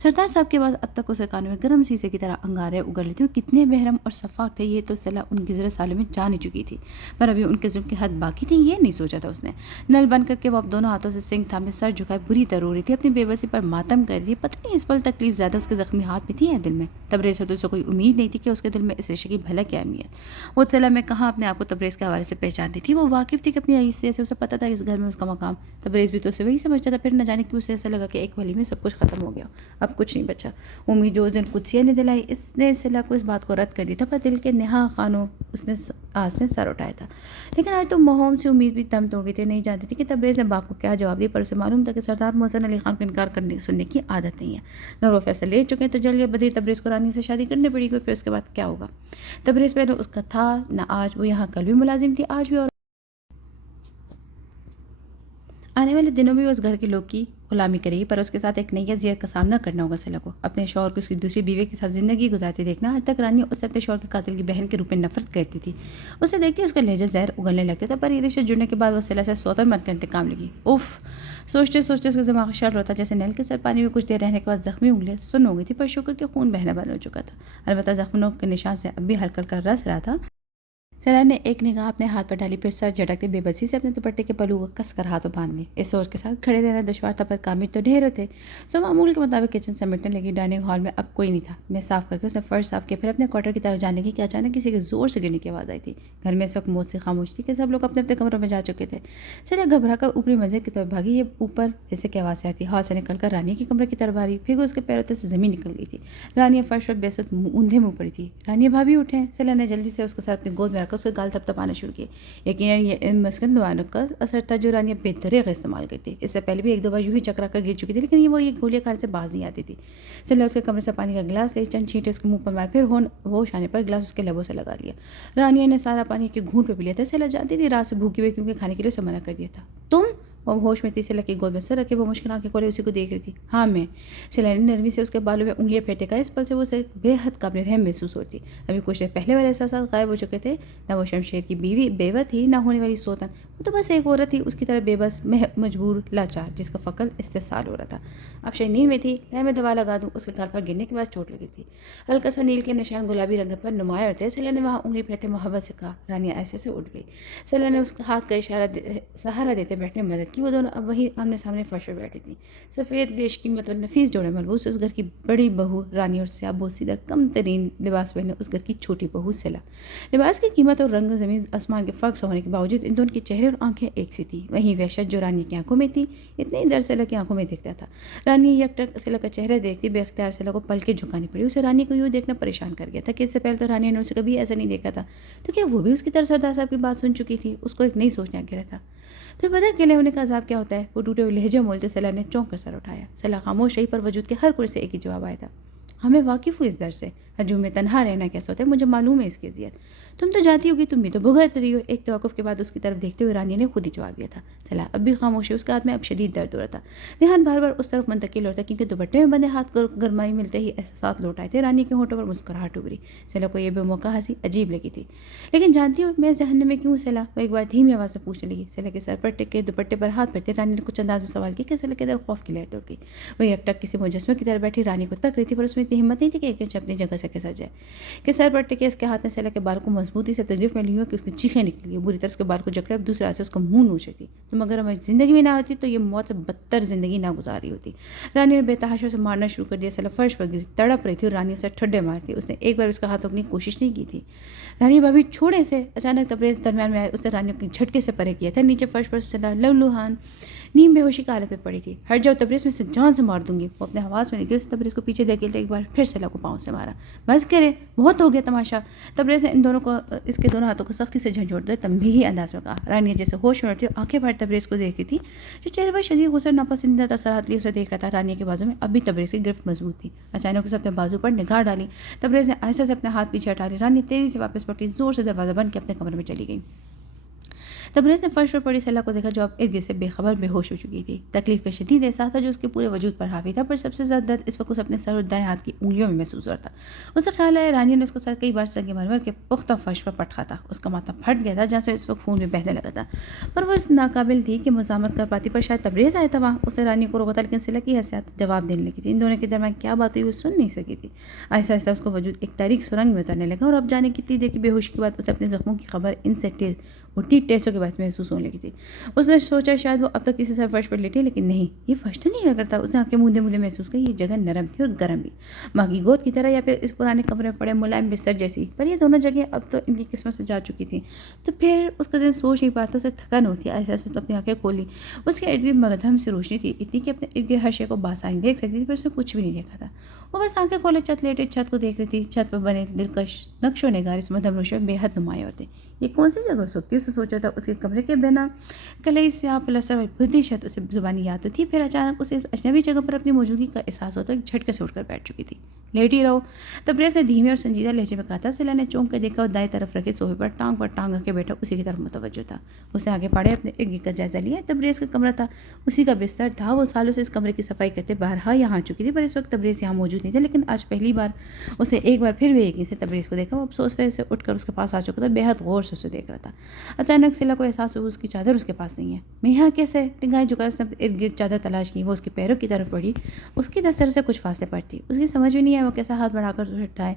سردار صاحب کے بعد اب تک اسے کانوں میں گرم شیشے کی طرح انگارے اگل رہے تھے۔ وہ کتنے بحرم اور شفاق تھے، یہ تو سلح ان گزرے سالوں میں جان ہی چکی تھی، پر ابھی ان کے ظلم کی حد باقی تھی، یہ نہیں سوچا تھا اس نے۔ نل بند کر کے وہ اب دونوں ہاتھوں سے سنک تھامے سر جھکائے بری طرح رو رہی تھی، اپنی بے بسی پر ماتم کر رہی تھی۔ پتہ نہیں اس پل تکلیف زیادہ اس کے زخمی ہاتھ میں تھی یا دل میں۔ تبریز سے تو اسے کوئی امید نہیں تھی کہ اس کے دل میں اس رشتے کی بھلا کی اہمیت۔ وہ سلح میں کہاں اپنے آپ کو تبریز کے حوالے سے پہچانتی تھی۔ وہ واقف تھی کہ اپنی حیثیت سے اسے پتہ تھا اس گھر میں اس کا مقام۔ تبریز بھی تو اسے وہی سمجھتا تھا، پھر نہ جانے کیوں اسے ایسا لگا کہ ایک ولی میں سب کچھ ختم ہو گیا، اب کچھ نہیں بچا۔ امید جو اس دن قدسیہ نے دلائی، اس نے سلح کو اس بات کو رد کر دیا تھا، پر دل کے نہا خانوں اس نے آس نے سر اٹھایا تھا۔ لیکن آج تو مہوم سے امید بھی دم توڑ گئی تھی۔ نہیں جانتی تھی کہ تبریز نے باپ کو کیا جواب دیا، پر اسے معلوم تھا کہ سردار محسن علی خان کو انکار کرنے سننے کی عادت نہیں ہے۔ اگر وہ فیصلہ لے چکے ہیں تو جلد یا بدیر تبریز کو رانی سے شادی کرنی پڑے گی، پھر اس کے بعد کیا ہوگا؟ تبریز پہلے اس کا تھا نہ آج، وہ یہاں کل بھی ملازم تھی، آج بھی، اور آنے والے دنوں میں اس گھر کے لوگ کی غلامی کرے گی، پر اس کے ساتھ ایک نئی اذیت کا سامنا کرنا ہوگا سلح کو۔ اپنے شوہر کو اس کی دوسری بیوی کے ساتھ زندگی گزارتے دیکھنا، آج تک رانی اس سے اپنے شوہر کے قاتل کی بہن کے روپ میں نفرت کرتی تھی۔ اسے دیکھتی اس کا لہجہ زہر اگلنے لگتا تھا، پر یہ رشتے جڑنے کے بعد وہ سلح سے سوتر من کا انتقام لگی۔ اف، سوچتے سوچتے اس کا دماغ شر ہوتا، جیسے نل کے سر پانی میں کچھ دیر رہنے کے بعد زخمی انگلیاں سن ہو گئی تھی، پر شکر کہ خون بہنا بند ہو چکا تھا۔ البتہ زخموں کے نشان سے اب بھی ہلکا ہلکا رس رہا تھا۔ سلح نے ایک نگاہ اپنے ہاتھ پر ڈالی، پھر سر جھٹکتے بے بسی سے اپنے دوپٹے کے پلو کو کس کر ہاتھوں باندھ لی۔ اس سوچ کے ساتھ کھڑے رہنا دشوار تھا، پر کامل تو ڈھیر تھے۔ سو معمول کے مطابق کچن سمیٹنے لگی۔ ڈائننگ ہال میں اب کوئی نہیں تھا۔ میں صاف کر کے اس نے فرش صاف کیا، پھر اپنے کوارٹر کی طرف جانے لگی کہ اچانک کسی کے زور سے گرنے کی آواز آئی تھی۔ گھر میں اس وقت موت سی خاموش تھی کہ سب لوگ اپنے اپنے کمروں میں جا چکے تھے۔ سلح گھبرا کر اوپری منزل کی طرف بھاگی۔ یہ اوپر حصے کی آواز آئی تھی۔ ہال سے نکل کر رانی کے کمرے کی طرف آ رہی، پھر اس کے پیروں تلے سے زمین نکل گئی تھی۔ رانی فرش پر بےسود اوندھے منہ پڑی تھی۔ رانی بھابھی اٹھیں۔ سلح نے جلدی سے اس کا سر اپنی گود میں رکھ کر اس کے گال تپ تپانا شروع کیے۔ یقیناً یہ مسکن دوائیوں کا اثر تھا جو رانی بے دریغ استعمال کرتی۔ اس سے پہلے بھی ایک دو بار یوں ہی چکرا کر گر چکی تھی، لیکن وہ یہ گولیاں کھانے سے باز نہیں آتی تھی۔ سلح اس کے کمرے سے پانی کا گلاس لے، چند چھینٹے اس کے منہ پر مار، پھر ہوش آنے پر گلاس اس کے لبوں سے لگا لیا۔ رانی نے سارا پانی کے گھونٹ پہ پی لیا تھا۔ سلح جانتی تھی رات سے بھوکی ہوئی، کیونکہ کھانے کے لیے اسے منع کر دیا تھا۔ تم؟ وہ ہوش میں تھی۔ سلح کی گود میں سر رکھے وہ مشکل آنکھیں کھولے اسی کو دیکھ رہی تھی۔ ہاں میں۔ سلح نے نرمی سے اس کے بالوں میں انگلیاں پھیرتے کہا۔ اس پل سے وہ اسے بے حد قابل رحم محسوس ہوتی۔ ابھی کچھ دیر پہلے والے احساسات غائب ہو چکے تھے۔ نہ وہ شمشیر کی بیوی بیوہ تھی، نہ ہونے والی سوتن، وہ تو بس ایک عورت تھی، اس کی طرح بے بس، مجبور، لاچار، جس کا فقط استحصال ہو رہا تھا۔ اب شنیر میں تھی۔ لہ میں دوا لگا دوں۔ اس کے گال پر گرنے کے بعد چوٹ لگی تھی۔ ہلکا سا نیل کے نشان گلابی رنگ پر نمایاں تھے۔ سلح نے وہاں انگلی پھیرتے محبت سے کہا۔ رانی ایسے سے اٹھ گئی۔ سلح نے اس ہاتھ کا سہارا دیتے بیٹھنے میں مدد کی۔ وہ دونوں اب وہی آمنے سامنے فرش پر بیٹھی تھی۔ سفید بیش قیمت اور نفیس جوڑے ملبوس اس گھر کی بڑی بہو رانی اور سیاہ بوسیدہ کم ترین لباس پہنے اس گھر کی چھوٹی بہو سلح۔ لباس کی قیمت اور رنگ زمین آسمان کے فرق سے ہونے کے باوجود ان دونوں کے چہرے اور آنکھیں ایک سی تھیں۔ وہیں وحشت جو رانی کی آنکھوں میں تھی، اتنے ہی درد سلح کی آنکھوں میں دکھتا تھا۔ رانی یکٹک سلح کا چہرہ دیکھتی بے اختیار سلح کو پلکیں جھکانی پڑی۔ اسے رانی کو یوں دیکھنا پریشان کر گیا تھا کہ اس سے پہلے تو رانی نے اسے کبھی ایسا نہیں دیکھا تھا، تو کیا وہ بھی اس کی طرح سردار صاحب کی بات سن چکی تھی؟ اس کو ایک نئی سوچ نے گھیرا تھا۔ تو پتہ اکیلے ہونے کا عذاب کیا ہوتا ہے؟ وہ ٹوٹے ہوئے لہجے بولتے سلح نے چونک کر سر اٹھایا۔ سلح خاموش رہی، پر وجود کے ہر کونے سے ایک ہی جواب آیا تھا۔ ہمیں واقف ہوں اس در سے، ہجوم میں تنہا رہنا کیسا ہوتا ہے، مجھے معلوم ہے اس کی اذیت۔ تم تو جاتی ہوگی، تم بھی تو بھگت رہی ہو۔ ایک توقف کے بعد اس کی طرف دیکھتے ہوئے رانی نے خود ہی جواب دیا تھا۔ سلح اب بھی خاموش ہے۔ اس کے ہاتھ میں اب شدید درد ہو رہا تھا۔ دھیان بار بار اس طرف منتقل ہوتا، کیونکہ دوپٹے میں بندے ہاتھ گرمائی ملتے ہی احساسات لوٹ آئے تھے۔ رانی کے ہونٹوں پر مسکراہٹ ابھری۔ سلح کو یہ بے موقع ہنسی عجیب لگی تھی۔ لیکن جانتی ہو میں اس جہنم میں کیوں سلح؟ وہ ایک بار دھیمی آواز میں پوچھنے لگی۔ سلح کے سر پر ٹکے دوپٹے پر ہاتھ پھیرتے رانی نے کچھ انداز میں سوال کیا کہ سلح کے اندر خوف کی لہر دوڑ گئی۔ وہ یکٹک کسی مجسمے کی طرح بیٹھی رانی کو تک رہی تھی، پر اس میں اتنی ہمت نہیں تھی کہ ایک انچ اپنی جگہ سے کھسک جائے۔ کہ سر پر ٹکے اس کے ہاتھ نے سلح کے بال کو مضبوطی سے گرفت میں لی ہو کہ اس کی چیخیں نکلی، بری طرح اس کے بال کو جکڑے، اب دوسرے ہاتھ سے اس کا منہ نوچ رہی تھی۔ تم اگر ہماری زندگی میں نہ ہوتی تو یہ موت سے بدتر زندگی نہ گزار رہی ہوتی۔ رانی نے بے تحاشا سے مارنا شروع کر دیا۔ سلح فرش پر گری تڑپ رہی تھی اور رانی اسے ٹھڈے مارتی۔ اس نے ایک بار اس کا ہاتھ روکنے کی کوشش نہیں کی تھی۔ رانی بھابھی چھوڑے اسے۔ اچانک تبریز درمیان میں آئے۔ اس نے رانی کو جھٹکے سے پرے کیا تھا۔ نیچے فرش پر سلح لہولہان نیم بے ہوشی کی حالت میں پڑی تھی. ہٹ جاؤ تبریز, میں سے جان سے مار دوں گی. وہ اپنے حواس میں نہیں تھی. اس تبریز کو پیچھے دھکیلتے ایک بار پھر سلا کو پاؤں سے مارا. بس کرے, بہت ہو گیا تماشا. تبریز نے ان دونوں کو, اس کے دونوں ہاتھوں کو سختی سے جھنجھوڑ دے تنبیہی انداز میں کہا. رانی جیسے ہوش میں اٹھی آنکھیں بھر تبریز کو دیکھ رہی تھی, جو چہرے پر شدید غصے اور ناپسندیدہ اثرات لیے اسے دیکھ رہا تھا. رانی کے بازو میں اب بھی تبریز کی گرفت مضبوط تھی. اچانک اسے اپنے بازو پر نگاہ ڈالی. تبریز نے آہستہ سے اپنے ہاتھ پیچھے ہٹا لی. رانی تیزی سے واپس پلٹی, زور سے دروازہ بند کے اپنے کمرے میں چلی گئی. تبریز نے فرش پر پڑی سلا کو دیکھا جو اب ارد گرد سے بے خبر بے ہوش ہو چکی تھی. تکلیف کا شدید احساس تھا جو اس کے پورے وجود پر حاوی تھا, پر سب سے زیادہ درد اس وقت اپنے سر اور دائیں ہاتھ کی انگلیوں میں محسوس ہو رہا تھا. اسے خیال آیا رانی نے اس کو سر کئی بار سنگ مرمر کے پختہ فرش پر پٹکا تھا. اس کا ماتھا پھٹ گیا تھا جہاں سے اس وقت خون میں بہنے لگا تھا, پر وہ اس ناقابل تھی کہ مزاحمت کر پاتی. پر شاید تبریز آیا تھا وہاں. اسے رانی کو روکا تھا لیکن سلا کی حیثیت جواب دینے لگی تھی. ان دونوں کے درمیان کیا بات ہوئی وہ سن نہیں سکی تھی. آہستہ آہستہ اس کو وجود ایک تاریک سرنگ میں اترنے لگا, اور اب جانے کتنی دیر کی بے ہوشی کے بعد اسے اپنے زخموں کی خبر ان سے تیز اٹھی ٹیسوں کے باعث محسوس ہونے لگی تھی. اس نے سوچا شاید وہ اب تک کسی سے فرش پر لیٹی, لیکن نہیں, یہ فرش تو نہیں لگ رہا. اس نے آنکھیں موندے موندے محسوس کی یہ جگہ نرم تھی اور گرم بھی, ماں کی گود کی طرح یا پھر اس پرانے کمرے میں پڑے ملائم بستر جیسی. پر یہ دونوں جگہیں اب تو ان کی قسمت سے جا چکی تھیں. تو پھر اس کا ذہن سوچ نہیں پاتا, اسے تھکن ہوتی. ایسا اس نے اپنی آنکھیں کھولی. اس کے ارد گرد مگدھم سے روشنی تھی, اتنی کہ اپنے ارد گرد ہر شے کو بآسانی دیکھ سکتی تھی, پر اس نے کچھ بھی نہیں دیکھا تھا. وہ بس آنکھیں کھولے چت لیٹے چھت کو دیکھ رہی تھی. چھت پر بنے دلکش نقش و نگار اس مدھم روشنی میں بے حد نمایاں ہوتے. یہ کون سی جگہ ہو سکتی ہے, اسے سوچا تھا. اس کے کمرے کے بنا کلئی سیاہ پلستر اور بھدی چھت اسے زبانی یاد تو تھی, پھر اچانک اسے اس اجنبی جگہ پر اپنی موجودگی کا احساس ہوتا, ایک جھٹکے سے اٹھ کر بیٹھ چکی تھی. لیٹی رہو, تبریز نے دھیمے اور سنجیدہ لہجے میں کہا تھا. سلا نے چونک کر دیکھا اور دائیں طرف رکھے صوفے پر ٹانگ رکھ کے بیٹھا اسی کی طرف متوجہ تھا. اس نے آگے پڑھے اپنے ارد گرد کا جائزہ لیا. تبریز کا کمرہ تھا, اسی کا بستر تھا. وہ سالوں سے اس کمرے کی صفائی کرتے بارہا یہاں آ چکی تھی, پر اس وقت تبریز یہاں موجود نہیں تھا. لیکن آج پہلی بار اسے ایک بار پھر بھی یقین سے تبریز کو دیکھا. وہ اب صوفے سے اٹھ کر اس کے پاس آ چکا تھا, بے حد غور سے اسے دیکھ رہا تھا. اچانک سلا کو احساس ہوا اس کی چادر اس کے پاس نہیں ہے. میں یہاں کیسے, ٹنگائیں جھکا اس نے ارد گرد چادر تلاش کی. وہ اس کے پیروں کی طرف بڑھی, اس کی دستر سے کچھ فاصلے پر تھی. اس کی سمجھ میں نہیں آیا وہ کیسا ہاتھ بڑھا کر اسے اٹھائے.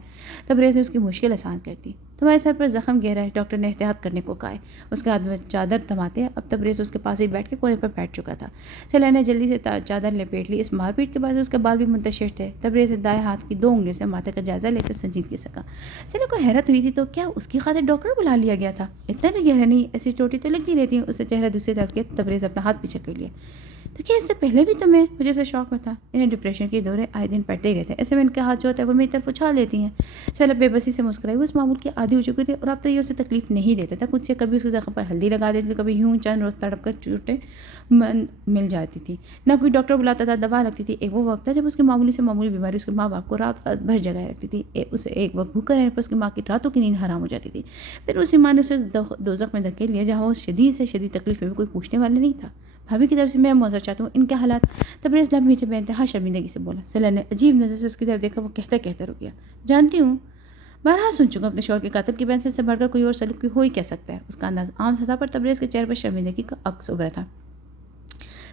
تبریز نے اس کی مشکل آسان کر دی. تمہارے سر پر زخم گہرا ہے, ڈاکٹر نے احتیاط کرنے کو کہا ہے. اس کے ہاتھ میں چادر تھماتے اب تبریز اس کے پاس ہی بیٹھ کے کونے پر بیٹھ چکا تھا. سلا نے جلدی سے چادر لپیٹ لی. اس مار پیٹ کے بعد اس کے بال بھی منتشر تھے. تبریز نے دائیں ہاتھ کی 2 انگلیوں سے ماتھے کا جائزہ لے کر سنجیدگی سے کہا. سلا کو حیرت ہوئی تھی, تو کیا اس کی خاطر ڈاکٹر بلا لیا گیا تھا؟ اتنا بھی گہرا نہیں, ایسی چوٹی تو لگتی رہتی ہے. اسے چہرہ دوسری طرف کیا. تبریز اپنا ہاتھ پیچھے کر لیا. تو کیا اس سے پہلے بھی تمہیں مجھے سے شوق میں تھا؟ انہیں ڈپریشن کے دورے آئے دن پڑتے ہی رہتے ہیں, ایسے میں ان کے ہاتھ جو ہوتا ہے وہ میری طرف اچھال دیتی ہیں. سلا بے بسی سے مسکرائی. وہ اس معمول کی عادی ہو چکی تھی, اور اب تو یہ اسے تکلیف نہیں دیتا تھا. کچھ سے کبھی اس کے زخم پر ہلدی لگا دیتی تھی, کبھی یوں چند روز تڑپ کر چوٹیں مل جاتی تھی. نہ کوئی ڈاکٹر بلاتا تھا, دوا لگتی تھی. ایک وہ وقت تھا جب اس کی معمولی سے معمولی بیماری اس کے ماں باپ کو رات رات بھر جگائے رکھتی تھی. اسے ایک وقت بھوکا رہنے پر اس کی ماں کی راتوں کی نیند حرام ہو جاتی تھی. پھر اسی ماں نے اسے دوزخ میں دھکیل لیا, جہاں وہ شدید سے شدید تکلیف میں بھی کوئی پوچھنے والا نہیں تھا. بھابھی کی طرف سے میں معذرت چاہتا ہوں, ان کے حالات. تبریز لب نیچے بے انتہا شرمندگی سے بولا. سلا نے عجیب نظر سے اس کی طرف دیکھا. وہ کہتا رک گیا. جانتی ہوں, بارہا سن چکا اپنے شوہر کے قاتل کی بہن سے بڑھ کر کوئی اور سلوک کی ہو ہی کہہ سکتا ہے. اس کا انداز عام سطح پر تبریز کے چہرے پر شرمندگی کا عکس ابھرا تھا.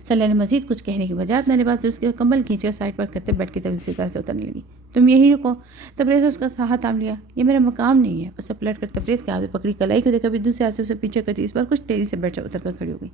سلا نے مزید کچھ کہنے کی بجائے اپنا لباس درست کیا, کمبل کھینچ کر سائڈ پر کرتے بیٹھ کے طرح سے اترنے لگی. تم یہی رکو. تبریز نے اس کا ہاتھ تھام لیا. یہ میرا مقام نہیں ہے. اسے پلٹ کر تبریز کے ہاتھ پکڑی, کلائی کو دیکھا, پھر دوسرے ہاتھ سے اسے پیچھے کرتی. اس بار کچھ تیزی سے بیٹھ اتر کر کھڑی ہو گئی.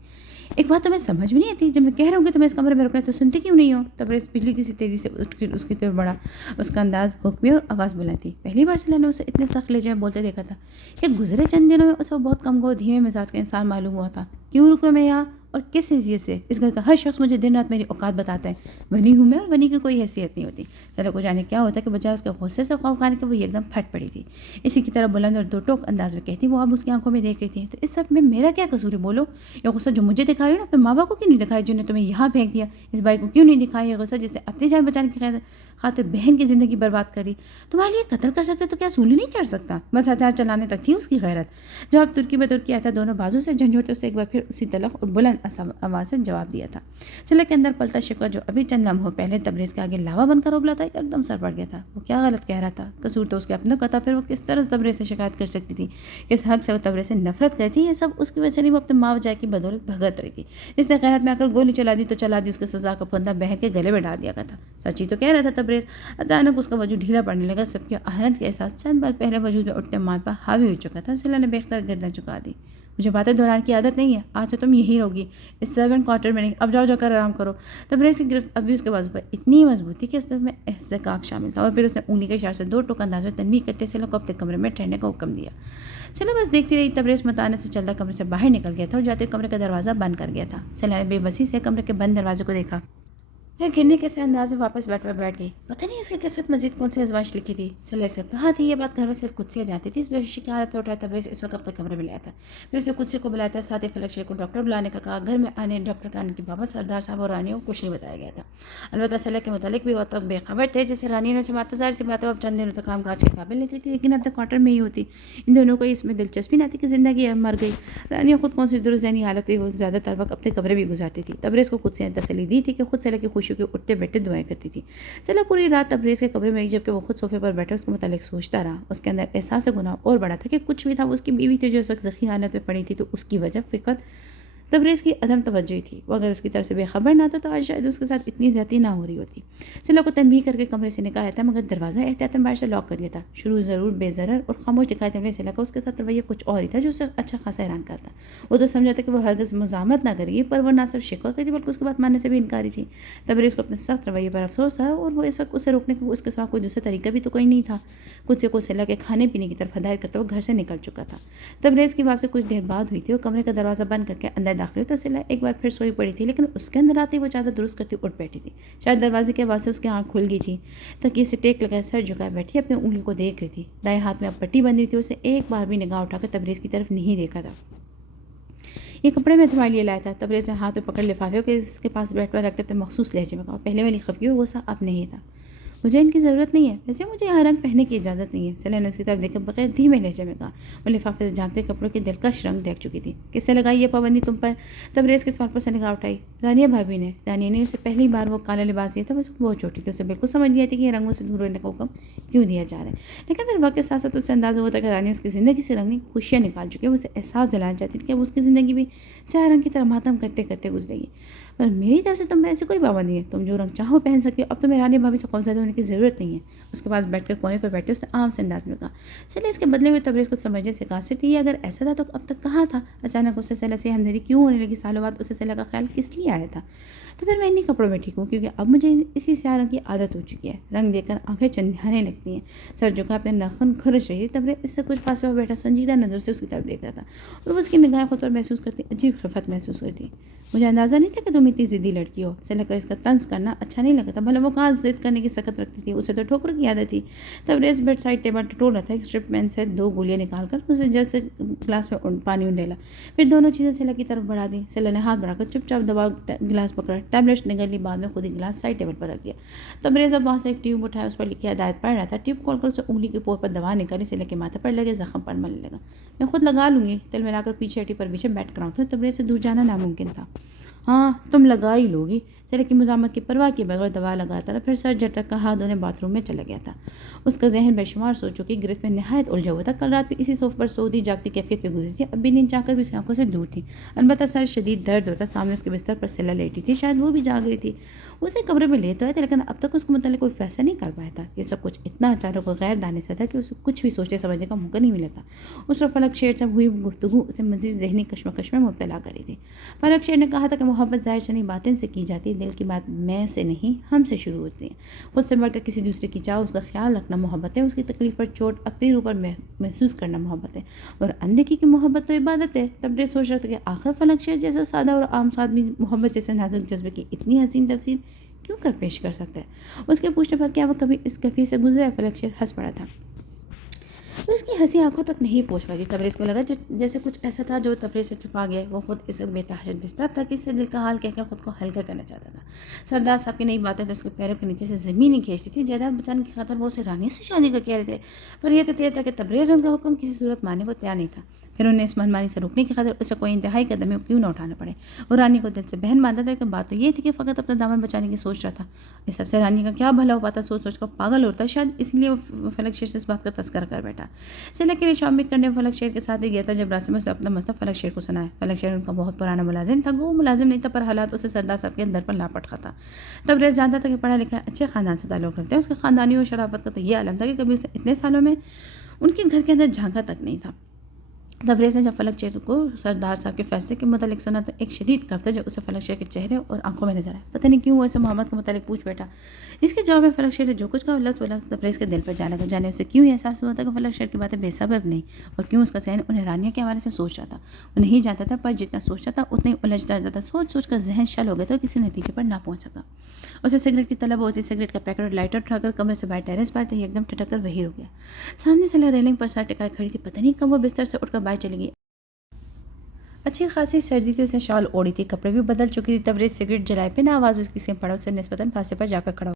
ایک بات تمہیں سمجھ میں نہیں آتی, جب میں کہہ رہا ہوں کہ تمہیں اس کمرے میں رکنا ہے تو سنتی کیوں نہیں ہو؟ تبریز بجلی کسی تیزی سے اٹھ کر اس کی طرف بڑھا. اس کا انداز حکمی اور آواز بلند تھی. پہلی بار سلا نے اسے اتنے سخت لہجے میں بولتے دیکھا تھا کہ گزرے چند دنوں میں اسے بہت کم گو دھیمے مزاج کا انسان معلوم ہوا تھا. کیوں رکو میں یہاں, اور کس حیثیت سے؟ اس گھر کا ہر شخص مجھے دن رات میری اوقات بتاتا ہے. ونی ہوں میں, اور ونی کی کوئی حیثیت نہیں ہوتی. چلو کو جانے کیا ہوتا ہے کہ بجائے اس کے غصے سے خوف کھانے کے وہ ایک دم پھٹ پڑی تھی. اسی کی طرح بلند اور دو ٹوک انداز میں کہتی. وہ اب اس کی آنکھوں میں دیکھ رہی تھی. تو اس سب میں میرا کیا قصور ہے؟ بولو. یہ غصہ جو مجھے دکھا رہی ہو نا, اپنے ماں باپ کو کیوں نہیں دکھایا جنہوں نے تمہیں یہاں پھینک دیا؟ اس بھائی کو کیوں نہیں دکھایا یہ غصہ جس نے اپنی جان بچانے کی خاطر بہن کی زندگی برباد کری؟ تمہارے لیے قتل کر سکتے تو کیا سولی نہیں چڑھ سکتا؟ بس ہتھیار چلانے تک تھی اس کی غیرت. جب ترکی بترکی آتا, دونوں بازو سے جھنجھوڑتے اسے ایک بار پھر اسی تلخ اور بلند آواز سے جواب دیا تھا. سلا کے اندر پلتا شکوہ جو ابھی چند لمحوں پہلے تبریز کے آگے لاوا بن کر ابلا تھا, ایک دم سر پڑ گیا تھا. وہ کیا غلط کہہ رہا تھا؟ قصور تو اس کے اپنوں کا تھا. پھر وہ کس طرح تبریز سے شکایت کر سکتی تھی؟ کس حق سے وہ تبریز سے نفرت کرتی؟ یہ سب اس کی وجہ سے نہیں, وہ اپنے ماں وجہ کی بدولت بھگت رہی تھی. جس نے غیرت میں آ کر گولی چلا دی تو چلا دی, اس کے سزا کا پھندا بہن کے گلے میں ڈال دیا گیا تھا. سچی تو کہہ رہا تھا تبریز. اچانک اس کا وجود ڈھیلا پڑنے لگا. سب کی اہانت کا احساس چند بار پہلے وجود میں اٹھنے مان پر حاوی ہو چکا تھا. سلا نے بے اختیار گردن چکا دی. مجھے باتیں دوران کی عادت نہیں ہے، آج سے تم یہی رہوگی، اس سرونٹ کوارٹر میں نہیں، اب جاؤ جا کر آرام کرو۔ تبریز کی گرفت اب بھی اس کے بازو پر اتنی مضبوط تھی کہ اس میں احتکاک شامل تھا، اور پھر اس نے انگلی کے اشارے سے 2 ٹوک انداز میں تنبیہ کرتے سیلا کو اپنے کمرے میں ٹھہرنے کا حکم دیا۔ سیلا بس دیکھتی رہی۔ تبریز متانت سے چلتا کمرے سے باہر نکل گیا تھا اور جاتے کمرے کا دروازہ بند کر گیا تھا۔ سیلا نے بے بسی سے کمرے کے بند دروازے کو دیکھا، پھر گرنے کے سے انداز میں واپس بیٹھ گئی۔ پتہ نہیں اس کی قسمت مزید کون سی ازمائش لکھی تھی۔ سیلا سے کہا تھی یہ بات گھر میں صرف قدسیہ جانتی تھی۔ اس بے ہوشی کی حالت میں اٹھا تبریز اس وقت اپنے کمرے میں لے آیا تھا، پھر اس نے قدسیہ کو بلایا تھا، ساتھ ہی فلک شیر کو ڈاکٹر بلانے کا کہا۔ گھر میں آنے ڈاکٹر کا آنے کی بابت سردار صاحب اور رانی کو کچھ نہیں بتایا گیا تھا، البتہ سیلا کے متعلق بھی وہ تک بے خبر تھے۔ جیسے رانی نے اسے مارتا، ظاہر سی بات ہے اب چند دنوں تک کام کاج کے قابل نہیں تھی، لیکن اب تک کوارٹر میں ہی ہوتی۔ ان دونوں کو اس میں دلچسپی نہ تھی کہ زندگی اب مر گئی۔ رانی خود کون سی درست ذہنی حالت میں وہ زیادہ تر وقت اپنے کمرے بھی گزارتی تھی۔ تبریز کو قدسیہ نے تسلی دی تھی کہ خود سیلا کی خوشی کے اٹھتے بیٹھتے دعائیں کرتی تھی۔ سیلا پوری رات تبریز کے کمرے میں رہی، جبکہ وہ خود صوفے پر بیٹھے اس کے متعلق سوچتا رہا۔ اس کے اندر احساس گناہ اور بڑا تھا کہ کچھ بھی تھا، وہ اس کی بیوی تھی جو اس وقت زخمی حالت میں پڑی تھی، تو اس کی وجہ فقط تبریز کی عدم توجہی تھی۔ وہ اگر اس کی طرف سے بے خبر نہ تھا تو آج شاید اس کے ساتھ اتنی زیادتی نہ ہو رہی ہوتی۔ سیلا کو تنبیہ کر کے کمرے سے نکالا تھا، مگر دروازہ احتیاطاً باہر سے لاک کر لیا تھا۔ شروع ضرور بے ضرر اور خاموش دکھائی دینے سیلا کا اس کے ساتھ رویہ کچھ اور ہی تھا جو اسے اچھا خاصا حیران کرتا۔ وہ تو سمجھا تھا کہ وہ ہرگز مزاحمت نہ کرے گی، پر وہ نہ صرف شکوہ کرتی بلکہ اس کی بات ماننے سے بھی انکاری تھی۔ تبریز کو اپنے سخت رویے پر افسوس تھا، اور وہ اس وقت اسے روکنے کا اس کے سوا کوئی دوسرا طریقہ بھی تو کوئی نہیں تھا۔ قدسیہ کو سیلا کے کھانے پینے کی طرف ہدایت کرتا وہ گھر سے نکل چکا تھا۔ تبریز کی واپسی کچھ دیر بعد ہوئی تھی۔ وہ کمرے کا دروازہ بند کر کے اندر داخل ہوئی تو سیلا ایک بار پھر سوئی پڑی تھی، لیکن اس کے اندر آتے ہی وہ چادر درست کرتی اٹھ بیٹھی تھی۔ شاید دروازے کے آواز سے اس کی آنکھ کھل گئی تھی، تکیے سے ٹیک لگائے سر جھکائے بیٹھی اپنی انگلی کو دیکھ رہی تھی۔ دائیں ہاتھ میں اب پٹی بندھی تھی، اسے ایک بار بھی نگاہ اٹھا کر تبریز کی طرف نہیں دیکھا تھا۔ یہ کپڑے میں تمہارے لیے لایا تھا، تبریز نے ہاتھ میں پکڑ لفافے کو اس کے پاس بیٹھ کر رکھتے اپنے مخصوص لہجے میں کہا۔ پہلے والی خفگی اور غصہ اب نہیں تھا۔ مجھے ان کی ضرورت نہیں ہے، ویسے مجھے یہ رنگ پہننے کی اجازت نہیں ہے، سیلا نے اس کی طرف دیکھ کر بغیر دھیمے لہجے میں کہا۔ وہ لفافے سے جھانکتے کپڑوں کے دلکش رنگ دیکھ چکی تھی۔ کس سے لگائی یہ پابندی تم پر؟ تبریز کے سوال پر سے نگاہ اٹھائی۔ رانیہ بھابی نے۔ رانیہ نے اسے پہلی بار وہ کالا لباس دیا تھا، وہ بہت چھوٹی تھی، اسے بالکل سمجھ لیا تھی کہ یہ رنگوں سے دور رہنے کا حکم کیوں دیا جا رہا ہے، لیکن پھر وقت کے ساتھ ساتھ اسے اندازہ ہوتا کہ رانیہ اس کی زندگی سے رنگین خوشیاں نکال چکی ہے۔ وہ اسے احساس دلانا چاہتی تھی کہ اب اس کی زندگی بھی سیاہ رنگ کی طرح ماتم کرتے کرتے گزرے گی۔ پر میری طرف سے تم میں ایسی کوئی پابندی ہے، تم جو رنگ چاہو پہن سکتی ہو، اب تمہیں رانیہ بھابی سے خوفزدہ ہونے کی ضرورت نہیں ہے۔ اس کے پاس بیٹھ کر کونے پر بیٹھے اس نے عام سے انداز میں کہا۔ سیلا اس کے بدلے ہوئے تبریز کو سمجھنے سے قاصر تھی۔ یہ اگر ایسا تھا تو اب تک کہاں تھا؟ اچانک اس سے سیلا سے ہمدردی کیوں ہونے لگی؟ سالوں بعد اسے سیلا کا خیال کس لیے آیا تھا؟ تو پھر میں انہی کپڑوں میں ٹھیک ہوں، کیونکہ اب مجھے اسی سیاہ رنگ کی عادت ہو چکی ہے۔ رنگ دیکھ کر آنکھیں چندھیانے لگتی ہیں۔ سر جھکا اپنے ناخن کھرچ رہی تھی۔ تبریز اس سے کچھ پاس پر بیٹھا سنجیدہ نظر سے اس کی طرف دیکھ رہا تھا، اور وہ اس کی نگاہیں خود پر محسوس کرتی عجیب خفت محسوس کرتی۔ مجھے اندازہ نہیں تھا کہ تم اتنی ضدی لڑکی ہو۔ سیلا کا اس کا طنز کرنا اچھا نہیں لگا تھا، بھلا وہ کہاں ضد کرنے کی سخت رکھتی تھی، اسے تو ٹھوکر کی عادت تھی۔ تبریز بیڈ سائڈ ٹیبل ٹٹول رہا تھا، ایک اسٹرپ پین سے 2 گولیاں نکال کر اسے جگ سے گلاس میں پانی انڈیلا، پھر دونوں چیزیں سیلا کی طرف بڑھا دیں۔ سیلا نے ہاتھ بڑھا کر چپ چاپ دبا گلاس پکڑا، ٹیبلٹس نگل لی، بعد میں خود ہی گلاس سائڈ ٹیبل پر رکھ دیا۔ تبریز اب وہاں سے ایک ٹیوب اٹھایا، اس پر لکھی ہدایت پڑھ رہا تھا۔ ٹیوب کھول کر اسے انگلی کے پور پر دوا نکالی، سیلا کے ماتھے پر لگے زخم پر ملنے لگا۔ میں خود لگا لوں گی، تل ملا کر پیچھے ہٹی پر پیچھے بیٹھ کر آؤں، تبریز سے دور جانا ناممکن تھا۔ ہاں تم لگا ہی لوگی۔ سیلا کی مزاحمت کی پرواہ کیے بغیر دوا لگاتا رہا، پھر سر جھٹک کر ہاتھ دھونے باتھ روم میں چلا گیا تھا۔ اس کا ذہن بے شمار سوچوں کی گرفت میں نہایت الجھا ہوا تھا۔ کل رات بھی اسی صوفے پر سودی جاگتی کیفیت پہ گزری تھی، اب بھی نیند چاہ کر بھی اس کی آنکھوں سے دور تھی، البتہ سر شدید درد ہوتا۔ سامنے اس کے بستر پر سیلا لیٹی تھی، شاید وہ بھی جاگ رہی تھی۔ اسے کمرے میں لے تو آئے تھے، لیکن اب تک اس کے متعلق کوئی فیصلہ نہیں کر پایا تھا۔ یہ سب کچھ اتنا اچانک اور غیر دانے سے تھا کہ اسے کچھ بھی سوچنے سمجھنے کا موقع نہیں ملا تھا۔ اس پر فلک شیر سے ہوئی گفتگو اسے مزید ذہنی کشمکش میں مبتلا کری تھی۔ فلک شیر نے کہا تھا کہ محبت ظاہر سے نہیں باطن سے کی جاتی، دل کی بات میں سے نہیں ہم سے شروع ہوتی ہے۔ خود سے بڑھ کر کسی دوسرے کی چاہ، اس کا خیال رکھنا محبت ہے، اس کی تکلیف پر چوٹ اپنی روح پر محسوس کرنا محبت ہے، اور اندیکھی کی محبت تو عبادت ہے۔ تبریز سوچ رہا تھا کہ آخر فلک شیر جیسا سادہ اور عام آدمی محبت جیسے نازک جذبے کی اتنی حسین تفسیر کیوں کر پیش کر سکتا ہے؟ اس کے پوچھنے پر کیا وہ کبھی اس کیفیت سے گزرا ہے؟ فلک شیر ہنس پڑا تھا، اس کی ہنسی آنکھوں تک نہیں پہنچ پائی تھی۔ تبریز کو لگا جیسے کچھ ایسا تھا جو تبریز سے چھپا گیا ہے۔ وہ خود اس وقت بے تحاشا ڈسٹرب تھا کہ اس سے دل کا حال کہہ کر خود کو ہلکا کرنا چاہتا تھا۔ سردار صاحب کی نئی باتیں تو اس کے پیروں کے نیچے سے زمین ہی کھینچتی تھی۔ جائیداد بچانے کی خاطر وہ اسے رانی سے شادی کا کہہ رہے تھے، پر یہ تو طے تھا کہ تبریز ان کا حکم کسی صورت ماننے کو تیار نہیں تھا۔ پھر انہیں اس منمانی سے روکنے کی خاطر اسے کوئی انتہائی قدم کیوں نہ اٹھانا پڑے۔ وہ رانی کو دل سے بہن مانتا تھا، لیکن بات تو یہ تھی کہ فقط اپنا دامن بچانے کی سوچ رہا تھا۔ اس سب سے رانی کا کیا بھلا ہو پاتا؟ سوچ سوچ کر پاگل ہوتا، شاید اس لیے وہ فلک شیر سے اس بات کا تذکرہ کر بیٹھا۔ سیلا کے لیے شام کرنے فلک شیر کے ساتھ ہی گیا تھا۔ جب راستے میں اسے اپنا مسئلہ فلک شیر کو سنایا۔ فلک شیر ان کا بہت پرانا ملازم تھا، وہ ملازم نہیں تھا، پر حالات اسے سردار صاحب کے اندر پر لاپٹ تھا۔ تبریز جانتا تھا کہ پڑھا لکھا اچھے خاندان سے تعلق رکھتے ہیں۔ اس کے خاندانی اور شرافت کا تو یہ عالم تھا کہ کبھی اس نے اتنے سالوں میں ان کے گھر کے اندر جھانکا تک نہیں تھا۔ تبریز نے جب فلک شیر کو سردار صاحب کے فیصلے کے متعلق سنا تو ایک شدید کرتا جو اسے فلک شیر کے چہرے اور آنکھوں میں نظر آیا. پتہ نہیں کیوں وہ اسے محمد کے متعلق پوچھ بیٹھا، جس کے جواب میں فلک شیر نے جو کچھ کہا لفظ بلفظ تبریز کے دل پر جا لگا. جانے اسے کیوں یہ احساس ہوا تھا کہ فلک شیر کی باتیں بے سبب نہیں، اور کیوں اس کا ذہن انہیں رانیہ کے حوالے سے سوچ رہا تھا. وہ نہیں جانتا تھا، پر جتنا سوچتا تھا اتنا ہی الجھتا جاتا. سوچ سوچ کر ذہن شل ہو گیا تو کسی نتیجے پر نہ پہنچ سکا. اسے سگریٹ کی طلب ہوتی. سگریٹ کا پیکٹ اور لائٹر اٹھا کر کمرے سے باہر ٹیرس پر ایک دم ٹھٹک کر وہی ہو گیا. سامنے سے ریلنگ پر سر ٹکائے کھڑی تھی. پتہ نہیں کب وہ بستر سے اٹھ کر باہر چلی گئی. اچھی خاصی سردی تھی، اسے شال اوڑی تھی، کپڑے بھی بدل چکی تھی. تبریز سگریٹ جلائے بنا آواز اس کی سیم پڑا اسے نسبتاً فاصلے پر جا کر کھڑا ہوا.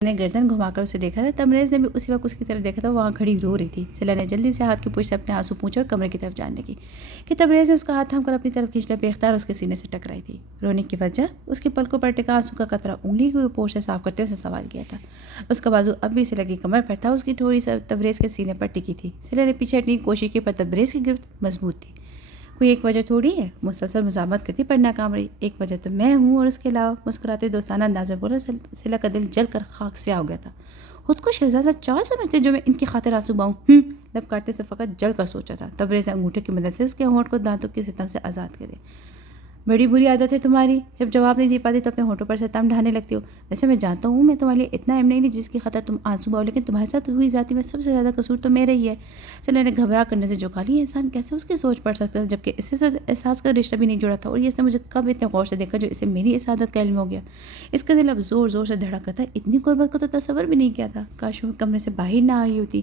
نے گردن گھما کر اسے دیکھا تھا. تبریز نے بھی اسی وقت اس کی طرف دیکھا تھا. وہاں کھڑی رو رہی تھی. سلا نے جلدی سے ہاتھ کی پوچھ سے اپنے آنسو پوچھے اور کمرے کی طرف جانے لگی کہ تبریز نے اس کا ہاتھ تھام کر اپنی طرف کھینچ لیا. بے اختیار اس کے سینے سے ٹکرائی تھی. رونے کی وجہ اس کی پلکوں پر ٹکا آنسو کا قطرہ انگلی کو پوچھ سے صاف کرتے اسے سوال کیا تھا. اس کا بازو اب بھی سلا کی کمر پر تھا. اس کی ٹھوڑی تبریز کے سینے پر ٹکی تھی. سلا نے پیچھے ہٹنے کی کوشش کی پر تبریز کی گرفت مضبوط تھی. کوئی ایک وجہ تھوڑی ہے، مسلسل مزاحمت کرتی پر ناکام رہی. ایک وجہ تو میں ہوں اور اس کے علاوہ مسکراتے دوستانہ انداز میں بولا. سلا کا دل جل کر خاک سیاہ ہو گیا تھا. خود کو شہزادہ چال سمجھتے جو میں ان کی خاطر آنسو باؤں. لب کاٹتے سے فقط جل کر سوچا تھا. تبریز نے انگوٹھے کی مدد سے اس کے ہونٹ کو دانتوں کی ستم سے آزاد کرے. بڑی بری عادت ہے تمہاری، جب جواب نہیں دے پاتی تو اپنے ہونٹوں پر ستم ڈھانے لگتی ہو. ویسے میں جانتا ہوں میں تمہارے لیے اتنا اہم نہیں جس کی خاطر تم آنسو باؤ، لیکن تمہارے ساتھ ہوئی ذاتی میں سب سے زیادہ قصور تو میرا ہی ہے. سلا نے گھبرا کرنے سے جھکا لی. انسان کیسے اس کی سوچ پڑ سکتا تھا جبکہ اس سے احساس کا رشتہ بھی نہیں جڑا تھا، اور یہ اس نے مجھے کب اتنے غور سے دیکھا جو اسے میری اس عادت کا علم ہو گیا. اس کا دل اب زور زور سے دھڑک رہا تھا. اتنی قربت کو تو تصور بھی نہیں کیا تھا. کاش وہ کمرے سے باہر نہ آئی ہوتی.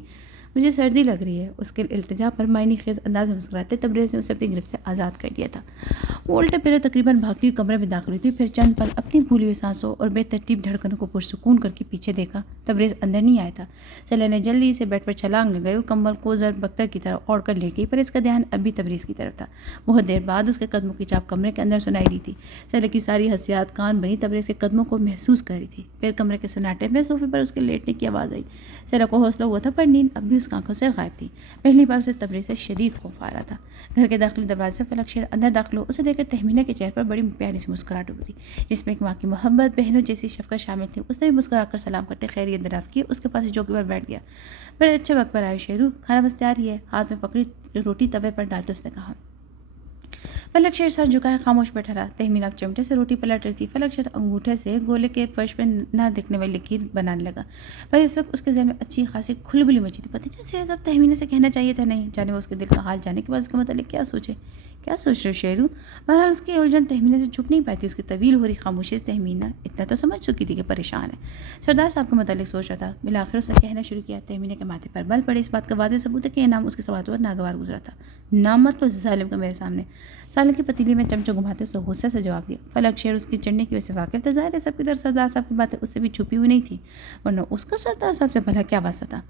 مجھے سردی لگ رہی ہے. اس کے التجا پر معنی خیز انداز میں مسکراتے تبریز نے اسے اپنی گرفت سے آزاد کر دیا تھا. وہ الٹے پھیرے تقریباً بھاگتی ہوئی کمرے میں داخل ہوئی تھی. پھر چند پل اپنی بھولی ہوئی سانسوں اور بے ترتیب دھڑکنوں کو پرسکون کر کے پیچھے دیکھا. تبریز اندر نہیں آیا تھا. سلا نے جلدی سے بیڈ پر چھلانگ لگائی اور کمبل کو زر بختر کی طرح اوڑھ کر لیٹ گئی، پر اس کا دھیان اب بھی تبریز کی طرف تھا. بہت دیر بعد اس کے قدموں کی چاپ کمرے کے اندر سنائی دی تھی. سلا کی ساری حسیات کان بنی تبریز کے قدموں کو محسوس کر رہی تھی. پھر کمرے کے سناٹے میں صوفے پر اس کے لیٹنے کی آواز آئی. سلا کو حوصلہ ہوا تھا پر نیند اب بھی اس کی آنکھوں سے غائب تھی. پہلی بار اسے تبریز سے شدید خوف آ رہا تھا. گھر کے داخلی دروازے سے فلک شیر اندر داخل ہو. اسے دیکھ کر تہمینہ کے چہرے پر بڑی پیاری سی مسکراہٹ ابھری جس میں ایک ماں کی محبت، بہنوں جیسی شفقت شامل تھی. اس نے بھی مسکرا کر سلام کرتے خیریت دریافت کی. اس کے پاس چوکی پر بیٹھ گیا. بڑے اچھے وقت پر آئے شیرو، کھانا بس تیار ہی ہے. ہاتھ میں پکڑی روٹی توے پر ڈالتے اس نے کہا. فلک شیر سر جھکائے خاموش بیٹھا رہا. تہمینہ اب چمٹے سے روٹی پلٹ رہی تھی. فلک شیر انگوٹھے سے گولے کے فرش پہ نہ دکھنے والی لکیر بنانے لگا، پر اس وقت اس کے ذہن میں اچھی خاصی کھلبلی مچی تھی. پتہ نہیں اسے اب تہمینہ سے کہنا چاہیے تھا نہیں. جانے وہ اس کے دل کا حال جانے کے بعد اس کے متعلق کیا سوچے. کیا سوچ رہے ہو شیرو؟ بہرحال اس کی الجھن تہمینہ سے چھپ نہیں پاتی. اس کی طویل ہو رہی خاموشی سے تہمینہ اتنا تو سمجھ چکی تھی کہ پریشان ہے. سردار صاحب کے متعلق سوچ رہا تھا. بالآخر اس نے کہنا شروع کیا. تہمینہ کے ماتھے پر بل پڑے. اس بات کا واضح ثبوت ہے کہ یہ نام اس کے سواتوں پر ناگوار گزرا تھا. نام مت لو ظالم کا میرے سامنے. سالن کی پتیلی میں چمچہ گھماتے اس نے غصے سے جواب دیا. فلک شیر اس کی چڑھنے کی وجہ سے واقف تھا. ظاہر ہے سب کی طرح سردار صاحب کی باتیں اس سے بھی چھپی ہوئی نہیں تھی، ورنہ اس کا سردار صاحب سے بھلا کیا واسطہ تھا.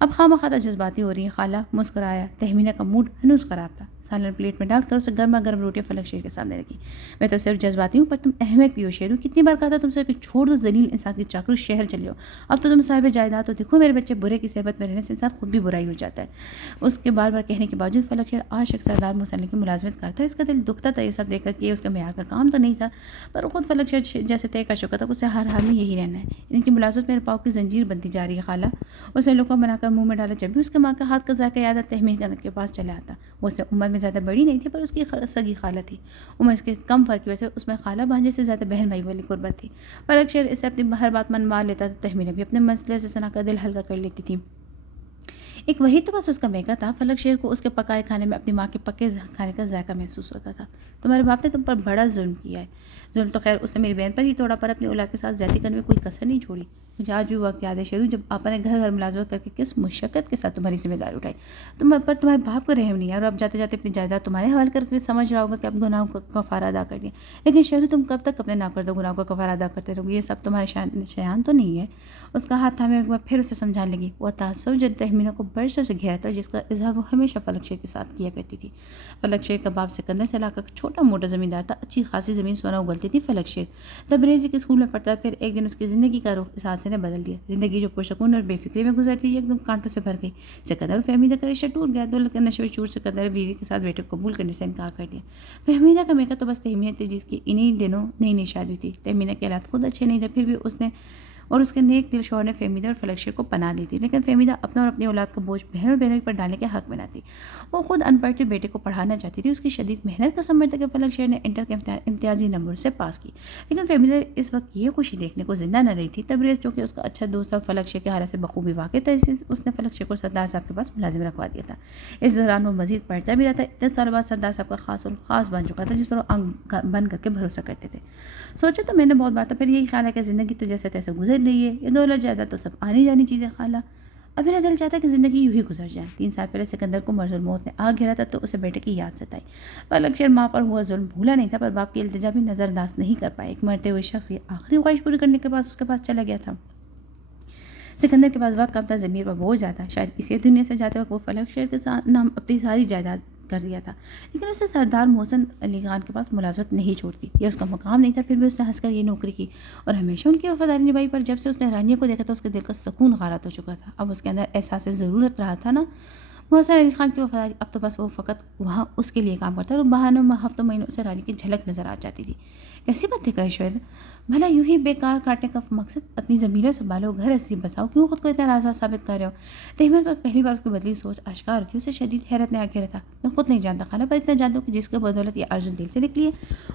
اب خواہ جذباتی ہو رہی ہے. خالہ مسکرایا. تہمینہ کا موڈ ہنوز خراب تھا. سالن پلیٹ میں ڈال کر اسے گرما گرم روٹیاں فلک شیر کے سامنے رکھی. میں تو صرف جذباتی ہوں پر تم احمق بھی ہو شیرو. کتنی بار کہا تھا تم سے کہ چھوڑ دو ذلیل انسان کی چاکرو، شہر چلے ہو. اب تو تم صاحب جائیداد ہو. دیکھو میرے بچے برے کی صحبت میں رہنے سے انسان خود بھی برائی ہو جاتا ہے. اس کے بار بار کہنے کے باوجود فلک شیر عاشق سردار مسلم کی ملازمت کرتا ہے. اس کا دل دکھتا تھا یہ سب دیکھ کر کہ یہ اس کے معیار کا کام تو نہیں تھا، پر خود فلک شیر جیسے طے کر چکا تھا کہ اسے ہر حال میں یہی رہنا ہے. ان کی ملازمت میرے پاؤں کی زنجیر بنتی جا رہی ہے خالہ. اسے لوگوں بنا کر منہ میں ڈالا. جب بھی اس کے ماں کا ہاتھ کا ذائقہ یاد آتا تہمینہ کے پاس چلا آتا. وہ اسے عمر میں زیادہ بڑی نہیں تھی پر اس کی سگی خالہ تھی. عمر اس کے کم فرق کی وجہ سے اس میں خالہ بھانجے سے زیادہ بہن بھائی والی قربت تھی. فلک شیر اسے اپنی ہر بات منوا لیتا تھا. تہمینہ بھی اپنے مسئلے سے سنا کر دل ہلکا کر لیتی تھی. ایک وہی تو بس اس کا میکا تھا. فلک شیر کو اس کے پکائے کھانے میں اپنی ماں کے پکے کھانے کا ذائقہ محسوس ہوتا تھا. تمہارے باپ نے تم پر بڑا ظلم کیا ہے. ظلم تو خیر اس نے میری بہن پر ہی توڑا، پر اپنی اولاد کے ساتھ زیادتی کرنے میں کوئی کسر نہیں چھوڑی. مجھے آج بھی وقت یاد ہے شیرو جب آپا نے گھر گھر ملازمت کر کے کس مشقت کے ساتھ تمہاری ذمہ داری اٹھائی. تمہارے باپ کو رحم نہیں ہے اور اب جاتے جاتے اپنی جائیداد تمہارے حوالے کر کے سمجھ رہا ہوگا کہ اب گناہوں کا کفارہ ادا کر دیا. لیکن شیرو تم کب تک اپنے ناکردہ گناہوں کا کفارہ ادا کرتے رہو گے؟ یہ سب تمہارے شیان تو نہیں ہے. اس کا ہاتھ تھامے ایک بار پھر اسے سمجھانے لگی. وہ تعصب جو تہمینہ کو برسوں سے گھیرا تھا جس کا اظہار وہ ہمیشہ فلک شیر کے ساتھ کیا کرتی تھی. فلک شیر کا باپ سکندر سے علاقہ کا چھوٹا موٹا زمیندار تھا. اچھی خاصی زمین سونا اگلتی تھی. فلک شیر تبریزی کے اسکول میں پڑھتا. پھر ایک دن اس کی زندگی کا رخ اس حادثے نے بدل دیا. زندگی جو پرسکون اور بے فکری میں گزرتی ایک دم کانٹوں سے بھر گئی. سکندر اور فہمیدہ کا رشتہ ٹوٹ گیا. دولت کے نشے میں چور سکندر بیوی کے ساتھ بیٹے کو قبول کرنے سے انکار کر دیا. فہمیدہ کا میکا تو بس تہمینہ تھی جس کی انہی دنوں نئی نئی شادی تھی. تہمینہ کے حالات خود اچھے نہیں تھے، پھر بھی اس نے اور اس کے نیک دل شوہر نے فہمیدہ اور فلک شیر کو پناہ دی تھی، لیکن فہمیدہ اپنا اور اپنی اولاد کا بوجھ بہن اور بہنوں پر ڈالنے کے حق میں نہ تھی۔ وہ خود ان پڑھ تھی، بیٹے کو پڑھانا چاہتی تھی۔ اس کی شدید محنت کا ثمر تھا کہ فلک شیر نے انٹر کے امتیازی نمبر سے پاس کی، لیکن فہمیدہ اس وقت یہ خوشی دیکھنے کو زندہ نہ رہی تھی۔ تبریز جو کہ اس کا اچھا دوست اور فلک شیر کے حالات سے بخوبی واقف تھا، اس نے فلک شیر کو سردار صاحب کے پاس ملازم رکھوا دیا تھا۔ اس دوران وہ مزید پڑھتا بھی رہا تھا۔ اتنے سال بعد سردار صاحب کا خاص بن چکا تھا، جس پر وہ آنکھ بند کر کے بھروسہ کرتے تھے۔ سوچو تو میں نے بہت بار تو پھر یہی خیال ہے کہ زندگی تو جیسے تیسے گزر رہی ہے، یہ دولت جائیداد تو سب آنی جانی چیزیں خالہ، اب میرا دل چاہتا ہے کہ زندگی یوں ہی گزر جائے۔ 3 سال پہلے سکندر کو مرض الموت نے آ گھیرا تھا تو اسے بیٹے کی یاد ستائی۔ فلک شیر ماں پر ہوا ظلم بھولا نہیں تھا، پر باپ کی التجا بھی نظر انداز نہیں کر پائے۔ ایک مرتے ہوئے شخص یہ آخری خواہش پوری کرنے کے بعد اس کے پاس چلا گیا تھا۔ سکندر کے پاس وقت کم تھا، ضمیر پر بوجھ آتا، شاید اسی دنیا سے جاتے وقت وہ فلک شیر کے نام اپنی ساری جائیداد کر دیا تھا، لیکن اسے سردار محسن علی خان کے پاس ملازمت نہیں چھوڑتی، یہ اس کا مقام نہیں تھا۔ پھر بھی اس نے ہنس کر یہ نوکری کی اور ہمیشہ ان کی وفاداری نبھائی۔ پر جب سے اس نے رانیہ کو دیکھا تھا، اس کے دل کا سکون غارت ہو چکا تھا۔ اب اس کے اندر احساس ضرورت رہا تھا نا محسن علی خان کی وفاداری، اب تو بس وہ فقط وہاں اس کے لیے کام کرتا اور بہانوں میں ہفتوں مہینوں سے رانی کی جھلک نظر آ جاتی تھی۔ کیسی بات ہے ایشور، بھلا یوں ہی بیکار کاٹنے کا مقصد اپنی زمینوں سے بالو گھر ایسی بساؤ، کیوں خود کو اتنا رازہ ثابت کر رہے ہو؟ تحمل پر پہلی بار اس کی بدلی سوچ آشکار تھی، اسے شدید حیرت نے آ گھیرا تھا۔ میں خود نہیں جانتا خالہ، پر اتنا جانتا ہوں کہ جس کے بدولت یہ آرزو دل سے نکلی ہے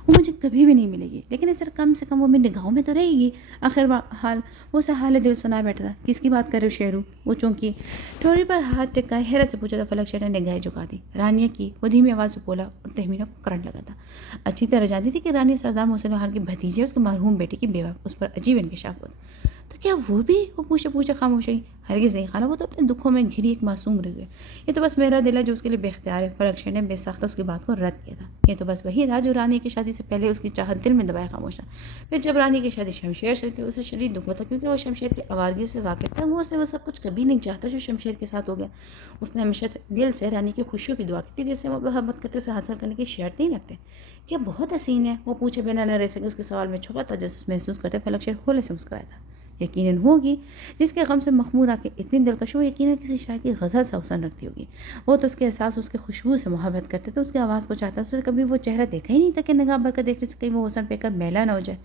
وہ مجھے کبھی بھی نہیں ملے گی، لیکن اس طرح کم سے کم وہ میری نگاہوں میں تو رہے گی۔ آخر حال وہ اسے حال دل سنا بیٹھا تھا۔ کس کی بات کر رہے ہو شیرو؟ وہ چونکی ٹھوری پر ہاتھ ٹکائے حیرت سے پوچھا تھا۔ فلک شیر نے نگاہیں جھکا دی۔ رانیہ کی، وہ دھیمی آواز سے بولا اور تحمینہ کو کرنٹ لگا تھا۔ اچھی طرح جانتی تھی کہ رانیہ سردار محسن خان کی بھتیجی ہے، اس کے مرحوم بیٹے کی بیوہ، اس پر عجیب انکشاف ہوا۔ تو کیا وہ بھی؟ وہ پوچھے خاموش ہوئی۔ ہرگز نہیں خالہ، وہ تو اپنے دکھوں میں گھری ایک معصوم رہ گئے۔ یہ تو بس میرا دل ہے جو اس کے لیے بے اختیار ہے۔ فلک شیر نے بے ساختہ اس کی بات کو رد کیا تھا۔ یہ تو بس وہی تھا جو رانی کی شادی سے پہلے اس کی چاہت دل میں دبائے خاموش تھا۔ پھر جب رانی کی شادی شمشیر سے تھی، اسے شدید دکھ ہوا تھا، کیونکہ وہ شمشیر کی آوارگیوں سے واقف تھا۔ وہ سب کچھ کبھی نہیں چاہتا جو شمشیر کے ساتھ ہو گیا۔ اس نے ہمیشہ دل سے رانی کی خوشیوں کی دعا کی تھی، جس سے وہ محبت کرتے اسے حاصل کرنے کی شرط نہیں رکھتے۔ کیا بہت حسین ہے؟ وہ پوچھے بنا نہ رہ سکے، اس کے سوال میں چھپا تجسس محسوس کرتے فلک شیر ہولے سے مسکرایا تھا۔ یقیناً ہوگی، جس کے غم سے مخمور آ کے اتنی دلکش، وہ یقیناً کسی شاعر کی غزل سے حسن رکھتی ہوگی۔ وہ تو اس کے احساس، اس کے خوشبو سے محبت کرتے تھے، اس کی آواز کو چاہتا، اسے کبھی وہ چہرہ دیکھا ہی نہیں تھا کہ نگاہ بھر کر دیکھنے سے کہیں وہ حسن پہ کر میلا نہ ہو جائے۔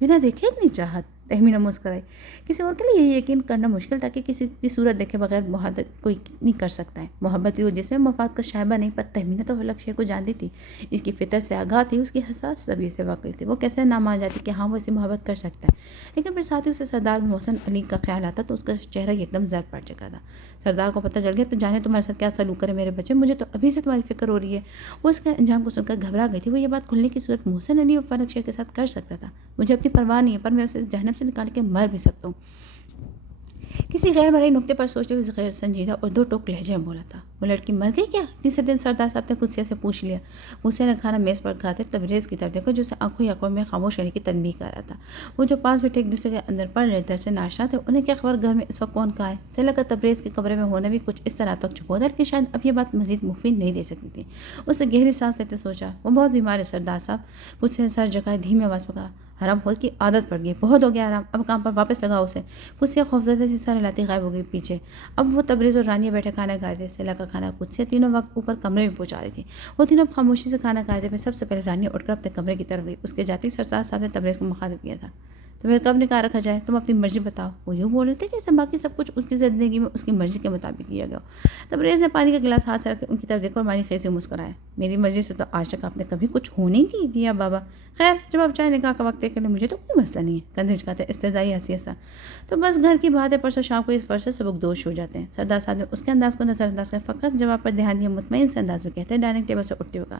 بنا دیکھے اتنی چاہت؟ تحمینہ مسکرائی۔ کسی اور کے لیے یہ یقین کرنا مشکل تھا کہ کسی کی صورت دیکھے بغیر محبت کوئی نہیں کر سکتا ہے۔ محبت بھی ہو جس میں مفاد کا شائبہ نہیں، پر تحمینہ تو فلک شیر کو جانتی تھی، اس کی فطرت سے آگاہ تھی، اس کی حساس طبیعت سے واقف تھی۔ وہ کیسے نہ مان جاتی کہ ہاں وہ اسے محبت کر سکتا ہے، لیکن پھر ساتھ ہی اسے سردار محسن علی کا خیال آتا تو اس کا چہرہ ایک دم زرد پڑ چکا تھا۔ سردار کو پتہ چل گیا تو جانے تمہارے ساتھ کیا سلوک کرے میرے بچے، مجھے تو ابھی سے تمہاری فکر ہو رہی ہے۔ وہ اس کے انجام کو سن کر گھبرا گئی تھی۔ وہ یہ بات کھلنے کی صورت محسن علی اور فلک شیر کے ساتھ کر سکتا تھا۔ مجھے اپنی پرواہ نہیں ہے، پر میں اسے جہنم سے نکال کے مر بھی سکتا ہوں۔ کسی غیر مرئی نقطے پر سوچتے ہوئے غیر سنجیدہ اور دو ٹوک لہجے میں بولا تھا۔ وہ لڑکی مر گئی کیا؟ تیسرے دن سردار صاحب نے قدسیہ سے پوچھ لیا۔ قدسیہ نے کھانا میز پر کھاتے تبریز کی طرف دیکھا، جو اسے آنکھوں میں خاموش رہنے کی تنبیہ کر رہا تھا۔ وہ جو پاس بیٹھے ایک دوسرے کے اندر پڑھ رہے در سے ناشنا تھے، انہیں کیا خبر گھر میں اس وقت کون کہاں ہے؟ سے لگا تبریز کے کمرے میں ہونا بھی کچھ اس طرح تک چھپا تھا کہ شاید اب یہ بات مزید مفید نہیں دے سکتی تھی۔ اس سے گہری سانس لیتے سوچا، وہ بہت بیمار ہے سردار صاحب۔ کچھ سر جھکائے دھیمی آواز میں کہا، حرام خور کی عادت پڑ گئی، بہت ہو گیا آرام، اب کام پر واپس لگاؤ اسے۔ قدسیہ خوفزدہ سی سر ہلاتی غائب ہو گئی پیچھے۔ اب وہ تبریز اور رانیہ بیٹھے کھانا کھا رہے تھے۔ سیلا کا کھانا قدسیہ تینوں وقت اوپر کمرے میں پہنچا رہی تھی۔ وہ تینوں اب خاموشی سے کھانا کھا رہے تھے۔ سب سے پہلے رانیہ اٹھ کر اپنے کمرے کی طرف گئی۔ اس کے جاتے ہی سردار صاحب نے تبریز کو مخاطب کیا تھا، تمہیں کب نکاح رکھا جائے؟ تم اپنی مرضی بتاؤ۔ وہ یوں بول رہے تھے جیسے باقی سب کچھ اس کی زندگی میں اس کی مرضی کے مطابق کیا گیا۔ تبریز نے پانی کا گلاس ہاتھ سے رکھ کے ان کی طرف دیکھا اور معنی خیز سے مسکرایا، میری مرضی سے تو آج تک آپ نے کبھی کچھ ہونے نہیں دیا بابا۔ خیر، جب آپ چاہے نکاح کا وقت طے کر لیں، مجھے تو کوئی مسئلہ نہیں ہے۔ کندھے جھکاتے استہزائی ہنسی ہنسا، تو بس گھر کی بات ہے، پرسوں شام کو اس فرض سے سبک دوش ہو جاتے ہیں۔ سردار صاحب نے اس کے انداز کو نظر انداز کر فقط جواب پر دھیان دیا، مطمئن سے انداز میں کہتے ڈائننگ ٹیبل سے اٹھتے ہوئے کہا۔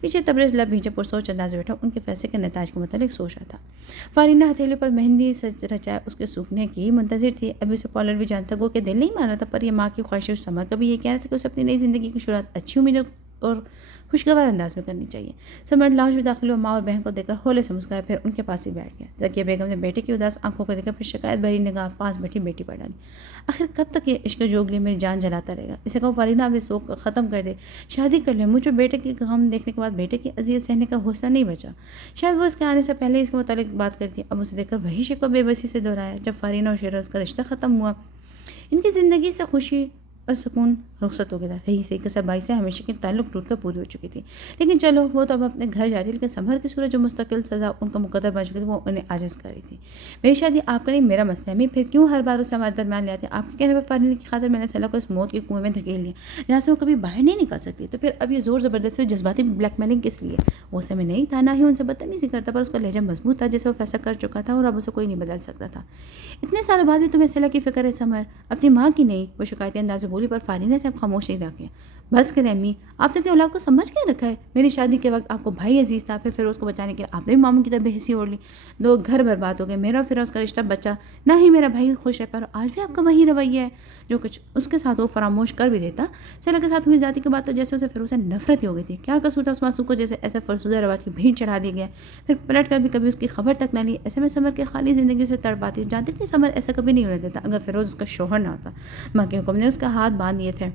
پیچھے تبریز لب بھیجے پرسوچ انداز میں بیٹھا ان کے فیصلے کے نتائج کے متعلق سوچ رہا تھا۔ فارینہ ہتھیلی پر مہندی رچائے اس کے سوکھنے کی منتظر تھی۔ ابھی اسے پالر بھی جانتا گو کہ دل نہیں مان رہا تھا، پر یہ ماں کی خواہش اور سما کا بھی یہ کہنا تھا کہ اسے اپنی نئی زندگی کی شروعات اچھی امیدوں اور خوشگوار انداز میں کرنی چاہیے۔ سمر لاؤنج میں داخل ہوا، ماں اور بہن کو دیکھ کر ہولے سے مسکرایا، پھر ان کے پاس ہی بیٹھ گیا۔ زکیہ بیگم نے بیٹے کی اداس آنکھوں کو دیکھا، پھر شکایت بھری نگاہ پاس بیٹھی بیٹی پر ڈالی۔ آخر کب تک یہ عشق جوگلی میری جان جلاتا رہے گا؟ اسے کہو فارینہ اب سوگ ختم کر دے، شادی کر لے۔ مجھ پہ بیٹے کی غم دیکھنے کے بعد بیٹے کی اذیت سہنے کا حوصلہ نہیں بچا۔ شاید وہ اس کے آنے سے پہلے ہی اس کے متعلق بات کرتی، اب اسے دیکھ کر وہی شکوہ بے بسی سے دہرایا۔ جب فارینہ اور شیراز کا رشتہ ختم ہوا، ان کی زندگی سے خوشی اور سکون رخصت ہو گیا تھا. رہی صحیح کسر بائی سے ہمیشہ کے تعلق ٹوٹ کر پوری ہو چکی تھی. لیکن چلو وہ تو اب اپنے گھر جا رہی. لیکن سمر کی صورت جو مستقل سزا ان کا مقدر بن چکی تھی وہ انہیں عاجز کر رہی تھی. میری شادی آپ کا نہیں میرا مسئلہ ہے. میں پھر کیوں ہر بار اسے ہمارے درمیان لے آتے ہیں؟ آپ کے کہنے پر فارغ کی خاطر میں نے سیلا کو اس موت کے کنویں میں دھکیل لیا جہاں سے وہ کبھی باہر نہیں نکل سکتی. تو پھر اب یہ زور زبردستی جذباتی بلیک میلنگ کس لیے؟ وہ سمے نہیں تھا، نہ ہی ان سے بدتمیزی کرتا، پر اس کا لہجہ مضبوط تھا جیسے وہ فیصلہ کر چکا تھا اور اب اسے کوئی نہیں بدل سکتا تھا. اتنے سالوں بعد بھی تمہیں سیلا کی فکر ہے سمر؟ اپنی ماں کی نہیں؟ وہ شکایتی انداز میں بولی. پر فارغ نے سے اب خاموش نہیں رکھے. بس کریں امی، آپ نے اپنی اولاد کو سمجھ کے رکھا ہے. میری شادی کے وقت آپ کو بھائی عزیز تھا، پھر فیروز کو بچانے کے لیے آپ نے بھی ماموں کی طرح بے حسی اوڑھ لی. 2 گھر برباد ہو گئے، میرا اور فیروز کا رشتہ بچا نہ ہی میرا بھائی خوش رہ پا. آج بھی آپ کا وہی رویہ ہے. جو کچھ اس کے ساتھ وہ فراموش کر بھی دیتا. سیلا کے ساتھ ہوئی ذاتی کی بات تو جیسے اسے فیروز سے نفرت ہی ہو گئی تھی. کیا قصور تھا اس معصوم کو جیسے ایسے فرسودہ رواج کی بھیڑ چڑھا دی گیا. پھر پلٹ کر بھی کبھی اس کی خبر تک نہ لی. ایسے میں سمر کی خالی زندگی اسے تڑپاتی. جانتی تھی سمر ایسا کبھی نہیں ہونے دیتا اگر فیروز اس کا شوہر نہ ہوتا. ماں کے حکم نے اس کا ہاتھ باندھ دیے تھے.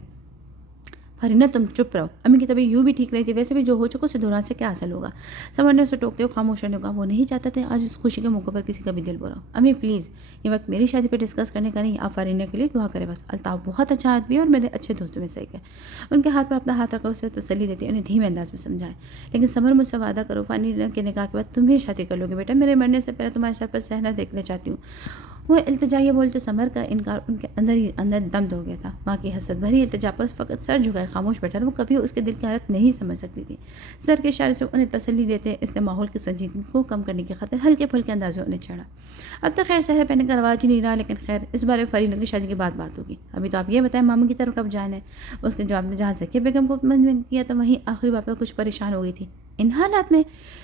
فرینا تم چپ رہو، امی کی طبیعت یوں بھی ٹھیک نہیں تھی، ویسے بھی جو ہو چکا اسے دوران سے کیا حاصل ہوگا؟ سمر نے اسے ٹوکتے ہوئے خاموش رہنے کو کہا. وہ نہیں چاہتے تھے آج اس خوشی کے موقع پر کسی کا بھی دل برا ہو. امی پلیز، یہ وقت میری شادی پہ ڈسکس کرنے کا نہیں. آپ فرینا کے لیے دعا کریں بس. الطاف بہت اچھا آدمی ہے اور میرے اچھے دوستوں میں سے ایک ہے. ان کے ہاتھ پر اپنا ہاتھ رکھ کر اسے تسلی دیتی، انہیں دھیمے انداز میں سمجھائے. لیکن سمر مجھ سے وعدہ کرو، فرینا کے نکاح کے بعد تم ہی شادی کر لو گے بیٹا. میرے مرنے سے پہلے تمہارے سر پر صحنہ دیکھنا چاہتی ہوں. وہ التجائیہ بولتے سمر کا انکار ان کے اندر ہی اندر دم توڑ گیا تھا. ماں کی حسد بھری التجا پر فقط سر جھکائے خاموش بیٹھا. وہ کبھی اس کے دل کی حالت نہیں سمجھ سکتی تھی. سر کے اشارے سے انہیں تسلی دیتے اس نے ماحول کی سنجیدگی کو کم کرنے کی خاطر ہلکے پھلکے انداز میں انہیں چھیڑا. اب تک خیر سہر پہننے کا رواج ہی نہیں رہا، لیکن خیر اس بارے فرینا کی شادی کی بات ہوگی. ابھی تو آپ یہ بتائیں ماموں کی طرف کب جانا ہے؟ اس کے جواب نے جہاں ذکیہ بیگم کو مطمئن کیا تو وہیں آخری بات پر کچھ پریشان ہو گئی تھی. ان حالات میں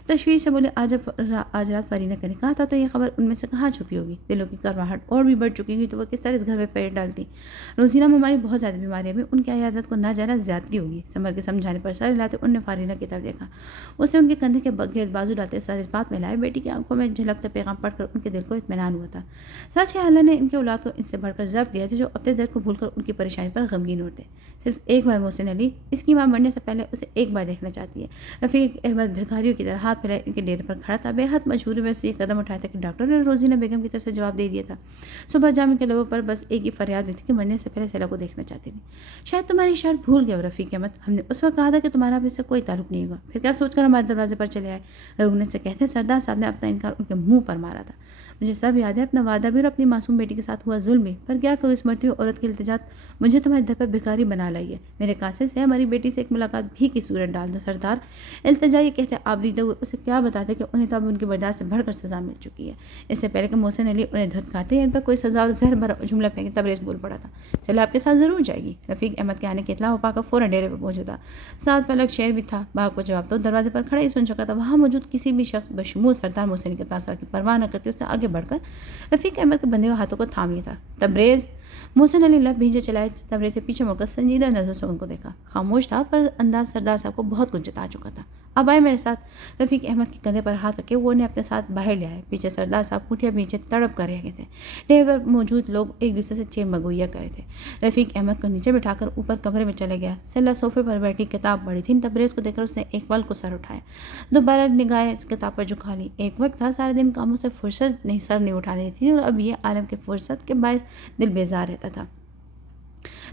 تشویش سے بولے. آج رات فرینا کا نکاح تھا تو یہ خبر ان میں سے کہاں چھپی ہوگی؟ دلوں کی کرواہٹ اور بھی بڑھ چکی ہوگی تو وہ کس طرح اس گھر میں پیٹ ڈالتی. روزینہ میں ہماری بہت زیادہ بیماریاں بھی ان کی عیادت کو نہ جانا زیادتی ہوگی. سمر کے سمجھانے پر سر ہلاتے ان نے فرینا کی طرف دیکھا. اسے ان کے کندھے کے گرد بازو ڈالتے سر اس بات میں لائے. بیٹی کی آنکھوں میں جھلکتا پیغام پڑھ کر ان کے دل کو اطمینان ہوا تھا. سچ ہے اللہ نے ان کی اولاد کو ان سے بڑھ کر ضرب دیا تھا جو اپنے درد کو بھول کر ان کی پریشانی پر غمگین ہوتے. صرف ایک بار محسن علی اس کی ماں مرنے سے پہلے اسے ایک بار دیکھنا چاہتی ہے. رفیق احمد بھکاریوں کی طرح ہاتھ پھیلائے ان کے ڈیرے پر کھڑا تھا. بے حد مجبوری میں اسے یہ قدم اٹھایا تھا کہ ڈاکٹر نے روزینہ بیگم کی طرف سے جواب دے دیا تھا. صبح جامع کے لبوں پر بس ایک ہی فریاد ہوئی تھی کہ مرنے سے پہلے سیلا کو دیکھنا چاہتی تھی. شاید تمہاری شرط بھول گیا رفیق احمد. ہم نے اس وقت کہا تھا کہ تمہارا اب اس سے کوئی تعلق نہیں ہوگا. پھر کیا سوچ کر ہمارے دروازے پر چلے آئے؟ رگنے سے کہتے سردار صاحب نے اپنا انکار ان کے منہ پر مارا تھا. مجھے سب یاد ہے، اپنا وعدہ بھی اور اپنی معصوم بیٹی کے ساتھ ہوا ظلم بھی. پر کیا کروں، اس مرتی ہوئی عورت کی التجات مجھے تمہارے در پر بھکاری بنا لائی ہے. میرے قاصد سے ہماری بیٹی سے ایک ملاقات بھی کی صورت ڈال دو سردار. التجا یہ کہتے آپ لیدے ہوئے اسے کیا بتاتے کہ انہیں تو اب ان کی برداشت سے بڑھ کر سزا مل چکی ہے. اس سے پہلے کہ محسن علی انہیں دھتکارتے ان پر کوئی سزا اور زہر بھرا جملہ پھینکے تبریز بول پڑا تھا. چلے آپ کے ساتھ ضرور جائے گی. رفیق احمد کے آنے کی اطلاع پا کر فوراً ڈیرے پر پہنچا تھا. ساتھ فلک شیر بھی تھا. باغ کو جواب تو دروازے پر کھڑا ہی سن چکا تھا. وہاں موجود کسی بھی شخص بشمول سردار محسن علی کے تاثر کی پرواہ نہ کرتے اس نے آگے بڑھ کر رفیق احمد کے بندھے ہوئے ہاتھوں کو تھام لیا تھا. تبریز. محسن علی لب بھیجے چلائے. تبریز سے پیچھے مڑ کر سنجیدہ نظر سے ان کو دیکھا. خاموش تھا پر انداز سردار صاحب کو بہت کچھ جتا چکا تھا. اب آئے میرے ساتھ. رفیق احمد کے کندھے پر ہاتھ رکھے وہ انہیں اپنے ساتھ باہر لے آئے. پیچھے سردار صاحب پوٹھیا پیچھے تڑپ کر رہ گئے تھے. ڈیرے پر موجود لوگ ایک دوسرے سے چیم مگویا کرے تھے. رفیق احمد کو نیچے بٹھا کر اوپر کمرے میں چلے گیا. سیلا صوفے پر بیٹھی کتاب پڑھی تھی. تبریز کو دیکھ کر اس نے ایک پل کو سر اٹھایا. دوبارہ نگاہیں کتاب پر جھکا لی. ایک وقت تھا سارے دن کاموں سے فرصت نہیں سر نہیں اٹھا رہی تھی اور اب یہ عالم کے فرصت کے باعث دل بیزار رہتا تھا.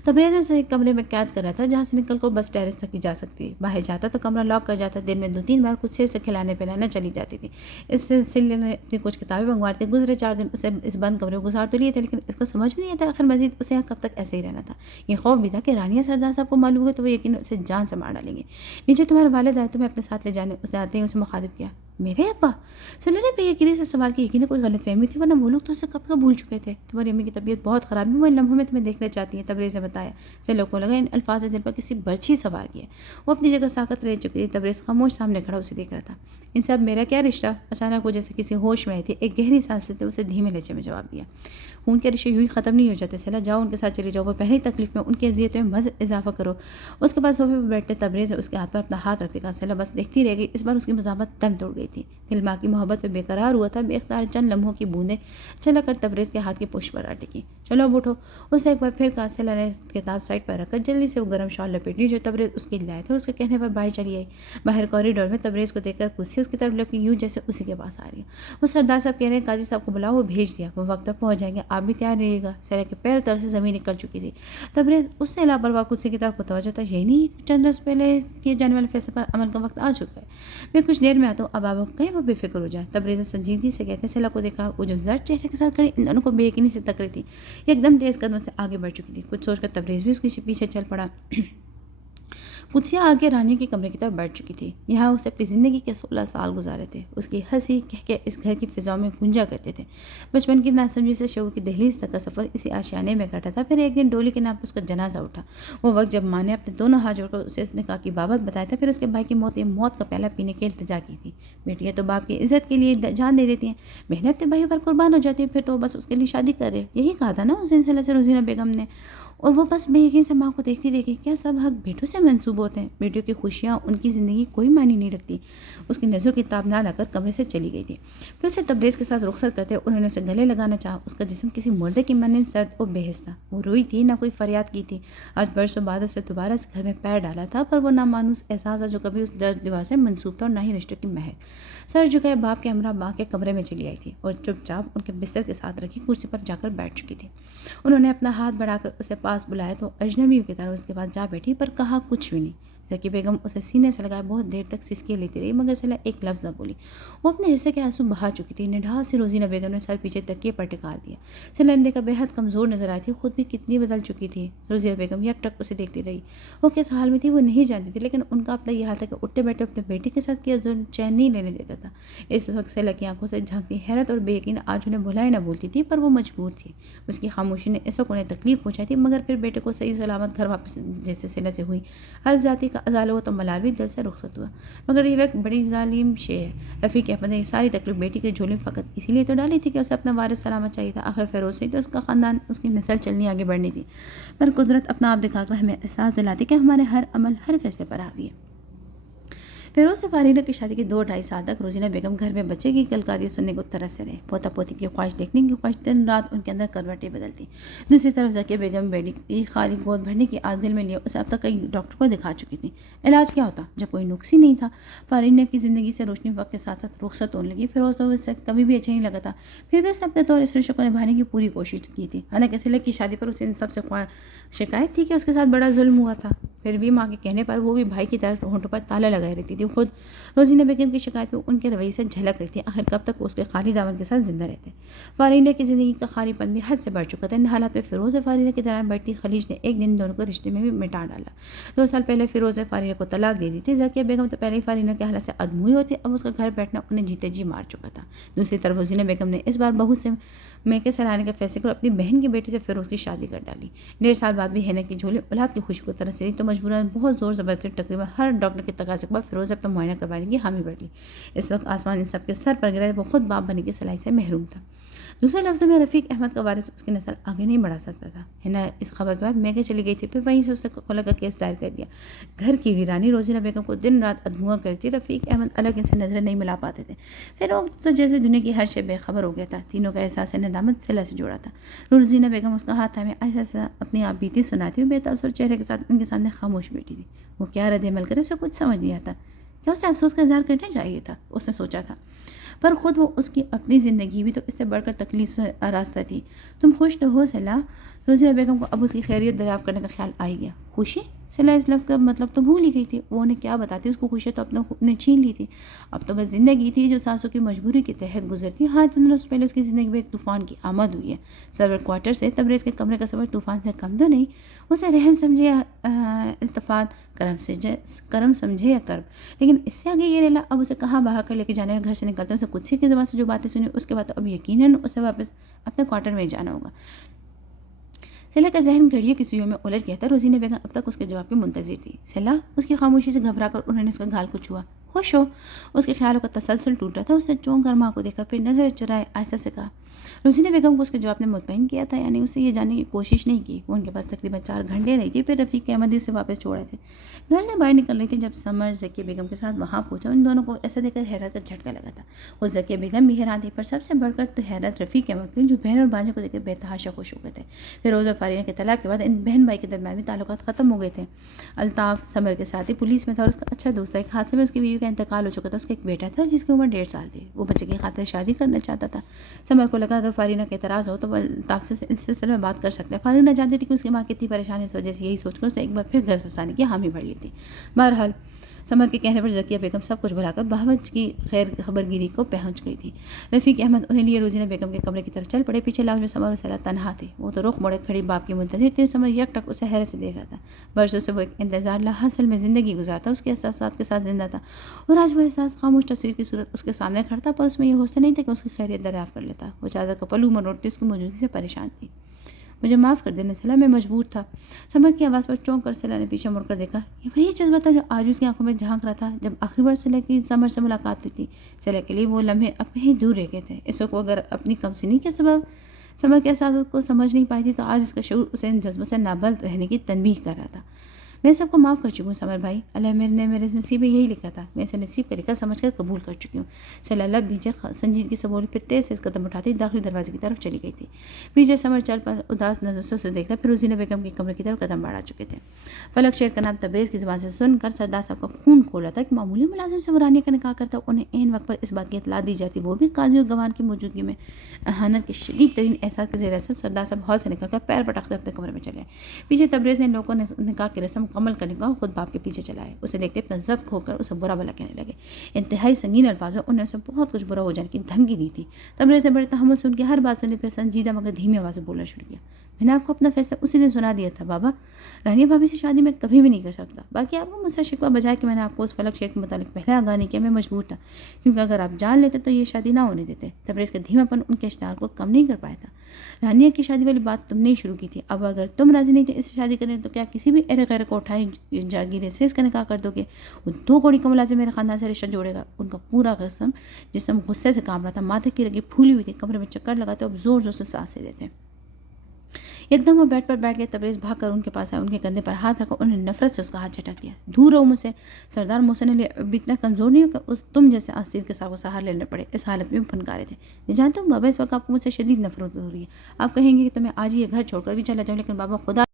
تبریز اسے ایک کمرے میں قید کر رہا تھا جہاں سے نکل کر بس ٹیرس تک ہی جا سکتی. باہر جاتا تو کمرہ لاک کر جاتا. دن میں 2-3 بار کچھ سے اسے کھلانے پلانے چلی جاتی تھی. اس سلسلے میں اپنی کچھ کتابیں منگواتی. گزرے 4 دن اسے اس بند کمرے کو گزار تو لیے تھے لیکن اس کو سمجھ میں نہیں آتا آخر مزید اسے یہاں کب تک ایسے ہی رہنا تھا. یہ خوف بھی تھا کہ رانیہ سردار صاحب کو معلوم ہوگا تو وہ یقیناً اسے جان سے مار ڈالیں گے. نیچے تمہارے والد آئے تمہیں اپنے ساتھ لے جانے. اس نے آتے ہی اسے مخاطب کیا. میرے ابا؟ سیلا نے بے یقینی سے سوال کیا. یقیناً کوئی غلط فہمی تھی ورنہ وہ لوگ تو اسے کب کا بھول چکے تھے. تمہاری امی کی طبیعت بہت خراب ہے، وہ ان لمحوں میں تمہیں دیکھنا چاہتی ہیں. تبریز نے بتایا. سیلا کو لگا ان الفاظ نے دل پر کسی برچھی سوار کیا. وہ اپنی جگہ ساکت رہ چکی تھی. تبریز خاموش سامنے کھڑا اسے دیکھ رہا تھا. ان سے اب میرا کیا رشتہ؟ اچانک وہ جیسے کسی ہوش میں آئی تھی. ایک گہری سانس لیتے اسے دھیمے لہجے میں جواب دیا. ان کے رشتے یوں ہی ختم نہیں ہو جاتے سیلا. جاؤ ان کے ساتھ چلی جاؤ. وہ پہلی تکلیف میں ان کی اذیتوں میں مزید اضافہ کرو. اس کے بعد صوفے پر بیٹھتے تبریز اس کے ہاتھ پر اپنا ہاتھ رکھتے کہا. سیلا بس دیکھتی رہ گئی. اس بار اس کی مزاحمت دم توڑ گئی. تھی. دل ماں کی محبت پہ بے قرار ہوا تھا. بے اختیار چند لمحوں کی بوندیں چلا کر تبریز کے ہاتھ کی پشت پر آ ٹکی. چلو اب اٹھو. اسے ایک بار پھر کہا. سیلا نے کتاب سائڈ پر رکھ کر جلدی سے وہ گرم شال لپیٹی جو تبریز اس کے لائے تھے. اس کے کہنے پر باہر چلی آئی. باہر کوریڈور میں تبریز کو دیکھ کر کرسی اس کی طرف لپکی یوں جیسے اسی کے پاس آ رہی ہے. وہ سردار صاحب کہہ رہے ہیں قاضی صاحب کو بلاؤ. وہ بھیج دیا. وہ وقت پر پہنچ جائیں گے. آپ بھی تیار رہیے گا. سیلا کے پیر تل سے زمین نکل چکی تھی. تبریز اس سے لاپرواہ کرسی کی طرف متوجہ تھا. یہی نہیں چند روز پہلے کیے جانے والے فیصلے پر عمل کا وقت آ چکا ہے. میں کچھ دیر میں آتا ہوں. اب آپ کہیں وہ بے فکر ہو جائے. تبریز سنجیدگی سے کہتے ہیں. سیلا کو دیکھا. وہ جو زرد چہرے کے ساتھ کھڑی ان دونوں کو بے یقینی سے تک رہی تھی. ایک دم تیز قدموں سے آگے بڑھ چکی تھی. کچھ سوچ کر تبریز بھی اس کے پیچھے چل پڑا. قدسیہ آگے رانی کے کمرے کی طرف بیٹھ چکی تھی. یہاں اسے اپنی زندگی کے 16 سال گزارے تھے. اس کی ہنسی کہہ کے اس گھر کی فضاؤں میں گونجا کرتے تھے. بچپن کی ناسمجھی سے شعور کی دہلیز تک کا سفر اسی آشیانے میں کٹا تھا. پھر ایک دن ڈولی کے نام پر اس کا جنازہ اٹھا. وہ وقت جب ماں نے اپنے دونوں ہاتھ جوڑ کر اسے اس نکاح کی بابت بتایا تھا. پھر اس کے بھائی کی موت کا پیالہ پینے کی التجا کی تھی. بیٹیاں تو باپ کی عزت کے لیے جان دے دیتی ہیں. بہنیں اپنے بھائی پر قربان ہو جاتی ہیں. پھر تو وہ بس اس کے لیے شادی کر رہے. یہی کہا تھا نا اس سلسلے سے روزینہ بیگم نے. اور وہ بس بے یقین سے ماں کو دیکھتی رہی. کیا سب حق بیٹوں سے منسوب ہوتے ہیں؟ بیٹیوں کی خوشیاں ان کی زندگی کوئی معنی نہیں رکھتی. اس کی نظر کی تاب نہ لا کر کمرے سے چلی گئی تھی. پھر اسے تبریز کے ساتھ رخصت کرتے انہوں نے اسے گلے لگانا چاہا. اس کا جسم کسی مردے کی مانند سرد اور بےحس تھا. وہ روئی تھی نہ کوئی فریاد کی تھی. آج برسوں بعد اسے دوبارہ اس گھر میں پیر ڈالا تھا. پر وہ نامانوس احساس تھا جو کبھی اس درد دیوار سے منسوب تھا اور نہ ہی رشتوں کی مہک. سر جھکائے باپ کے ہمراہ ماں کے کمرے میں چلی آئی تھی اور چپ چاپ ان کے بستر کے ساتھ رکھی کرسی پر جا کر بیٹھ چکی تھی. انہوں نے اپنا ہاتھ بڑھا کر اسے پاس بلایا تو اجنبیوں کی طرح اس کے پاس جا بیٹھی. پر کہا کچھ بھی نہیں. ذکی بیگم اسے سینے سے لگائے بہت دیر تک سسکیاں لیتی رہی مگر سیلا ایک لفظ نہ بولی. وہ اپنے حصے کے آنسو بہا چکی تھی. نڈھال سی روزینہ بیگم نے سر پیچھے تکیے پر ٹکا دیا. سیلا نے دیکھا بے حد کمزور نظر آئی تھی. خود بھی کتنی بدل چکی تھی. روزینہ بیگم یک ٹک اسے دیکھتی رہی. وہ کس حال میں تھی وہ نہیں جانتی تھی لیکن ان کا اپنا یہ حال تھا کہ اٹھتے بیٹھے اپنے بیٹے کے ساتھ کیا ظلم چین نہیں لینے دیتا تھا. اس وقت سیلا کی آنکھوں سے جھانکتی حیرت اور بے یقین آج انہیں بھلائی نہ بولتی تھی پر وہ مجبور تھی. اس کی خاموشی نے اس وقت انہیں تکلیف پہنچائی تھی مگر پھر بیٹے کو صحیح سلامت گھر واپس جیسے سیلا سے ہوئی ہر ذاتی کا ازالہ ہوا تو ملاوی دل سے رخصت ہوا. مگر یہ وقت بڑی ظالم شے ہے. رفیق احمد نے یہ ساری تکلیف بیٹی کے جھولے فقط اسی لیے تو ڈالی تھی کہ اسے اپنا وارث سلامت چاہیے تھا. آخر فیروز سے تو اس کا خاندان اس کی نسل چلنی آگے بڑھنی تھی. پر قدرت اپنا آپ دکھا کر ہمیں احساس دلاتی کہ ہمارے ہر عمل ہر فیصلے پر حاوی ہے. فیروز سے فارینہ کی شادی کے 2-2.5 سال تک روزینہ بیگم گھر میں بچے کی کلکاریاں سننے کو ترس سے رہے. پوتا پوتی کی خواہش دیکھنے کی خواہش دن رات ان کے اندر کروٹیں بدلتی. دوسری طرف ذکیہ بیگم بیٹی کی خالی گود بھرنے کی عادت دل میں لیے اسے اب تک کئی ڈاکٹر کو دکھا چکی تھی. علاج کیا ہوتا جب کوئی نقص ہی نہیں تھا. فارینہ کی زندگی سے روشنی وقت کے ساتھ ساتھ رخصت ہونے لگی. فیروز تو اس سے کبھی بھی اچھا نہیں لگا تھا. پھر بھی اس نے اپنے طور اس رشتے کو نبھانے کی پوری کوشش کی تھی. حالانکہ سیلا کی شادی پر اسے ان سب سے شکایت تھی کہ اس کے ساتھ بڑا ظلم ہوا تھا. پھر بھی ماں کے کہنے پر وہ بھی بھائی کی طرف ہونٹوں پر تالا لگائے رہتی تھی. خود روزینہ بیگم کی شکایت میں ان کے رویے سے جھلک رہی تھی. آخر کب تک اس کے خالی دامن کے ساتھ زندہ رہتے. فارینہ کی زندگی کا خالی پن بھی حد سے بڑھ چکا تھا. ان حالات میں فیروز فارینہ کے درمیان بیٹھی خلیج نے ایک دن دونوں کو رشتے میں بھی مٹا ڈالا. 2 سال پہلے فیروز فارینہ کو طلاق دے دی تھی. ذکیہ بیگم تو پہلے ہی فارینہ کے حالات سے ادموئی ہوتی. اب اس کا گھر بیٹھنا انہیں جیتے جی مار چکا تھا. دوسری طرف روزینہ بیگم نے اس بار بہو سے میکے سلانے کا فیصلے کر اپنی بہن کی بیٹی سے فیروز کی شادی کر ڈالی. 1.5 سال بعد بھی ہینا کی جھولی اولاد کی خوشی کو ترس رہی تو مجبوراً بہت زور زبردستی تقریباً ہر ڈاکٹر کے تقاضے کے بعد فیروز اپنا معائنہ کروانے کی حامی بڑھ لی. اس وقت آسمان ان سب کے سر پر گرا. وہ خود باپ بننے کی صلاحیت سے محروم تھا. دوسرے لفظوں میں رفیق احمد کا وارث اس کی نسل آگے نہیں بڑھا سکتا تھا. ہینا اس خبر کے بعد میکے چلی گئی تھی. پھر وہیں سے اس سے خلا کا کیس دائر کر دیا. گھر کی ویرانی روزینہ بیگم کو دن رات ادموا کرتی. رفیق احمد الگ ان سے نظریں نہیں ملا پاتے تھے. پھر وہ تو جیسے دنیا کی ہر شے بے خبر ہو گیا تھا. تینوں کا احساس ندامت سیلا سے جوڑا تھا. روزینہ بیگم اس کا ہاتھ تھامے ایسا اپنی آپ بیتی سناتی ہوئی بے تاثر چہرے کے ساتھ ان کے سامنے خاموش بیٹھی تھی. وہ کیا رد عمل کرے اسے کچھ سمجھ نہیں آتا. کیا اسے افسوس کا اظہار کرنا چاہیے تھا اس نے سوچا تھا. پر خود وہ اس کی اپنی زندگی بھی تو اس سے بڑھ کر تکلیف سے آراستہ تھی. تم خوش تو ہو سیلا؟ روزینہ بیگم کو اب اس کی خیریت دریافت کرنے کا خیال آ ہی گیا. خوشی؟ سیلا اس لفظ کا مطلب تو بھول ہی گئی تھی. وہ انہیں کیا بتاتی. اس کو خوشی تو اپنے چھین لی تھی. اب تو بس زندگی تھی جو سانسوں کی مجبوری کے تحت گزرتی. ہاں چند روز پہلے اس کی زندگی میں ایک طوفان کی آمد ہوئی ہے. سرور کوارٹر سے تبریز کے کمرے کا سفر طوفان سے کم تو نہیں. اسے رحم سمجھے یا التفات، کرم سمجھے یا کرب، لیکن اس سے آگے یہ ریلا اب اسے کہاں بہا کر لے کے جانے. گھر سے نکلتے اسے قدسی کی زبان سے جو باتیں سنی اس کے بعد اب یقیناً اسے واپس اپنے کوارٹر میں جانا ہوگا. سیلا کا ذہن گھڑیوں کی سوئیوں میں الجھ گیا تھا. روزینہ بیگم اب تک اس کے جواب کی منتظر تھی. سیلا؟ اس کی خاموشی سے گھبرا کر انہوں نے اس کا گال کو چھوا. خوش ہو۔ اس کے خیالوں کا تسلسل ٹوٹ رہا تھا۔ اس نے چونک کر ماں کو دیکھا، پھر نظر چرائے آہستہ سے کہا۔ روزینہ بیگم کو اس کے جواب نے مطمئن کیا تھا، یعنی اسے یہ جاننے کی کوشش نہیں کی۔ وہ ان کے پاس تقریباً 4 گھنٹے رہی تھی، پھر رفیق احمدی اسے واپس چھوڑے تھے۔ گھر سے باہر نکل رہی تھی جب سمر ذکیہ بیگم کے ساتھ وہاں پہنچا۔ ان دونوں کو ایسا دیکھ کر حیرت کا جھٹکا لگا تھا۔ خود ذکیہ بیگم بھی حیران تھی، پر سب سے بڑھ کر تو حیرت رفیق احمد کی، جو بہن اور بھانجے کو دیکھ کر بے تحاشا خوش ہو گئے تھے۔ پھر روز اور فارینہ کے طلاق کے بعد ان بہن بھائی کے درمیان بھی تعلقات ختم ہو گئے تھے۔ الطاف سمر کے ساتھ ہی پولیس میں تھا اور اس کا اچھا دوست تھا۔ ایک حادثے میں اس کی بیوی کا انتقال ہو چکا تھا۔ اس کا ایک بیٹا تھا جس کی عمر 1.5 سال تھی۔ وہ بچے کی خاطر شادی کرنا چاہتا تھا۔ سمر کو لگا اگر فارینہ کا اعتراض ہو تو وہ الطاف سے اس سلسلے میں بات کر سکتے ہیں۔ فارینہ جانتی تھی کہ اس کی ماں کتنی پریشان ہے، اس وجہ سے یہی سوچ کر اس نے ایک بار پھر گھر پھنسانے کی حامی بھر لی تھی۔ بہرحال سمر کے کہنے پر ذکیہ بیگم سب کچھ بھلا کر بہوج کی خیر خبر گیری کو پہنچ گئی تھی۔ رفیق احمد انہیں لیے روزینہ بیگم کے کمرے کی طرف چل پڑے۔ پیچھے لاؤنج میں سمر اور سیلا تنہا تھے۔ وہ تو رخ موڑے کھڑی باپ کی منتظر تھی۔ سمر یک ٹک اسے حیرت سے دیکھ رہا تھا۔ برسوں سے وہ ایک انتظار لاحاصل میں زندگی گزارتا، اس کے احساسات کے ساتھ زندہ تھا، اور آج وہ احساس خاموش تصویر کی صورت اس کے سامنے کھڑا تھا، پر اس میں یہ حوصلہ نہیں تھا کہ اس کی خیریت دریافت کر لیتا۔ وہ چادر کا پلو مروڑتی اس کی موجودگی سے پریشان تھی۔ مجھے معاف کر دینا سیلا، میں مجبور تھا۔ سمر کی آواز پر چونک کر سیلا نے پیچھے مڑ کر دیکھا۔ یہ وہی جذبہ تھا جو آج اس کی آنکھوں میں جھانک رہا تھا جب آخری بار سیلا کی سمر سے ملاقات ہوئی تھی۔ سیلا کے لیے وہ لمحے اب کہیں دور رہ گئے تھے۔ اس وقت وہ اگر اپنی کمسنی کے سبب سمر کے احساسات کو سمجھ نہیں پائی تھی تو آج اس کا شعور اسے ان جذبوں سے نابلد رہنے کی تنبیہ کر رہا تھا۔ میں سب کو معاف کر چکی ہوں سمر بھائی، اللہ نے میرے نصیب میں یہی لکھا تھا، میں اسے نصیب کا لکھا سمجھ کر قبول کر چکی ہوں۔ سیلا لب بھیجے سنجیدگی سے بولی، پھر تیز سے اس قدم اٹھاتی داخلی دروازے کی طرف چلی گئی تھی۔ پیچھے سمر چل پر اداس نظر سے اسے دیکھتا، پھر روزینہ بیگم کے کمرے کی طرف قدم بڑھا چکے تھے۔ فلک شیر کا نام تبریز کی زبان سے سن کر سردار صاحب کا خون کھول رہا تھا کہ معمولی ملازم سے وہ رانیہ کا نکاح کرتا، انہیں عین وقت پر اس بات کی اطلاع دی جاتی، وہ بھی قاضی اور گواہان کی موجودگی میں۔ اہانت کے شدید ترین احساس کے زیر اثر سردار صاحب ہال سے نکل کر پیر پٹکتے اپنے کمرے میں چلے۔ پیچھے تبریز نے لوگوں نے نکاح کی رسم مکمل کرنے کا خود باپ کے پیچھے چلائے۔ اسے دیکھتے اپنا ضبط کھو کر اسے برا بھلا کہنے لگے۔ انتہائی سنگین الفاظ میں انہوں نے اسے بہت کچھ برا ہو جانے کی دھمکی دی تھی۔ تبریز نے بڑے تحمل سے ان کی ہر بات سنی، پھر سنجیدہ مگر دھیمی آواز سے بولنا شروع کیا۔ میں نے آپ کو اپنا فیصلہ اسی دن سنا دیا تھا بابا، رانیہ بھابھی سے شادی میں کبھی بھی نہیں کر سکتا۔ باقی آپ کو مجھ سے شکوہ بجائے کہ میں نے آپ کو اس فلک شیر کے متعلق پہلے آگاہ نہیں کیا، میں مجبور تھا، کیونکہ اگر آپ جان لیتے تو یہ شادی نہ ہونے دیتے۔ تبریز کا دھیما پن ان کے اشتعال کو کم نہیں کر پایا تھا۔ رانیہ کی شادی والی بات تم نے شروع کی تھی، اب اگر تم راضی نہیں تھے اس سے شادی کرنے تو کیا کسی بھی ارے غیر کو اٹھائی جاگیرے سے اس کا نکاح کر دو گے؟ وہ 2 کوڑی کا ملازم میرے خاندان سے رشتہ جوڑے گا۔ ان کا پورا جسم غصے سے کام رہا تھا، ماتھے کی رگیں پھولی ہوئی تھی، کمرے میں چکر لگاتے اب زور زور سے سانسیں لیتے۔ ایک دم وہ بیڈ پر بیٹھ گئے۔ تبریز بھاگ کر ان کے پاس آئے، ان کے کندھے پر ہاتھ رکھا، انہوں نے نفرت سے اس کا ہاتھ جھٹک دیا۔ دور رہو مجھ سے، سردار محسن علی اب اتنا کمزور نہیں ہو کہ تم جیسے آستین کے ساتھ سہار لینے پڑے۔ اس حالت میں پھنکارے تھے۔ میں جانتا ہوں بابا اس وقت آپ کو مجھ سے شدید نفرت ہو رہی ہے، آپ کہیں گے کہ تمہیں آج یہ گھر چھوڑ کر بھی چلا جاؤں، لیکن بابا خدا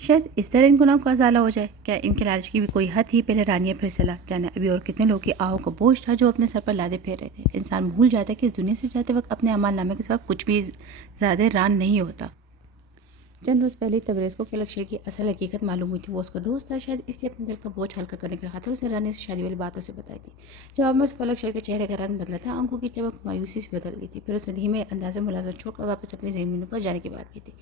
شاید اس طرح ان گناہوں کا ازالہ ہو جائے۔ کیا ان کے لالچ کی بھی کوئی حد تھی؟ پہلے رانیہ پھر سیلا، جانے ابھی اور کتنے لوگ کی آہوں کا بوجھ تھا جو اپنے سر پر لادے پھیر رہے تھے۔ انسان بھول جاتا ہے کہ اس دنیا سے جاتے وقت اپنے اعمال نامے کے سوا کچھ بھی زیادہ ران نہیں ہوتا۔ چند روز پہلے تبریز کو فلک شیر کی اصل حقیقت معلوم ہوئی تھی۔ وہ اس کا دوست تھا، شاید اس لیے اپنے دل کا بوجھ ہلکا کرنے کی خاطر اسے رانیہ سے شادی والی باتوں سے بتائی تھی۔ جواب میں فلک شیر کے چہرے کا رنگ بدلا تھا، آنکھوں کی چمک مایوسی سے بدل گئی تھی، پھر اس نے دھیمے انداز میں ملازمت چھوڑ کر واپس اپنی زمینوں پر جانے کی بات کی تھی۔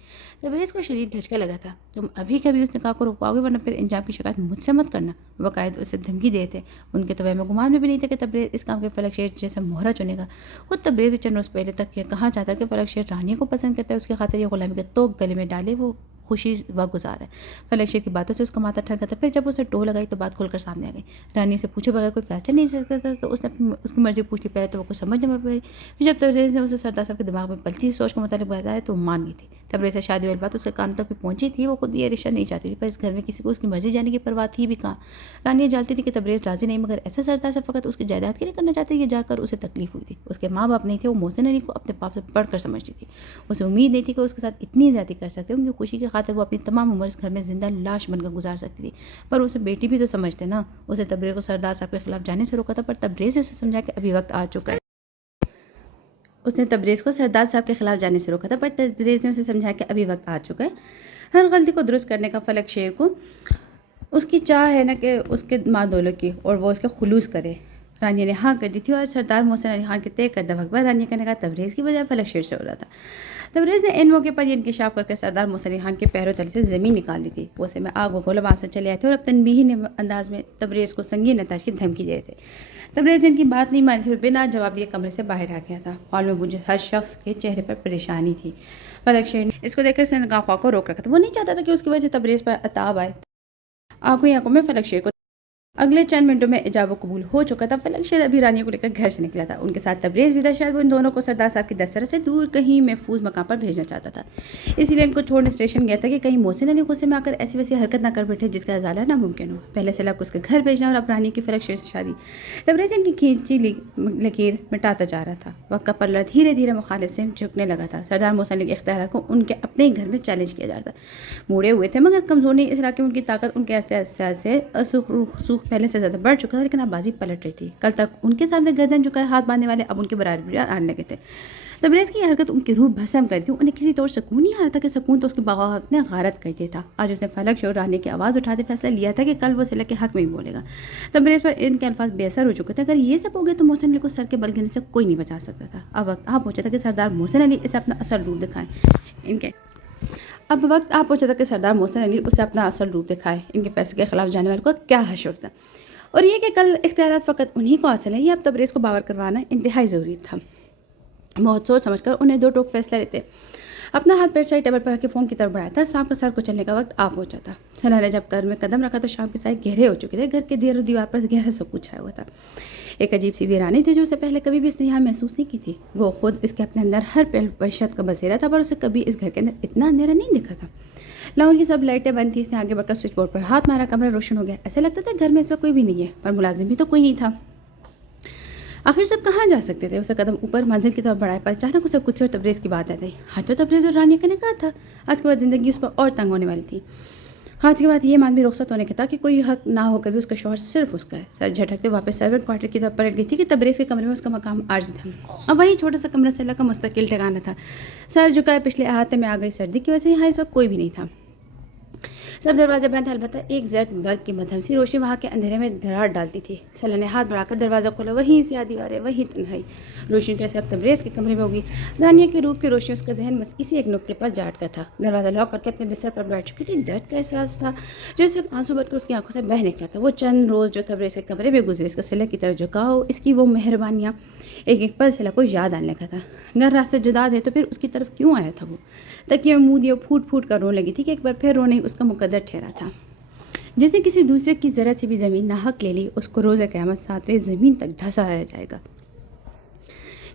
تبریز کو شدید دھچکا لگا تھا۔ تم ابھی کبھی اس نکاح کو روک پاؤ گے، ورنہ پھر انجام کی شکایت مجھ سے مت کرنا، باقاعدہ اسے دھمکی دیے تھے۔ ان کے تو وہم گمان میں بھی نہیں تھا کہ تبریز اس کام کے فلک شیر جیسا مہرہ چنے گا۔ خود تبریز بھی چند روز پہلے تک یہ کہا چاہتا کہ فلک شیر رانیہ کو پسند کرتا ہے، اس کی خاطر یہ غلامی کا توق گلے میں ڈالے وہ خوشی وقت گزار ہے۔ فلک شیر کی باتوں سے اس کا ماتھا ٹھنکا تھا، پھر جب اسے ٹوہ لگائی تو بات کھول کر سامنے آ گئی۔ رانی سے پوچھے بغیر کوئی فیصلہ نہیں سکتا تھا تو اس نے اس کی مرضی پوچھ لی۔ پہلے تو وہ کچھ سمجھ نہ پائی، پھر جب تبریز نے اسے سردار صاحب کے دماغ میں پلتی سوچ کے متعلق بتایا تو وہ مان گئی تھی۔ تبریز سے شادی والی بات اس کے کانوں تک بھی پہنچی تھی، وہ خود بھی یہ رشتہ نہیں چاہتی تھی، پر اس گھر میں کسی کو اس کی مرضی جانے کی پرواہ تھی بھی کہاں۔ رانیہ جانتی تھی کہ تبریز راضی نہیں، مگر ایسا سردار صاحب فقط اس کی جائیداد کے لیے کرنا چاہتے، یہ جا کر اسے تکلیف ہوئی تھی۔ اس کے ماں باپ نہیں تھے، وہ محسن علی کو اپنے باپ سے بڑھ کر سمجھتی تھی۔ اسے امید نہیں تھی کہ اس کے ساتھ اتنی زیادتی کر سکتے، ان کی خوشی کی خاطر وہ اپنی تمام عمر اس گھر میں زندہ لاش بن کر گزار سکتی تھی، پر اسے بیٹی بھی تو سمجھتے نا۔ اسے تبریز کو سردار صاحب کے خلاف جانے سے روکا تھا، پر تبریز نے اسے سمجھا کہ ابھی وقت آ چکا ہے۔ اس نے تبریز کو سردار صاحب کے خلاف جانے سے روکا تھا، پر تبریز نے اسے سمجھایا کہ ابھی وقت آ چکا ہے۔ ہر غلطی کو درست کرنے کا فلک شیر کو اس کی چاہ ہے نا کہ اس کے ماں دولت کی اور وہ اس کے خلوص کرے۔ رانیہ نے ہاں کر دی تھی اور سردار محسن علی خان کے طے کردہ وقت پر رانیہ کا نکاح تبریز کی بجائے فلک شیر سے ہو رہا تھا۔ تبریز نے ان موقع پر یہ انکشاف کر کے سردار محسن علی خان کے پیروں تلے سے زمین نکال دی تھی۔ وہ اسے میں آگ و گولہ وہاں سے چلے آئے تھے اور اب تنبیہی انداز میں تبریز کو سنگین نتائج کی دھمکی دے تھے۔ تبریز نے ان کی بات نہیں مانی تھی اور بنا جواب دیے کمرے سے باہر آ گیا تھا۔ ہال میں موجود ہر شخص کے چہرے پر پریشانی تھی۔ فلک شیر نے اس کو دیکھ کر اس نے نکاح خواہ کو روک رکھا تھا۔ وہ نہیں چاہتا تھا کہ اس کی وجہ سے تبریز پر عتاب آئے۔ آنکھوں میں فلک شیر کو اگلے چند منٹوں میں ایجاب و قبول ہو چکا تھا. فلک شاید ابھی رانیہ کو لے کر گھر سے نکلا تھا. ان کے ساتھ تبریز بھی تھا. شاید وہ ان دونوں کو سردار صاحب کی دسترس سے دور کہیں محفوظ مقام پر بھیجنا چاہتا تھا. اسی لیے ان کو چھوڑنے اسٹیشن گیا تھا کہ کہیں محسن علی غصے میں آ کر ایسی ویسی حرکت نہ کر بیٹھے جس کا ازالہ ناممکن ہو. پہلے سے لک اس کے گھر بھیجنا اور اب رانیہ کی فلک شیر سے شادی. تبریز ان کی کھینچی لکیر مٹاتا جا رہا تھا. وقت کا پلڑا دھیرے دھیرے مخالف سے جھکنے لگا تھا. سردار محسن علی کے اختیارات کو ان کے اپنے ہی گھر میں چیلنج کیا جاتا. موڑے ہوئے تھے مگر کمزور نہیں. اس علاقے میں ان کی طاقت ان کے احساس سے سوکھ پہلے سے زیادہ بڑھ چکا تھا. لیکن اب بازی پلٹ رہی تھی. کل تک ان کے سامنے گردن جھکائے ہاتھ باندھنے والے اب ان کے برابر آنے لگے تھے. تبریز کی یہ حرکت ان کی روح بھسم کر دی. انہیں کسی طور سکون نہیں آ رہا تھا کہ سکون تو اس کی بغاوت نے غارت کر دیا تھا. آج اس نے فلک شور رانیہ کی آواز اٹھاتے فیصلہ لیا تھا کہ کل وہ سلک کے حق میں ہی بولے گا. تبریز پر ان کے الفاظ بے اثر ہو چکے تھے. اگر یہ سب ہو گیا تو محسن علی کو سر کے بل گرنے سے کوئی نہیں بچا سکتا تھا. اب وقت آ پہنچا تھا کہ سردار محسن علی اسے اپنا اصل روپ دکھائیں. ان کے فیصلے کے خلاف جانے والے کو کیا حشر تھا. اور یہ کہ کل اختیارات فقط انہی کو حاصل ہیں. یہ اب تبریز کو باور کروانا انتہائی ضروری تھا. بہت سوچ سمجھ کر انہیں دو ٹوک فیصلہ لیتے. اپنا ہاتھ پیٹ سائڈ ٹیبل پر رکھ کے فون کی طرف بڑھایا تھا. صاحب کا سر کو چلنے کا وقت آ پہنچا تھا. سلح نے جب گھر میں قدم رکھا تو شام کے سائے گہرے ہو چکے تھے. گھر کے دیر و دیوار پر گہرا سکون چھایا ہوا تھا. ایک عجیب سی ویرانی تھی جو اسے پہلے کبھی بھی اس نے یہاں محسوس نہیں کی تھی. وہ خود اس کے اپنے اندر ہر پہلو وحشت کا بسیرا تھا پر اسے کبھی اس گھر کے اندر اتنا اندھیرا نہیں دکھا تھا. لاہور کی سب لائٹیں بند تھی. اس نے آگے بڑھ کر سوئچ بورڈ پر ہاتھ مارا. کمرہ روشن ہو گیا. ایسا لگتا تھا گھر میں اس وقت کوئی بھی نہیں ہے. پر ملازم بھی تو کوئی نہیں تھا. آخر سب کہاں جا سکتے تھے. اسے قدم اوپر منزل کی طرف بڑھائے پر اچانک اسے کچھ اور تبریز کی بات آ گئی. ہاں تو تبریز اور رانیہ کا نکاح تھا. آج کے بعد زندگی اس پر اور تنگ ہونے والی تھی. آج کے بعد یہ مان بھی رخصت ہونے کا تھا کہ کوئی حق نہ ہو کر بھی اس کا شوہر صرف اس کا ہے. سر جھٹکتے واپس سرونٹ کوارٹر کی طرف پلٹ گئی تھی کہ تبریز کے کمرے میں اس کا مقام عارض تھا. اب وہی چھوٹا سا کمرہ سیلا کا مستقل ٹھکانا تھا. سر جھکائے پچھلے احاطے میں آ گئی. سردی کی وجہ سے یہاں اس وقت کوئی بھی نہیں تھا. سب دروازے بند. البتہ ایک زرد بلب کی مدھم سی روشنی وہاں کے اندھیرے میں دراڑ ڈالتی تھی. سلہ نے ہاتھ بڑھا کر دروازہ کھولا. وہیں سیاہ دیواریں, وہی تنہائی. روشنی کے وقت تبریز کے کمرے میں ہوگی. رانیہ کے روپ کی روشنی اس کا ذہن بس اسی ایک نقطے پر جا اٹکا تھا. دروازہ لاک کر کے اپنے بستر پر بیٹھ چکی تھی. درد کا احساس تھا جو اس وقت آنسو بٹ کر اس کی آنکھوں سے بہہ نکلا تھا. وہ چند روز جو تبریز کے کمرے میں گزرے, اس کا سلہ کی طرف جھکاؤ, اس کی وہ مہربانیاں, ایک ایک پل سلہ کو یاد آنے لگا تھا. گھر رات سے جدا تھے تو پھر اس کی طرف کیوں آیا تھا. وہ تکیے میں منہ دیے پھوٹ پھوٹ کر رونے لگی تھی کہ ایک بار پھر رونے اس کا مقدر ٹھہرا تھا. جس نے کسی دوسرے کی ذرا سی بھی زمین ناحق لے لی, اس کو روز قیامت ساتویں زمین تک دھسایا جائے گا.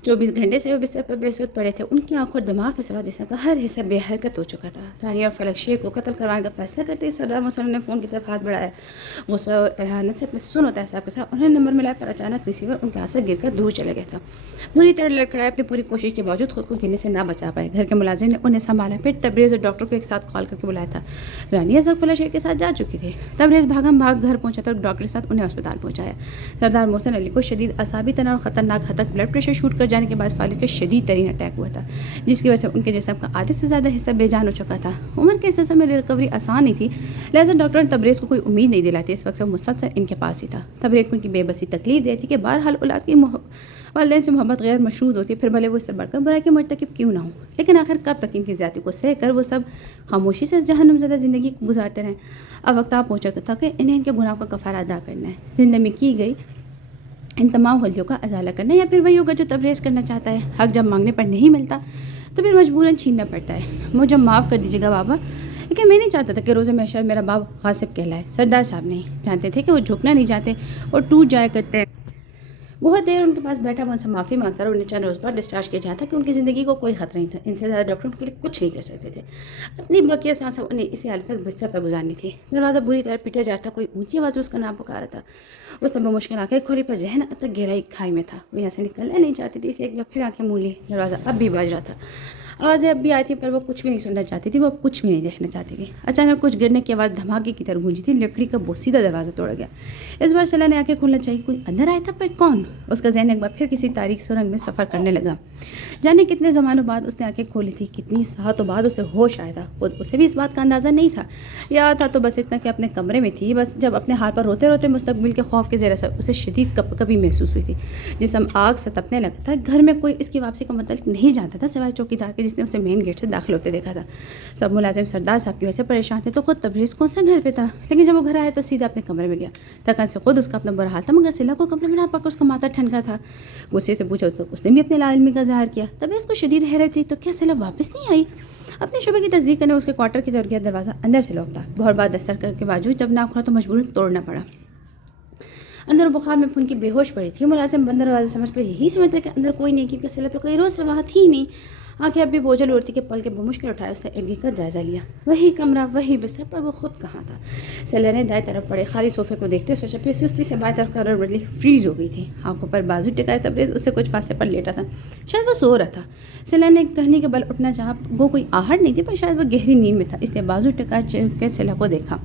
24 گھنٹے سے وہ بستر پر بے سود پڑے تھے. ان کی آنکھ اور دماغ کے سوا جسم کا ہر حصہ بے حرکت ہو چکا تھا. رانیہ اور فلک شیر کو قتل کروانے کا فیصلہ کرتے ہی سردار محسن نے فون کی طرف ہاتھ بڑھایا. غصہ اور احانت سے اپنے سن ہوتا ہے صاحب کے ساتھ انہوں نے نمبر ملایا پر اچانک ریسیور ان کے ہاتھ سے گر کر دور چلے گیا تھا. بری طرح لڑکھڑائے. اپنی پوری کوشش کے باوجود خود کو گرنے سے نہ بچا پائے. گھر کے ملازم نے انہیں سنبھالا. پھر تبریز اور ڈاکٹر کو ایک ساتھ کال کر کے بلایا تھا. رانیہ اس وقت فلک شیر کے ساتھ جا چکی تھی. تبریز بھاگم بھاگ گھر پہنچا تھا اور ڈاکٹر کے ساتھ انہیں اسپتال پہنچایا. سردار محسن علی کو شدید اعصابی تناؤ اور خطرناک حد تک بلڈ پریشر شوٹ کر جانے کے بعد فالج کا شدید ترین اٹیک ہوا تھا, جس کی وجہ سے ان کے جسم کا آدھے سے زیادہ حصہ بے جان ہو چکا تھا. عمر کے حصے میں ریکوری آسان نہیں تھی, لہٰذا ڈاکٹر نے تبریز کو کوئی امید نہیں دلاتی. اس وقت وہ مسلسل ان کے پاس ہی تھا. تبریز کو ان کی بے بسی تکلیف دیتی کہ بہرحال اولاد کی والدین سے محبت غیر مشروط ہوتی ہے, پھر بھلے وہ اس سے بڑھ کر برائی کے مرتکب کیوں نہ ہوں. لیکن آخر کب تک ان کی زیادتی کو سہ کر وہ سب خاموشی سے جہنم زدہ زندگی گزارتے رہیں. اب وقت آ پہنچا تھا کہ انہیں ان کے گناہ کا کفارہ ادا کرنا ہے. زندگی میں کی گئی ان تمام غلطیوں کا ازالہ کرنا, یا پھر وہی ہوگا جو تبریز کرنا چاہتا ہے. حق جب مانگنے پر نہیں ملتا تو پھر مجبوراً چھیننا پڑتا ہے. مجھے معاف کر دیجیے گا بابا, لیکن میں نہیں چاہتا تھا کہ روز محشر میرا باپ غاصب کہلائے. سردار صاحب نہیں جانتے تھے کہ وہ جھکنا نہیں چاہتے اور ٹوٹ جایا کرتے ہیں. بہت دیر ان کے پاس بیٹھا وہ ان سے معافی مانگ کر انہیں چند روز بعد ڈسچارج کیا جاتا کہ ان کی زندگی کو کوئی خطرہ نہیں تھا. ان سے زیادہ ڈاکٹر ان کے لیے کچھ نہیں کر سکتے تھے. اپنی بقیہ سانسیں انہیں اسی حالت پر بستر پر گزارنی تھی. دروازہ بری طرح پیٹا جا رہا تھا. کوئی اونچی آواز اس کا نام پکارا تھا. اس نے بمشکل آنکھیں کھولی پر ذہن اب تک گہرائی کھائی میں تھا. وہ یہاں سے نکلنا نہیں چاہتی تھی. اسے ایک بار پھر آنکھیں مولی. دروازہ اب بھی بج رہا تھا. آوازیں اب بھی آئی تھیں پر وہ کچھ بھی نہیں سننا چاہتی تھی. وہ اب کچھ بھی نہیں دیکھنا چاہتی تھی. اچانک کچھ گرنے کی آواز دھماکے کی طرح گونجی تھی. لکڑی کا بوسیدہ دروازہ توڑا گیا. اس بار سلہ نے آنکھیں کھولنا چاہیے. کوئی اندر آیا تھا پر کون؟ اس کا ذہن ایک بار پھر کسی تاریک سرنگ میں سفر کرنے لگا. جانے کتنے زمانوں بعد اس نے آنکھیں کھولی تھی, کتنی ساعتوں بعد اسے ہوش آیا تھا. خود اسے بھی اس بات کا اندازہ نہیں تھا. یاد تھا تو بس اتنا کہ اپنے کمرے میں تھی. بس جب اپنے ہاتھ پر روتے روتے مستقبل کے خوف کے زیر اثر اسے شدید کبھی محسوس ہوئی تھی. جسم آگ سے تپنے لگا تھا. گھر میں کوئی اس کی واپسی کا متعلق نہیں جانتا تھا سوائے چوکیدار کے, جس نے اسے مین گیٹ سے داخل ہوتے دیکھا تھا. سب ملازم سردار صاحب کی وجہ سے پریشان تھے تو خود تبریز کون سا گھر پہ تھا. لیکن جب وہ گھر آیا تو سیدھا اپنے کمرے میں گیا. تھکن سے خود اس کا اپنا برا حال تھا, مگر سلا کو کمرے میں نہ پا کر اس کا ماتھا ٹھنکا تھا. غصے سے پوچھا تو اس نے بھی اپنے لا علمی کا اظہار کیا. تبریز کو شدید حیرت تھی. تو کیا سلا واپس نہیں آئی؟ اپنے شعبے کی تصدیق کرنے اس کے کوارٹر کی طرف گیا. دروازہ اندر سے لاک تھا. بہت بار دستر کر کے باوجود جب نہ کھلا تو مجبوراً توڑنا پڑا. اندر بخار میں پھن کی بے ہوش پڑی تھی. ملازم بند دروازے سمجھ کر یہی سمجھتا کہ اندر کوئی نہیں, کیونکہ سیلا تو کئی روز سے وہاں تھی نہیں. آنکھیں اب بھی بوجھل اڑتی کہ پل کے بمشکل اٹھایا, اس نے ایک ایک کا جائزہ لیا. وہی کمرہ, وہی بستر, پر وہ خود کہاں تھا. سیلا نے دائیں طرف پڑے خالی صوفے کو دیکھتے سوچا, پھر سستی سے بائیں طرف کرور بدلی, فریز ہو گئی تھی. آنکھوں پر بازو ٹکائے تبریز اس سے کچھ فاصلے پر لیٹا تھا, شاید وہ سو رہا تھا. سیلا نے کہنی کے بل اٹھنا چاہا, وہ کوئی آہٹ نہیں تھی, پر شاید وہ گہری نیند میں تھا. اس نے بازو ٹکائے کے سیلا کو دیکھا.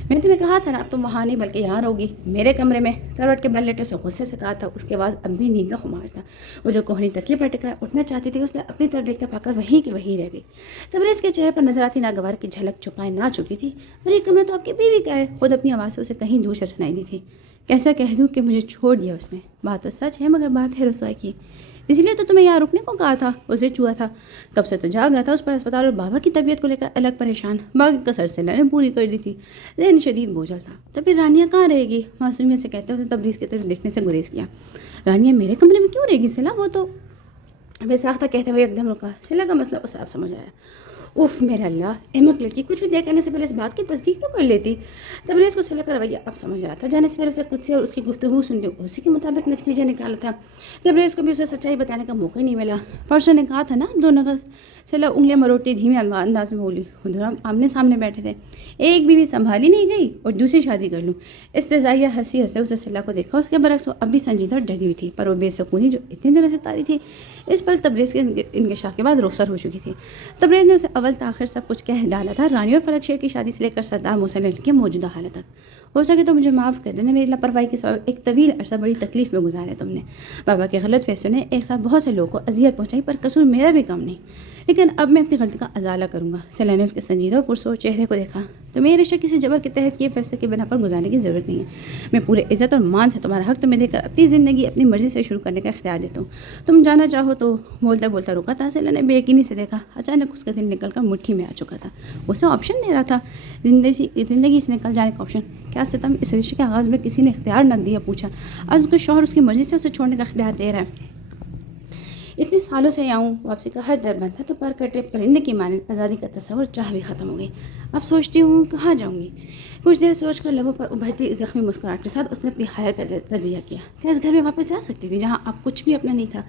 میں نے تمہیں کہا تھا نا, اب تم وہاں نہیں بلکہ یہاں رہوگی, میرے کمرے میں. کروٹ کے بل لیٹے اسے غصے سے کہا تھا. اس کے بعد اب بھی نیند کا خمار تھا. وہ جو کوہنی تکیے پر ٹکا اٹھنا چاہتی تھی, اس نے اپنی طرف دیکھتا پا کر وہیں کی وہیں رہ گئی. تبریز کے چہرے پر نظر آتی ناگوار کی جھلک چھپائے نہ چکی تھی. اور یہ کمرہ تو آپ کی بیوی کا ہے, خود اپنی آواز سے اسے کہیں دور سے سنائی دی تھی. کیسا کہہ دوں کہ مجھے چھوڑ دیا اس نے. بات تو سچ ہے, مگر بات ہے رسوائی کی. اس لیے تو تمہیں یہاں رکنے کو کہا تھا. اسے چوہا تھا, کب سے تو جاگ رہا تھا. اس پر اسپتال اور بابا کی طبیعت کو لے کر الگ پریشان. باقی کسر سیلا نے پوری کر دی تھی. ذہن شدید بوجھل تھا. تو پھر رانیہ کہاں رہے گی, معصومیت سے کہتے ہوئے تبریز کی طرف دیکھنے سے گریز کیا. رانیہ میرے کمرے میں کیوں رہے گی سیلا, وہ تو بے ساختہ کہتے ہوئے ایک دم رکا. سیلا کا مسئلہ اسے اب سمجھ آیا. اف میرا اللہ, احمق لڑکی, کچھ بھی طے کرنے سے پہلے اس بات کی تصدیق تو کر لیتی. تبریز کو سیلا کا رویہ اب سمجھ رہا تھا. جانے سے پہلے اسے خود سے اور اس کی گفتگو سنتے اسی کے مطابق نتیجہ نکالا تھا. تبریز کو بھی اسے سچائی بتانے کا موقع نہیں ملا. پرسوں نے کہا تھا نا, دونوں کا. سیلا انگلیاں مروڑتی دھیمے انداز میں بولی. حضور آمنے سامنے بیٹھے تھے, ایک بیوی سنبھالی نہیں گئی اور دوسری شادی کر لوں. استہزائیہ ہنسی ہنسے اسے سیلا کو دیکھا. اس کے برعکس وہ اب بھی سنجیدہ اور ڈری ہوئی تھی, پر وہ بے سکونی جو اتنی دنوں سے تاری تھی, اس پل تبریز کے انکشاف کے بعد رخصت ہو چکی تھی. تبریز نے اسے اول تاخیر سب کچھ کہہ ڈالا تھا, رانی اور فلک شیر کی شادی سے لے کر سردار محسن علی کے موجودہ حالت تک. ہو سکے تو مجھے معاف کر دینا, میری لاپرواہی کے سبب ایک طویل عرصہ بڑی تکلیف میں گزارے تم نے. بابا کے غلط فیصلوں نے ایک ساتھ بہت سے لوگوں کو اذیت پہنچائی, پر قصور میرا بھی کم نہیں. لیکن اب میں اپنی غلطی کا ازالہ کروں گا. سیلا نے اس کے سنجیدہ اور پرسوچ چہرے کو دیکھا. تو میرے رشتہ کسی جبر کے تحت کیے فیصلے کی بنا پر گزارنے کی ضرورت نہیں ہے. میں پورے عزت اور مان سے تمہارا حق تمہیں دے کر اپنی زندگی اپنی مرضی سے شروع کرنے کا اختیار دیتا ہوں. تم جانا چاہو تو. بولتا بولتا رکا تھا. سیلا نے بے یقینی سے دیکھا. اچانک اس کا دل نکل کر مٹھی میں آ چکا تھا. اسے آپشن دے رہا تھا, زندگی سے نکل جانے کا آپشن. کیا ستم اس رشتے کے آغاز میں کسی نے اختیار نہ دیا, پوچھا. آج اس کے شوہر اس کی مرضی سے اسے چھوڑنے کا اختیار دے رہا ہے. اتنے سالوں سے یہاں ہوں, واپسی کا ہر در بند تھا, تو پر کٹے پرندے کی مانند آزادی کا تصور چاہ بھی ختم ہو گئی. اب سوچتی ہوں کہاں جاؤں گی. کچھ دیر سوچ کر لبوں پر ابھرتی زخمی مسکراہٹ کے ساتھ اس نے اپنی حیات کا تجزیہ کیا. کیا اس گھر میں واپس جا سکتی تھی جہاں اب کچھ بھی اپنا نہیں تھا.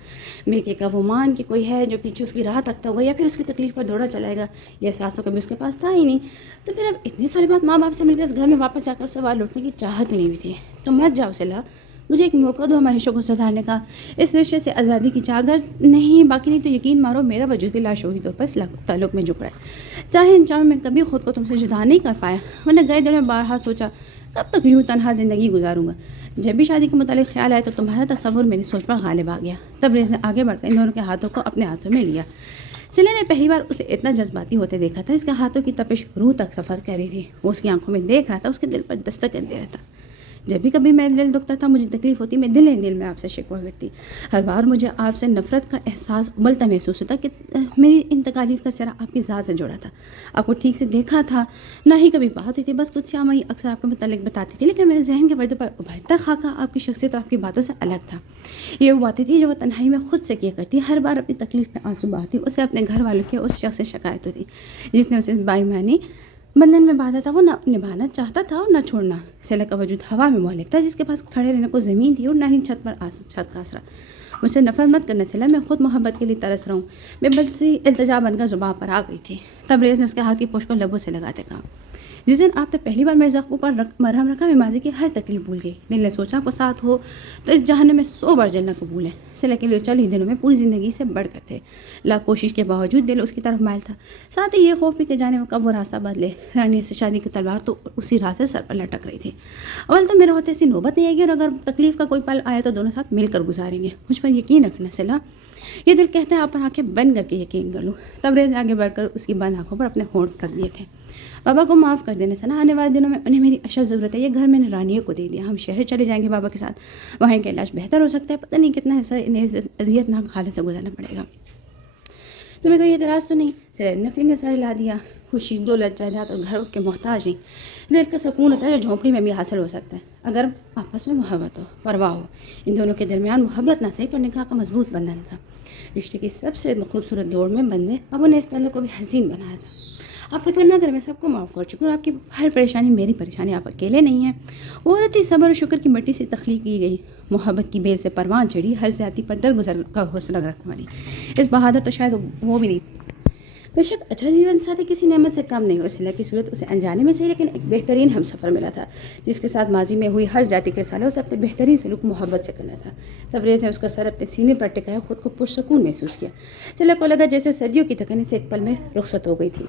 میکے کا وہ مان کہ کوئی ہے جو پیچھے اس کی راہ تکتا ہوگا, یا پھر اس کی تکلیف پر دوڑا چلائے گا. یہ احساس تو کبھی اس کے پاس تھا ہی نہیں. تو پھر اب اتنے سارے بات ماں باپ سے مل کر اس گھر میں واپس جا کر سوال لوٹنے کی چاہت ہی نہیں ہوئی تھی. تو مت جاؤ سیلا, مجھے ایک موقع دو ہمارے رشتوں کو سدھارنے کا. اس رشتے سے آزادی کی چاگر نہیں, باقی نہیں تو یقین مارو میرا وجود بھی لاشعوری طور پر اس تعلق میں جھک رہا ہے. چاہے ان چاہوں میں کبھی خود کو تم سے جدا نہیں کر پایا, ورنہ گئے دن میں بارہا سوچا کب تک یوں تنہا زندگی گزاروں گا. جب بھی شادی کے متعلق خیال آیا تو تمہارا تصور میری سوچ پر غالب آ گیا. تبریز نے آگے بڑھ کر ان دونوں کے ہاتھوں کو اپنے ہاتھوں میں لیا. سیلا نے پہلی بار اسے اتنا جذباتی ہوتے دیکھا تھا. اس کے ہاتھوں کی تپش روح تک سفر کر رہی تھی. وہ اس کی آنکھوں میں دیکھ رہا تھا, اس کے دل پر دستک دے رہا تھا. جب بھی کبھی میرا دل دکھتا تھا, مجھے تکلیف ہوتی, میں دل میں آپ سے شکوہ کرتی. ہر بار مجھے آپ سے نفرت کا احساس ابلتا محسوس ہوتا کہ میری ان تکالیف کا سرا آپ کی ذات سے جوڑا تھا. آپ کو ٹھیک سے دیکھا تھا نہ ہی کبھی بات ہوئی تھی, بس کچھ سیامائی اکثر آپ کے متعلق بتاتی تھی, لیکن میرے ذہن کے پردے پر ابھرتا خاکہ آپ کی شخصیت اور آپ کی باتوں سے الگ تھا. یہ وہ باتیں تھیں جو وہ تنہائی میں خود سے کیا کرتی. ہر بار اپنی تکلیف میں آنسو بہاتی. اسے اپنے گھر والوں کے اس شخص سے شکایت ہوتی جس نے اسے بائیمانی بندھن میں باندھا تھا. وہ نہ نبھانا چاہتا تھا اور نہ چھوڑنا. سیلا کا وجود ہوا میں معلق تھا, جس کے پاس کھڑے رہنے کو زمین تھی اور نہ ہی چھت کا آسرا. مجھ سے نفرت مت کرنا سیلا, میں خود محبت کے لیے ترس رہا ہوں. میں بلتی التجا بن کر زبان پر آ گئی تھی. تبریز نے اس کے ہاتھ کی پوچھ کو لبوں سے لگاتے کہا. جس دن آپ نے پہلی بار میرے زخموں پر مرہم رکھا, میں ماضی کی ہر تکلیف بھول گئی. دل نے سوچا کو ساتھ ہو تو اس جہنم میں 100 بار جلنا قبول ہے. سیلا کے لیے چل ہی دنوں میں پوری زندگی سے بڑھ کر تھے. لاکھ کوشش کے باوجود دل اس کی طرف مائل تھا. ساتھ ہی یہ خوف بھی کہ جانے وہ کب وہ راستہ بدلے. رانی سے شادی کی تلوار تو اسی راہ سے سر پر لٹک رہی تھی. اول تو میرے ہوتے ایسی نوبت نہیں آئے گی, اور اگر تکلیف کا کوئی پل آیا تو دونوں ساتھ مل کر گزاریں گے. مجھ پر یقین رکھنا سیلا, یہ دل کہتا ہے آپ پر آنکھیں بند کر کے یقین کر لوں. تبریز نے آگے بڑھ کر اس کی بند آنکھوں پر اپنے ہونٹ کر دیے تھے. بابا کو معاف کر دینا سنا, آنے والے دنوں میں انہیں میری اشد ضرورت ہے. یہ گھر میں نے رانیہ کو دے دیا. ہم شہر چلے جائیں گے بابا کے ساتھ, وہیں کا علاج بہتر ہو سکتا ہے. پتہ نہیں کتنا حصہ انہیں اذیت ناک حالت سے گزارنا پڑے گا. تمہیں کوئی اعتراض تو نہیں؟ سیلا نے نفی میں سارے لا دیا. خوشی, دولت, جائیداد اور گھر کے محتاج نہیں. دل کا سکون ہوتا ہے جو جھونپڑی میں بھی حاصل ہو سکتا ہے اگر آپس میں محبت ہو, پرواہ ہو. ان دونوں کے درمیان محبت نہ صحیح پر نکاح کا مضبوط بندھن تھا. رشتے کی سب سے خوبصورت دوڑ میں بندھے اب انہیں اس تعلق کو بھی حسین بنایا تھا. آپ فکر نہ کریں، میں سب کو معاف کر چکی ہوں، آپ کی ہر پریشانی میری پریشانی، آپ اکیلے نہیں ہیں۔ وہ عورت ہی صبر و شکر کی مٹی سے تخلیق کی گئی، محبت کی بیل سے پروان چڑھی، ہر زیادتی پر درگزر کا حوصلہ رکھنے والی۔ اس بہادر تو شاید وہ بھی نہیں۔ بے شک اچھا جیون ساتھی کسی نعمت سے کم نہیں ہو، اس کی صورت اسے انجانے میں صحیح لیکن ایک بہترین ہم سفر ملا تھا، جس کے ساتھ ماضی میں ہوئی ہر ذاتی کے رسالہ اسے اپنے بہترین سلوک محبت سے کرنا تھا۔ تبریز نے اس کا سر اپنے سینے پر ٹکایا، خود کو پرسکون محسوس کیا، چلا کو لگا جیسے صدیوں کی تکانی سے ایک پل میں رخصت ہو گئی تھی۔